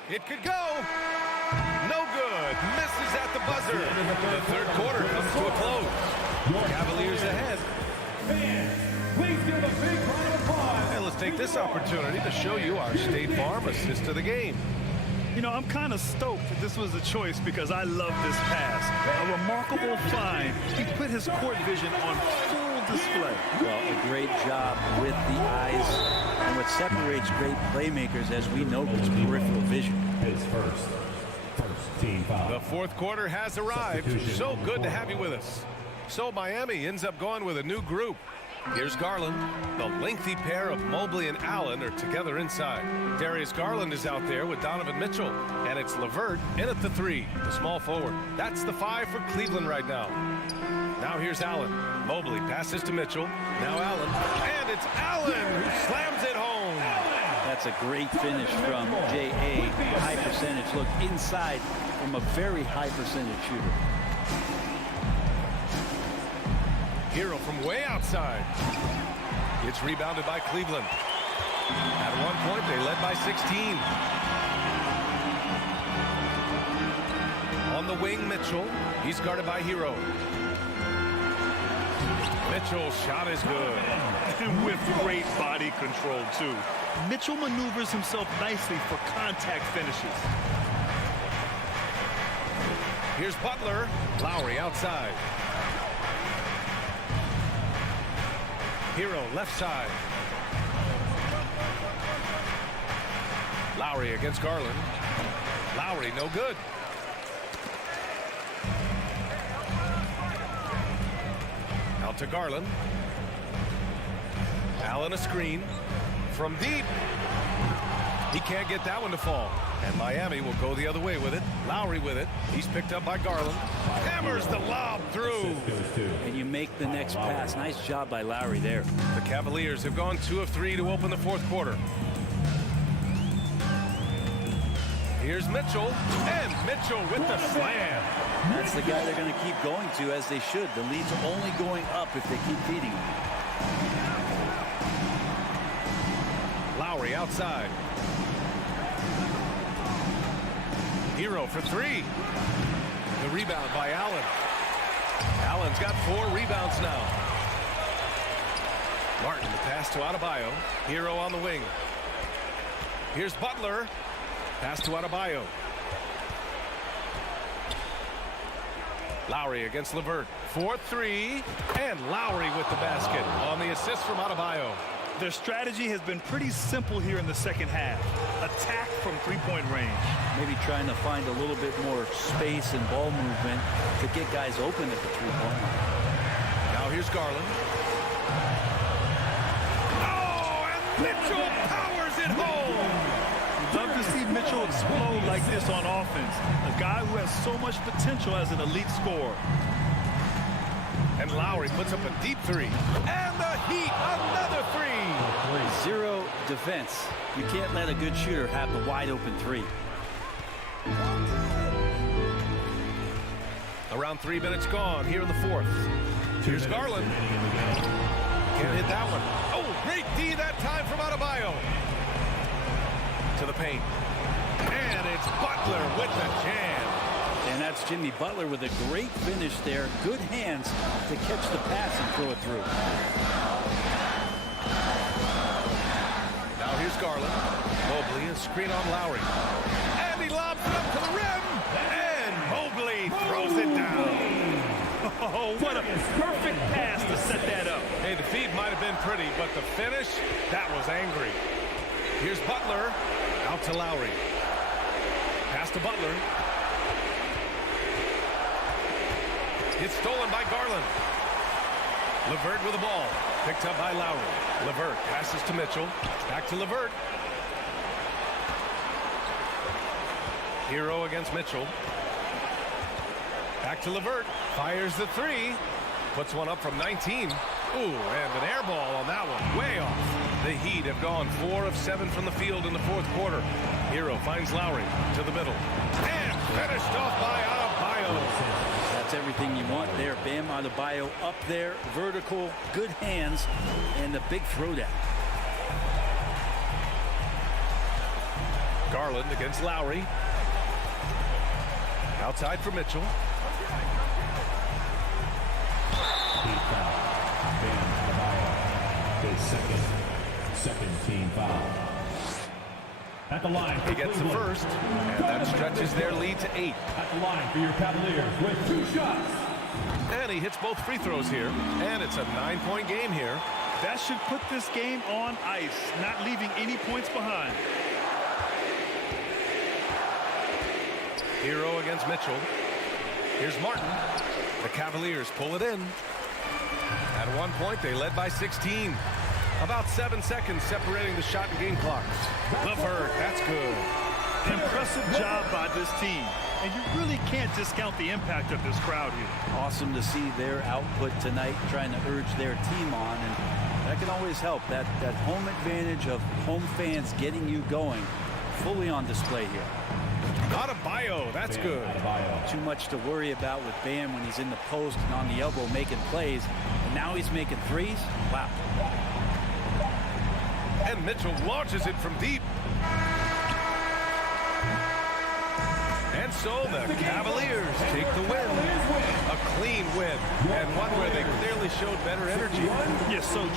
It could go. No good. Misses at the buzzer. The third quarter comes to a close. Cavaliers ahead. Fans, please give a big round of applause. And let's take this opportunity to show you our State Farm assist to the game. You know, I'm kind of stoked that this was a choice because I love this pass. A remarkable find. He put his court vision on full display. Well, a great job with the eyes. And what separates great playmakers, as we know, is peripheral vision. His first team foul. The fourth quarter has arrived. So good to have you with us. So Miami ends up going with a new group. Here's Garland. The lengthy pair of Mobley and Allen are together inside. Darius Garland is out there with Donovan Mitchell. And it's LeVert in at the 3, the small forward. That's the 5 for Cleveland right now. Now here's Allen. Mobley passes to Mitchell. Now Allen. And it's Allen who slams it home. That's a great finish from J.A. High percentage look inside from a very high percentage shooter. Hero from way outside. It's rebounded by Cleveland. At one point, they led by 16. On the wing, Mitchell. He's guarded by Hero. Mitchell's shot is good. And with great body control, too. Mitchell maneuvers himself nicely for contact finishes. Here's Butler. Lowry outside. Hero left side. Lowry against Garland. Lowry no good. Out to Garland. Allen a screen. From deep. He can't get that one to fall. And Miami will go the other way with it. Lowry with it. He's picked up by Garland. Hammers the lob through. And you make the next pass. Nice job by Lowry there. The Cavaliers have gone 2 of 3 to open the fourth quarter. Here's Mitchell. And Mitchell with the slam. That's the guy they're going to keep going to, as they should. The lead's only going up if they keep feeding him. Lowry outside. Hero for 3. The rebound by Allen. Allen's got 4 rebounds now. Martin, the pass to Adebayo. Hero on the wing. Here's Butler. Pass to Adebayo. Lowry against LeVert. 4-3. And Lowry with the basket on the assist from Adebayo. Their strategy has been pretty simple here in the second half. Attack from three-point range. Maybe trying to find a little bit more space and ball movement to get guys open at the three-point line. Now here's Garland. Oh, and Mitchell powers it home. Love to see Mitchell explode like this on offense. A guy who has so much potential as an elite scorer. And Lowry puts up a deep 3. And the Heat, another 3. 0 defense. You can't let a good shooter have the wide open 3. Around 3 minutes gone here in the fourth. Here's Garland. Can't hit that one. Oh, great D that time from Adebayo. To the paint. And it's Butler with the jam. And that's Jimmy Butler with a great finish there. Good hands to catch the pass and throw it through. Now here's Garland. Mobley, a screen on Lowry. And he lobs it up to the rim. And Mobley throws it down. Oh, what a perfect pass to set that up. Hey, the feed might have been pretty, but the finish, that was angry. Here's Butler. Out to Lowry. Pass to Butler. It's stolen by Garland. LeVert with the ball. Picked up by Lowry. LeVert passes to Mitchell. Back to LeVert. Hero against Mitchell. Back to LeVert. Fires the 3. Puts one up from 19. Ooh, and an air ball on that one. Way off. The Heat have gone 4 of 7 from the field in the fourth quarter. Hero finds Lowry to the middle. And finished off by Adebayo. That's everything you want there. Bam Adebayo up there, vertical, good hands, and the big throwdown. Garland against Lowry. Outside for Mitchell. His second team foul. At the line, he gets the first, and that stretches their lead to 8. At the line for your Cavaliers with 2 shots. And he hits both free throws here. And it's a 9-point game here. That should put this game on ice, not leaving any points behind. Hero against Mitchell. Here's Martin. The Cavaliers pull it in. At one point, they led by 16. About 7 seconds separating the shot and game clocks. LeVert, that's good. Impressive job by this team. And you really can't discount the impact of this crowd here. Awesome to see their output tonight, trying to urge their team on. And that can always help. That home advantage of home fans getting you going, fully on display here. Adebayo, that's good. Too much to worry about with Bam when he's in the post and on the elbow making plays. And now he's making threes. Wow. And Mitchell launches it from deep. And so the Cavaliers take the win. A clean win. And one where they clearly showed better energy. Yes, so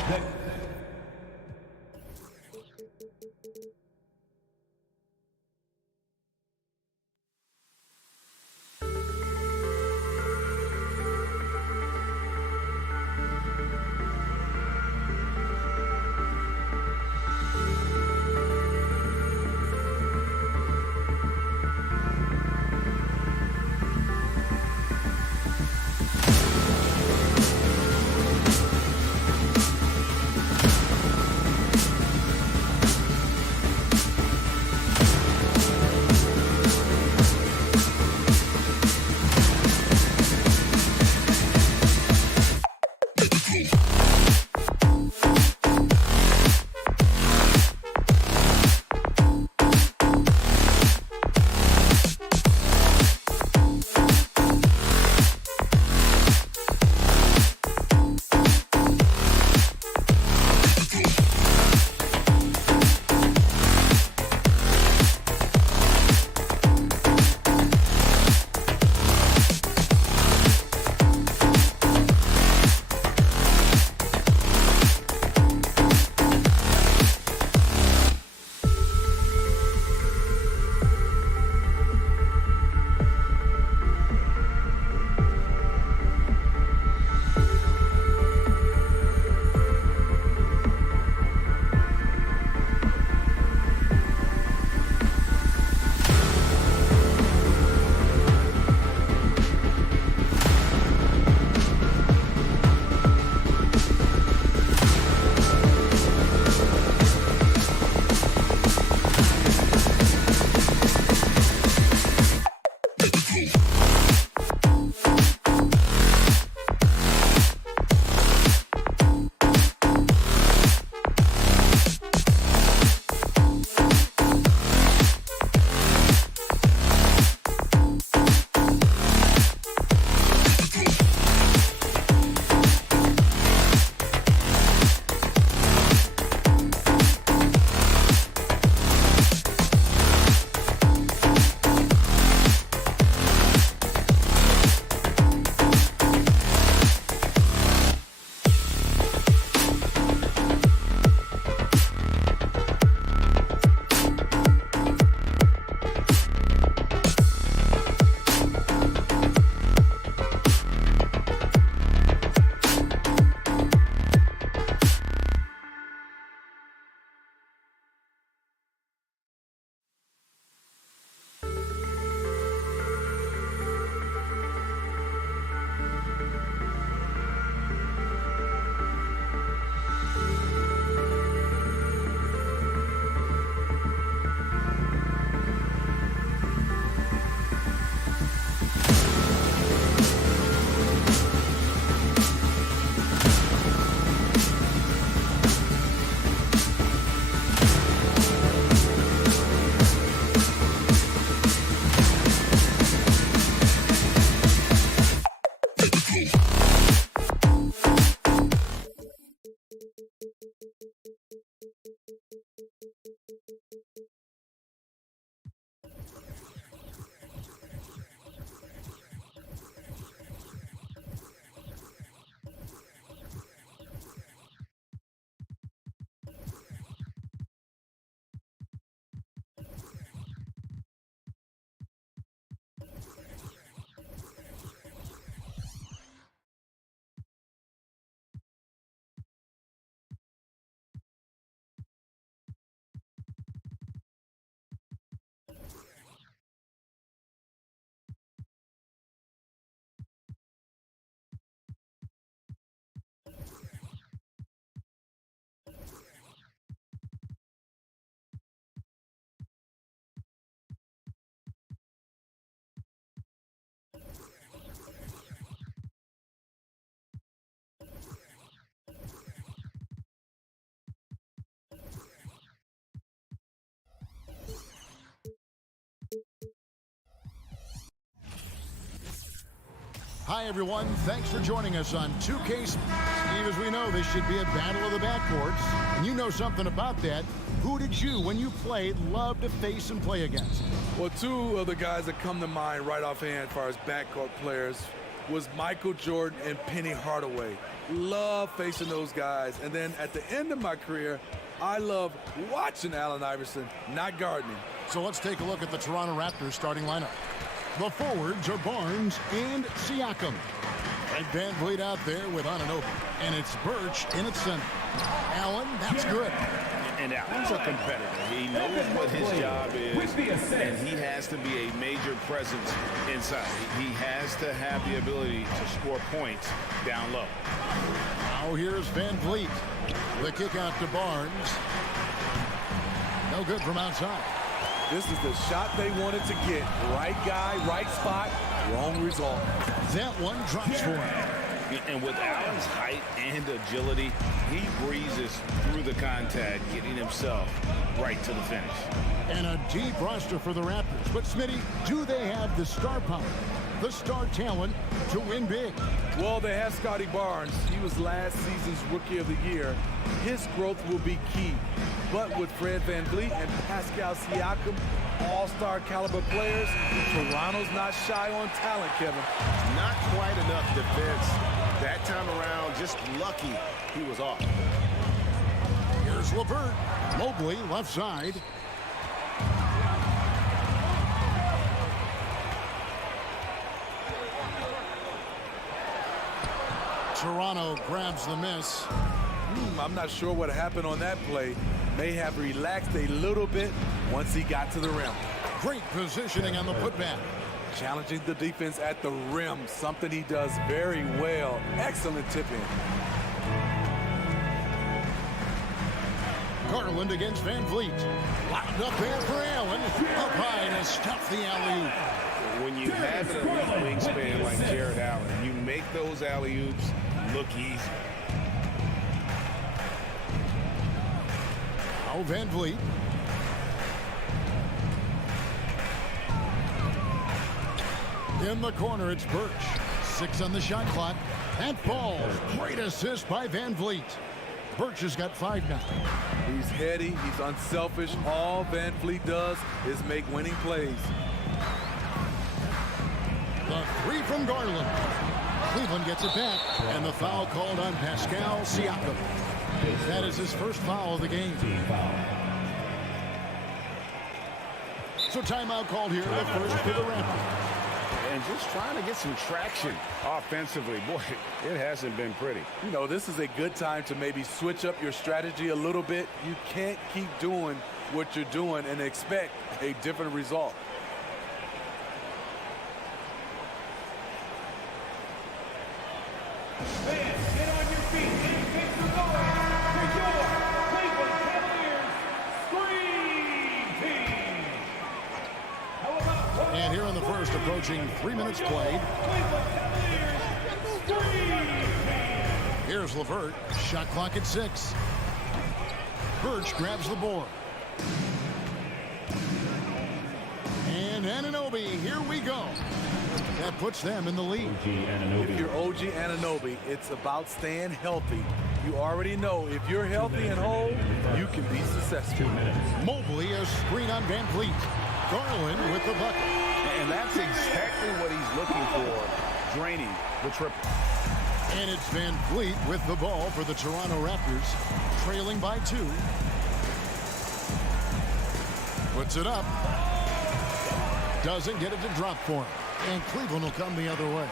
Hi, everyone. Thanks for joining us on 2K. Steve, as we know, this should be a battle of the backcourts. And you know something about that. Who did you, when you played, love to face and play against? Well, two of the guys that come to mind right offhand as far as backcourt players was Michael Jordan and Penny Hardaway. Love facing those guys. And then at the end of my career, I love watching Allen Iverson, not guarding him. So let's take a look at the Toronto Raptors starting lineup. The forwards are Barnes and Siakam. And Van Vliet out there with Anunoby. And it's Birch in its center. Allen, that's good. And Allen's a competitor. He knows what his job is, and he has to be a major presence inside. He has to have the ability to score points down low. Now here's Van Vliet. The kick out to Barnes. No good from outside. This is the shot they wanted to get. Right guy, right spot, wrong result. That one drops for him. And with Allen's height and agility, he breezes through the contact, getting himself right to the finish. And a deep roster for the Raptors. But, Smitty, do they have the star power, the star talent to win big? Well, they have Scotty Barnes. He was last season's Rookie of the Year. His growth will be key. But with Fred VanVleet and Pascal Siakam, all-star caliber players, Toronto's not shy on talent, Kevin. Not quite enough defense. That time around, just lucky he was off. Here's LeVert. Mobley, left side. Toronto grabs the miss. I'm not sure what happened on that play. May have relaxed a little bit once he got to the rim. Great positioning on the putback. Challenging the defense at the rim, something he does very well. Excellent tip-in. Garland against Van Vliet. Locked up there for Allen. Up high to stuff the alley-oop. When you have an elite wingspan like Jared Allen, you make those alley-oops look easy. Now Van Vliet. In the corner, it's Birch. 6 on the shot clock. That falls. Great assist by Van Vliet. Birch has got 5 now. He's heady. He's unselfish. All Van Vliet does is make winning plays. The 3 from Garland. Cleveland gets it back. And the foul called on Pascal Siakam. That is his first foul of the game. So timeout called here. The first for the Raptors. And just trying to get some traction offensively. Boy, it hasn't been pretty. You know, this is a good time to maybe switch up your strategy a little bit. You can't keep doing what you're doing and expect a different result. Fans, get on your feet and take the ball for your Cleveland Cavaliers Dream Team. How about And here in the first, approaching 3 minutes played. Cleveland Cavaliers Dream Team? Here's LeVert. Shot clock at 6. Birch grabs the board. And Anunoby, here we go. That puts them in the lead. If you're OG Anunoby, it's about staying healthy. You already know if you're healthy and whole, you can be successful. Mobley, a screen on Van Vliet. Garland with the bucket. And that's exactly what he's looking for, draining the triple. And it's Van Vliet with the ball for the Toronto Raptors, trailing by 2. Puts it up. Doesn't get it to drop for him. And Cleveland will come the other way.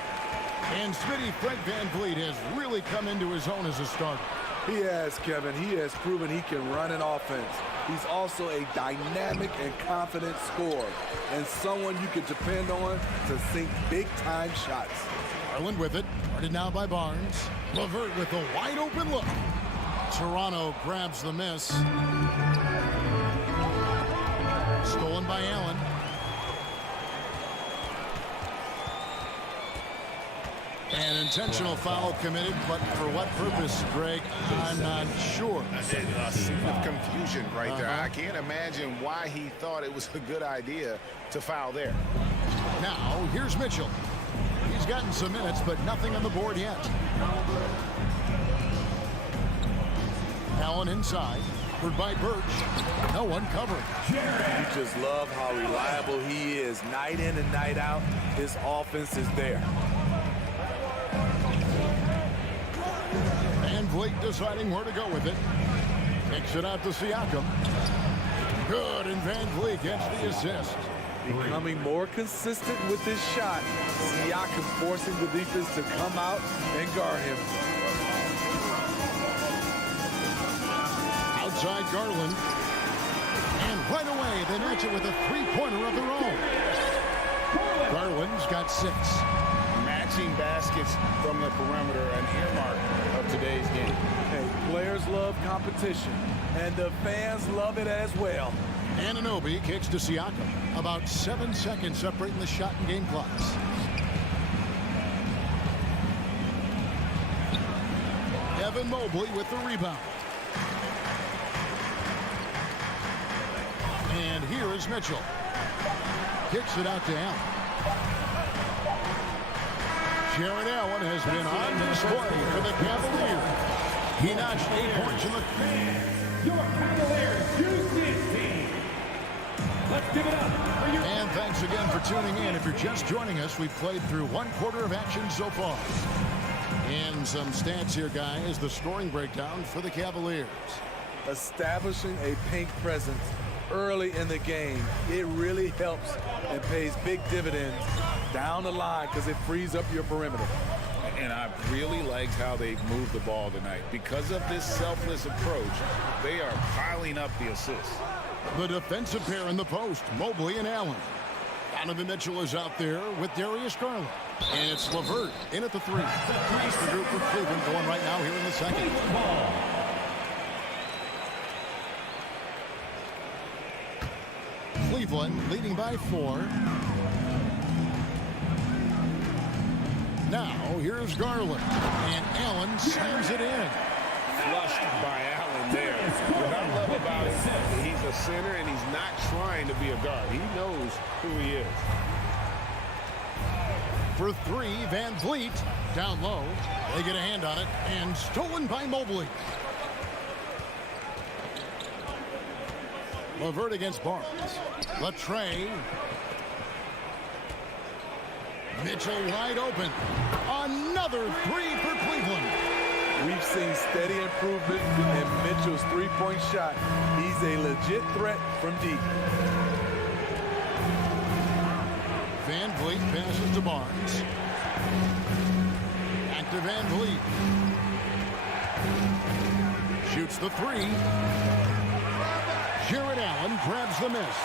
And Smitty, Fred Van Vliet has really come into his own as a starter. He has, Kevin. He has proven he can run an offense. He's also a dynamic and confident scorer and someone you can depend on to sink big-time shots. Garland with it. Guarded now by Barnes. LeVert with a wide-open look. Toronto grabs the miss. Stolen by Allen. An intentional foul committed, but for what purpose, Greg? I'm not sure. A scene of confusion right there. I can't imagine why he thought it was a good idea to foul there. Now, here's Mitchell. He's gotten some minutes, but nothing on the board yet. Allen inside. Covered by Birch. No one covering. You just love how reliable he is. Night in and night out, his offense is there. Van Vliet deciding where to go with it. Kicks it out to Siakam. Good, and Van Vliet gets the assist. Becoming more consistent with his shot. Siakam forcing the defense to come out and guard him. Outside Garland. And right away, they match it with a three-pointer of their own. Garland's got 6. Matching baskets from the perimeter, an earmark of today's game. Hey, players love competition, and the fans love it as well. Anunoby kicks to Siakam. About 7 seconds separating the shot and game clocks. Evan Mobley with the rebound. And here is Mitchell. Kicks it out to Allen. Jared Allen has been on display for the Cavaliers. He notched 8 points in the... Your Cavaliers Houston team. Let's give it up for you. And thanks again for tuning in. If you're just joining us, we've played through 1/4 of action so far. And some stats here, guys. The scoring breakdown for the Cavaliers. Establishing a paint presence early in the game, it really helps and pays big dividends down the line because it frees up your perimeter. And I really liked how they moved the ball tonight. Because of this selfless approach, they are piling up the assists. The defensive pair in the post, Mobley and Allen. Donovan Mitchell is out there with Darius Garland. And it's LeVert in at the 3. That's the group for Cleveland going right now here in the second. Cleveland leading by 4. Now, here's Garland. And Allen slams it in. Flushed by Allen there. What I love about it, he's a center and he's not trying to be a guard. He knows who he is. For 3, Van Vliet down low. They get a hand on it and stolen by Mobley. LeVert against Barnes. Latre. Mitchell wide open. Another 3 for Cleveland. We've seen steady improvement in Mitchell's three-point shot. He's a legit threat from deep. Van Vliet passes to Barnes. Back to Van Vliet. Shoots the 3. Jared Allen grabs the miss.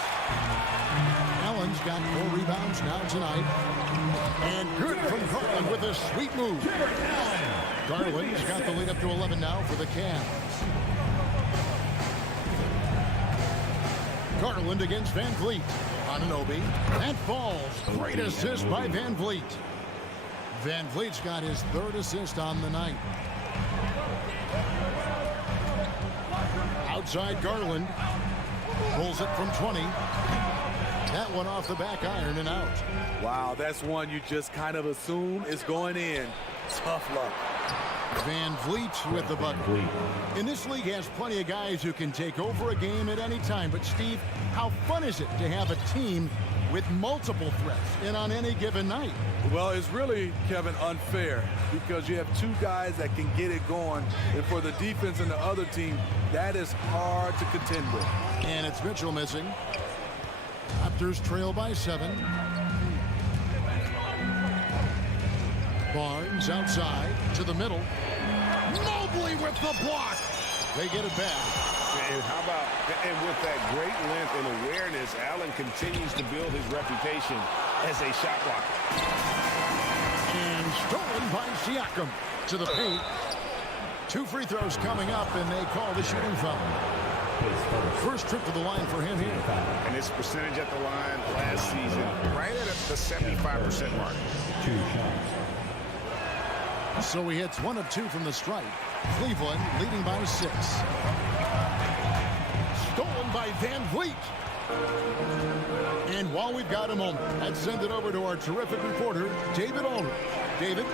Allen's got 4 rebounds now tonight. And good from Garland with a sweet move. Garland's got the lead up to 11 now for the Cavs. Garland against Van Vliet. Anunoby. That falls. Great assist by Van Vliet. Van Vliet's got his 3rd assist on the night. Outside Garland. Pulls it from 20. That one off the back iron and out. Wow, that's one you just kind of assume is going in. Tough luck. Van Vliet with the bucket. In this league has plenty of guys who can take over a game at any time. But, Steve, how fun is it to have a team with multiple threats and on any given night? Well, it's really, Kevin, unfair because you have 2 guys that can get it going. And for the defense and the other team, that is hard to contend with. And it's Mitchell missing. Raptors trail by 7. Barnes outside to the middle. Mobley with the block. They get it back. And how about, and with that great length and awareness, Allen continues to build his reputation as a shot blocker. And stolen by Siakam to the paint. 2 free throws coming up, and they call the shooting foul. First trip to the line for him here. And his percentage at the line last season, right at the 75% mark. 2 shots. So he hits 1 of 2 from the stripe. Cleveland leading by 6. Stolen by Van Vliet. And while we've got a moment, let's send it over to our terrific reporter, David Aldridge. David?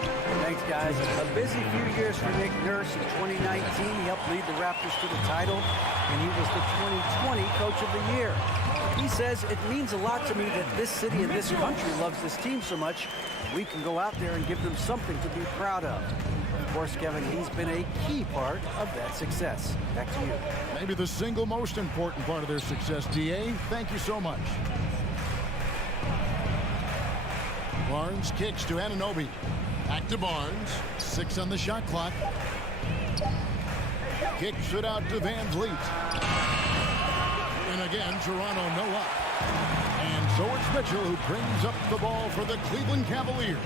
Thanks, guys. A busy few years for Nick Nurse. In 2019, he helped lead the Raptors to the title, and he was the 2020 Coach of the Year. He says, it means a lot to me that this city and this country loves this team so much. We can go out there and give them something to be proud of. Of course, Kevin, he's been a key part of that success. Back to you. Maybe the single most important part of their success, D.A. Thank you so much. Barnes kicks to Anunoby. Back to Barnes. 6 on the shot clock. Kicks it out to Van Vliet. And again, Toronto no up. And so it's Mitchell who brings up the ball for the Cleveland Cavaliers.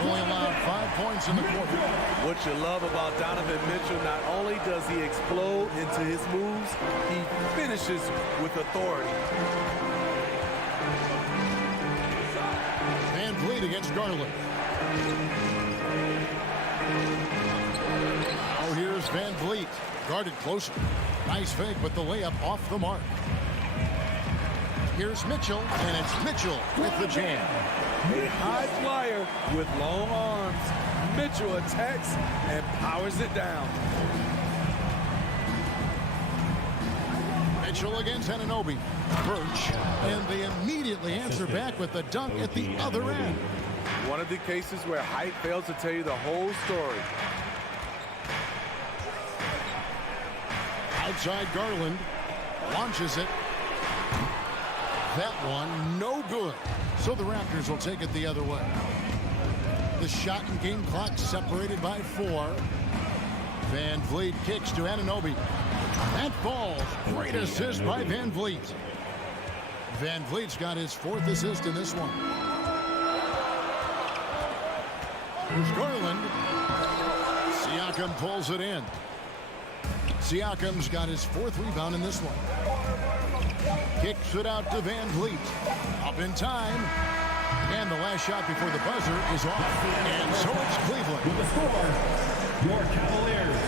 Only allowed 5 points in the quarter. What you love about Donovan Mitchell, not only does he explode into his moves, he finishes with authority. Van Vliet against Garland. Oh, here's Van Vliet. Guarded closer. Nice fake, but the layup off the mark. Here's Mitchell, and it's Mitchell with the jam. A high flyer with long arms. Mitchell attacks and powers it down. Mitchell against Anunoby. Birch, and they immediately answer back with the dunk at the other end. One of the cases where height fails to tell you the whole story. Outside Garland. Launches it. That one, no good. So the Raptors will take it the other way. The shot and game clock separated by 4. Van Vliet kicks to Anunoby. That falls. Great assist by Van Vliet. Van Vliet's got his 4th assist in this one. Here's Garland. Siakam pulls it in. Siakam's got his 4th rebound in this one. Kicks it out to Van Vliet. Up in time. And the last shot before the buzzer is off. And so it's Cleveland. With the score, your Cavaliers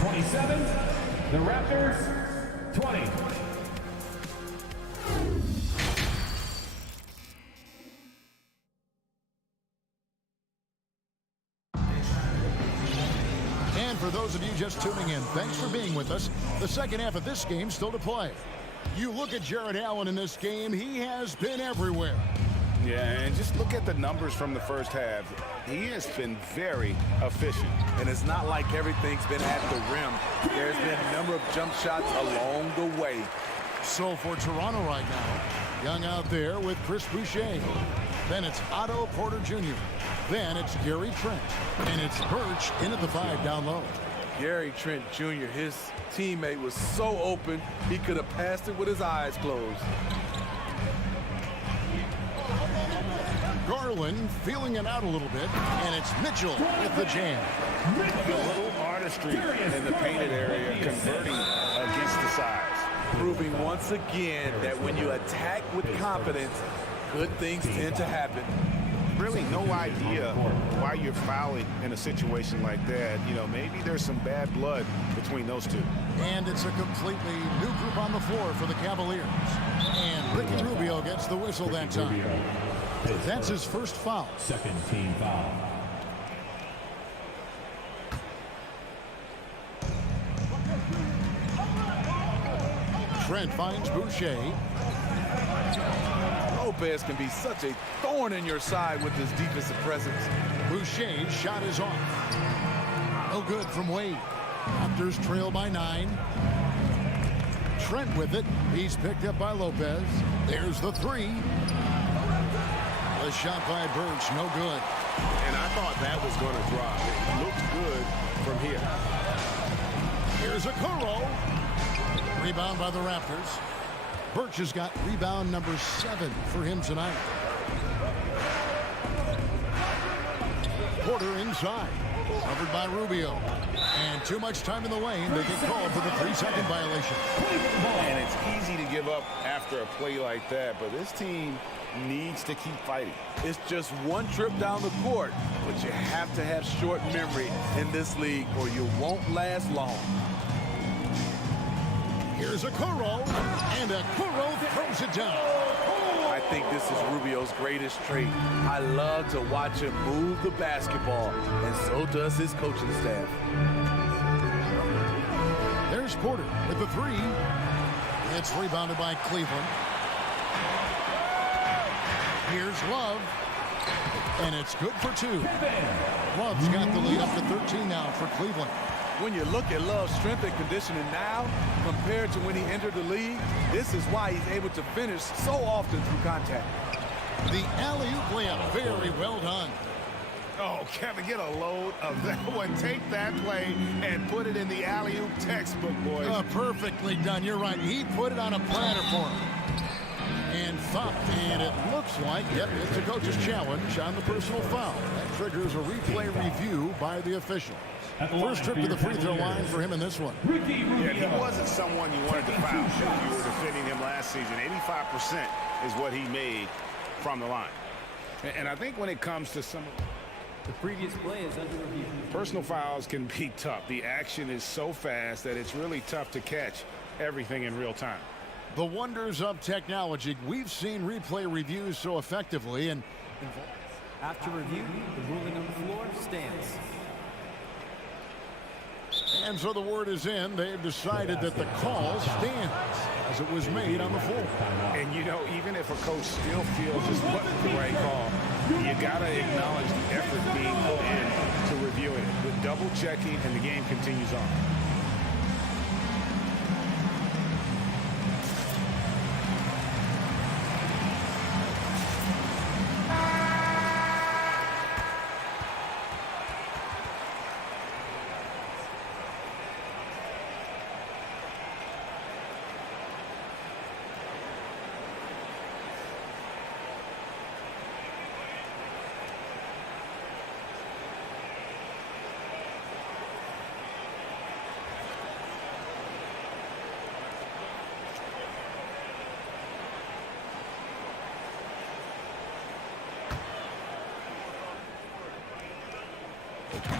27, the Raptors 20. And for those of you just tuning in, thanks for being with us. The second half of this game still to play. You look at Jared Allen in this game, he has been everywhere. Yeah, and just look at the numbers from the first half. He has been very efficient. And it's not like everything's been at the rim. There's been a number of jump shots along the way. So for Toronto right now, Young out there with Chris Boucher. Then it's Otto Porter Jr. Then it's Gary Trent. And it's Birch in at the 5 down low. Gary Trent Jr., his teammate was so open, he could have passed it with his eyes closed. Garland feeling it out a little bit, and it's Mitchell with the jam. A little artistry in the painted area, converting against the size. Proving once again that when you attack with confidence, good things tend to happen. Really no idea why you're fouling in a situation like that. You know, maybe there's some bad blood between those two. And it's a completely new group on the floor for the Cavaliers. And Ricky Rubio gets the whistle that time. That's his first foul. Second team foul. Trent finds Boucher. Lopez can be such a thorn in your side with his defensive presence. Boucher's shot is off. No good from Wade. Raptors trail by 9. Trent with it. He's picked up by Lopez. There's the 3. The shot by Birch, no good. And I thought that was going to drop. It looks good from here. Here's a Okoro. Rebound by the Raptors. Birch has got rebound number 7 for him tonight. Porter inside. Covered by Rubio. And too much time in the lane. They get called for the 3-second violation. And it's easy to give up after a play like that, but this team needs to keep fighting. It's just one trip down the court, but you have to have short memory in this league or you won't last long. Here's Okoro, and Okoro throws it down. I think this is Rubio's greatest trait. I love to watch him move the basketball, and so does his coaching staff. There's Porter with the three. It's rebounded by Cleveland. Here's Love, and it's good for two. Love's got the lead up to 13 now for Cleveland. When you look at Love's strength and conditioning now compared to when he entered the league, this is why he's able to finish so often through contact. The alley-oop layup, very well done. Oh, Kevin, get a load of that one. Take that play and put it in the alley-oop textbook, boys. Perfectly done. You're right. He put it on a platter for him. And foul. And it looks like, yep, it's a coach's challenge on the personal foul. That triggers a replay review by the official. First trip to the free throw line for him in this one. Yeah, he wasn't someone you wanted to foul if you were defending him last season. 85% is what he made from the line. And I think when it comes to some of the previous play is under review. Personal fouls can be tough. The action is so fast that it's really tough to catch everything in real time. The wonders of technology. We've seen replay reviews so effectively. And after review, the ruling on the floor stands. And so the word is in. They've decided that the call stands as it was made on the floor. And, you know, even if a coach still feels this wasn't the right call, you got to acknowledge the effort being put in to reviewing it. With double checking, and the game continues on.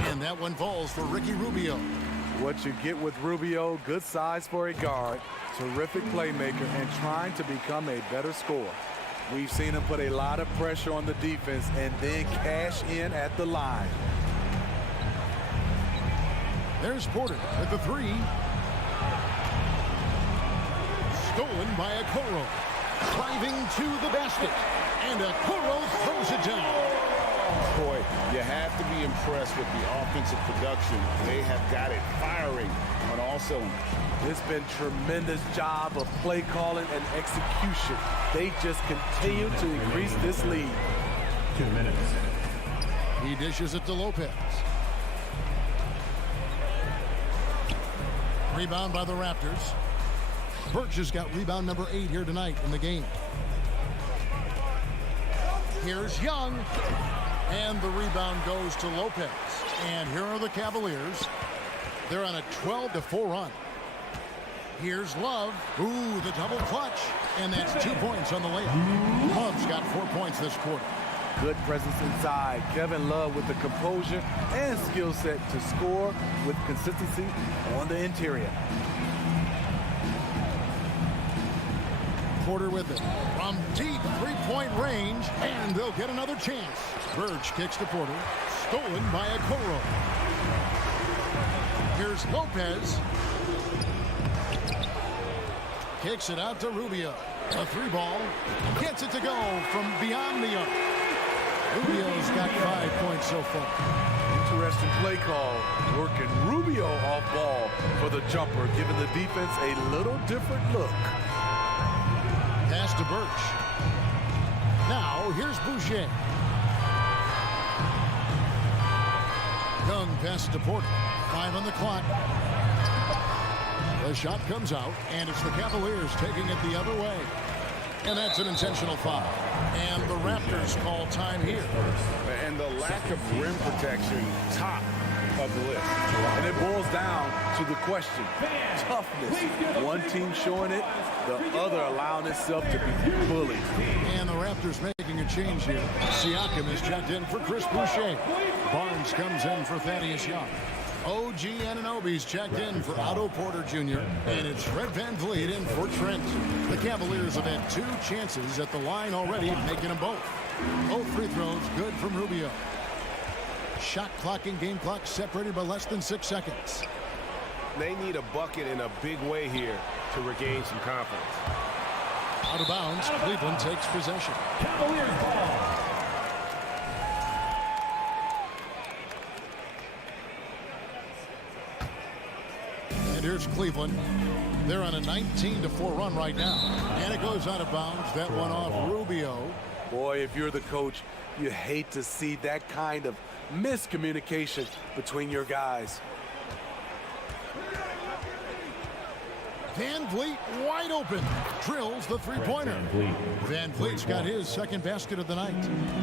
And that one falls for Ricky Rubio. What you get with Rubio, good size for a guard, terrific playmaker, and trying to become a better scorer. We've seen him put a lot of pressure on the defense and then cash in at the line. There's Porter with the three. Stolen by Okoro. Driving to the basket. And Okoro throws it down. Boy, you have to be impressed with the offensive production. They have got it firing on all cylinders. It's been tremendous job of play calling and execution. They just continue to increase this lead. 2 minutes. He dishes it to Lopez. Rebound by the Raptors. Birch has got rebound number 8 here tonight in the game. Here's Young. And the rebound goes to Lopez. And here are the Cavaliers. They're on a 12-4 run. Here's Love. Ooh, the double clutch. And that's 2 points on the layup. Love's got 4 points this quarter. Good presence inside. Kevin Love with the composure and skill set to score with consistency on the interior. Porter with it. From deep three-point range. And they'll get another chance. Birch kicks to Porter. Stolen by Okoro. Here's Lopez. Kicks it out to Rubio. A three ball. Gets it to go from beyond the arc. Rubio's got 5 points so far. Interesting play call. Working Rubio off ball for the jumper, giving the defense a little different look. Pass to Birch. Now here's Boucher. Young pass to Porter. 5 on the clock. The shot comes out, and it's the Cavaliers taking it the other way. And that's an intentional foul. And the Raptors call time here. And the lack of rim protection, top of the list. And it boils down to the question. Toughness. One team showing it, the other allowing itself to be bullied. And the Raptors making a change here. Siakam is checked in for Chris Boucher. Barnes comes in for Thaddeus Young. OG Anunoby's checked in for Otto Porter Jr. And it's Fred VanVleet in for Trent. The Cavaliers have had 2 chances at the line already, making them both. Both free throws good from Rubio. Shot clock and game clock separated by less than 6 seconds. They need a bucket in a big way here to regain some confidence. Out of bounds, Cleveland takes possession. Cavaliers ball. And here's Cleveland. They're on a 19-4 run right now. And it goes out of bounds. That one off Rubio. Boy, if you're the coach, you hate to see that kind of miscommunication between your guys. VanVleet wide open. Drills the three-pointer. VanVleet's got his second basket of the night.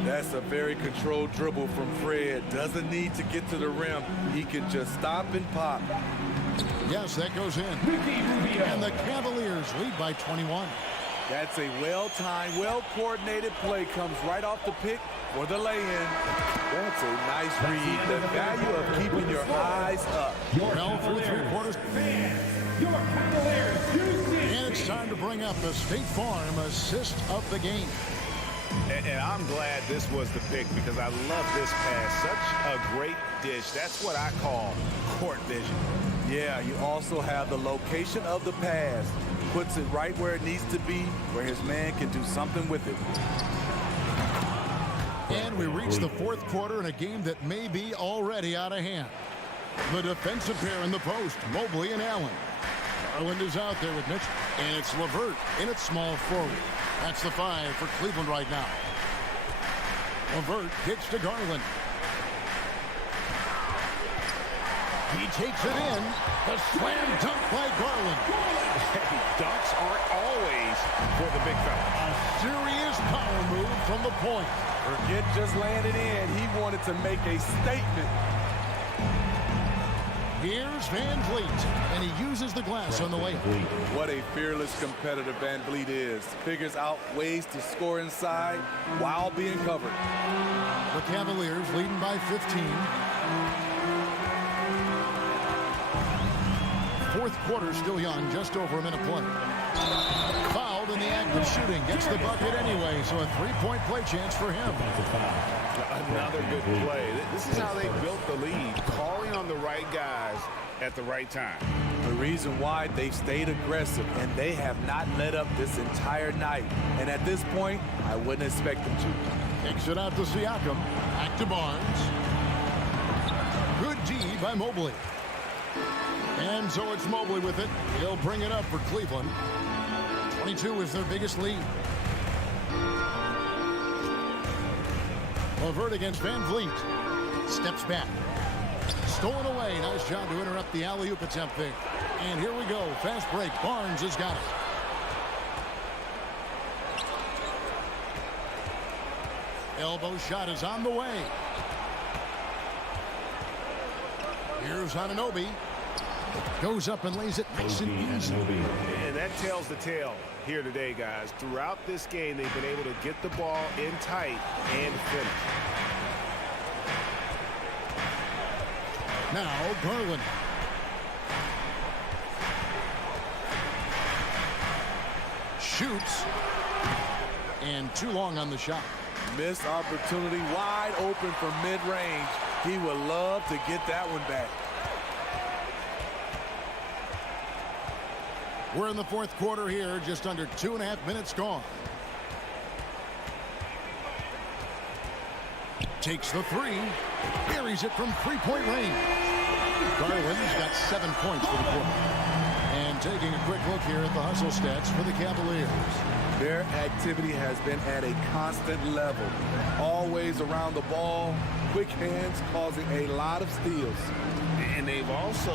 That's a very controlled dribble from Fred. Doesn't need to get to the rim. He can just stop and pop. Yes, that goes in. And the Cavaliers lead by 21. That's a well-timed, well-coordinated play. Comes right off the pick for the lay-in. That's a nice read. The value of keeping your eyes up. Well through 3 quarters. Your Cavaliers, and it's time to bring up the State Farm assist of the game. And I'm glad this was the pick because I love this pass. Such a great dish. That's what I call court vision. Yeah, you also have the location of the pass. Puts it right where it needs to be, where his man can do something with it. And we reach the 4th quarter in a game that may be already out of hand. The defensive pair in the post, Mobley and Allen. Garland is out there with Mitchell. And it's LeVert in its small forward. That's the 5 for Cleveland right now. LeVert kicks to Garland. He takes it in. The slam dunk by Garland. Dunks aren't always for the big fella. A serious power move from the point. Forget just landing in. He wanted to make a statement. Here's VanVleet, and he uses the glass on the layup. What a fearless competitor VanVleet is. Figures out ways to score inside while being covered. The Cavaliers leading by 15. 4th quarter still young, just over a minute play. Fouled in the act of shooting, gets the bucket anyway, so a 3-point play chance for him. Another good play. This is how they built the lead, calling on the right guys at the right time. The reason why they've stayed aggressive, and they have not let up this entire night. And at this point, I wouldn't expect them to. Takes it out to Siakam. Back to Barnes. Good D by Mobley. And so it's Mobley with it. He'll bring it up for Cleveland. 22 is their biggest lead. LeVert against VanVleet. Steps back. Stolen away. Nice job to interrupt the alley-oop attempt there. And here we go. Fast break. Barnes has got it. Elbow shot is on the way. Here's Anunoby. Goes up and lays it nice and easy. And that tells the tale here today, guys. Throughout this game, they've been able to get the ball in tight and finish. Now Garland. Shoots. And too long on the shot. Missed opportunity, wide open from mid-range. He would love to get that one back. We're in the 4th quarter here, just under 2.5 minutes gone. Takes the 3, buries it from 3-point range. Garland's got 7 points for the quarter. And taking a quick look here at the hustle stats for the Cavaliers. Their activity has been at a constant level. Always around the ball, quick hands causing a lot of steals. And they've also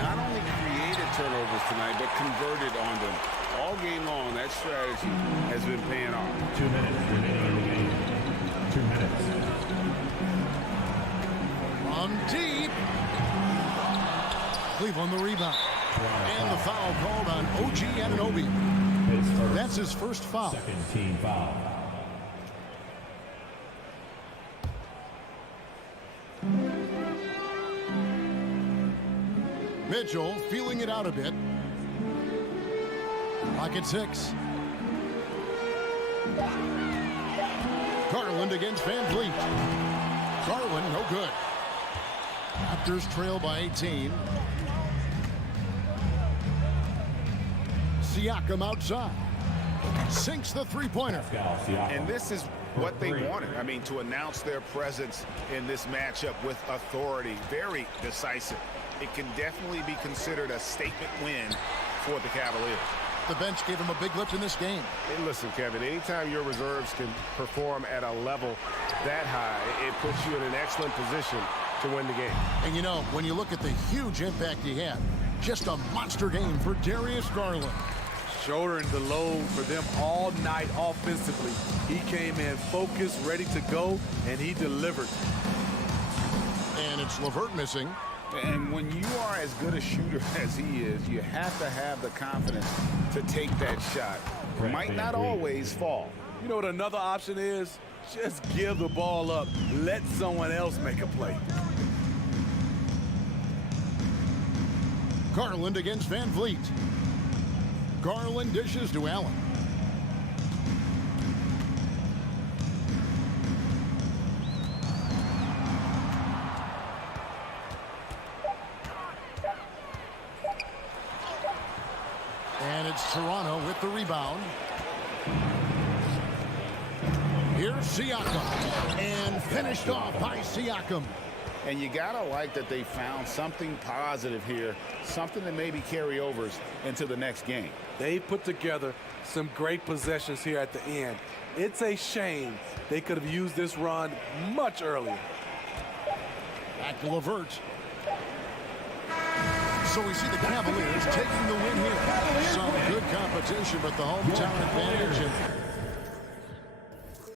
not only created turnovers tonight, but converted on them. All game long, that strategy has been paying off. 2 minutes remaining in the game. 2 minutes. From deep. Cleveland the rebound. And the foul called on OG Anunoby. That's his first foul. Second team foul. Mitchell feeling it out a bit. Pocket 6. Garland against Van Vliet. Garland, no good. Raptors trail by 18. Siakam outside. Sinks the three-pointer. And this is what they wanted. I mean, to announce their presence in this matchup with authority. Very decisive. It can definitely be considered a statement win for the Cavaliers. The bench gave him a big lift in this game. Hey, listen, Kevin, anytime your reserves can perform at a level that high, it puts you in an excellent position to win the game. And you know, when you look at the huge impact he had, just a monster game for Darius Garland. Shouldering the load for them all night offensively. He came in focused, ready to go, and he delivered. And it's LeVert missing. And when you are as good a shooter as he is, you have to have the confidence to take that shot. Might not always fall. You know what another option is? Just give the ball up. Let someone else make a play. Garland against Van Vliet. Garland dishes to Allen. And it's Toronto with the rebound. Here's Siakam. And finished off by Siakam. And you gotta like that they found something positive here, something that maybe carry overs into the next game. They put together some great possessions here at the end. It's a shame they could have used this run much earlier. Back to LeVert. So we see the Cavaliers taking the win here. Some good competition, but the hometown advantage. And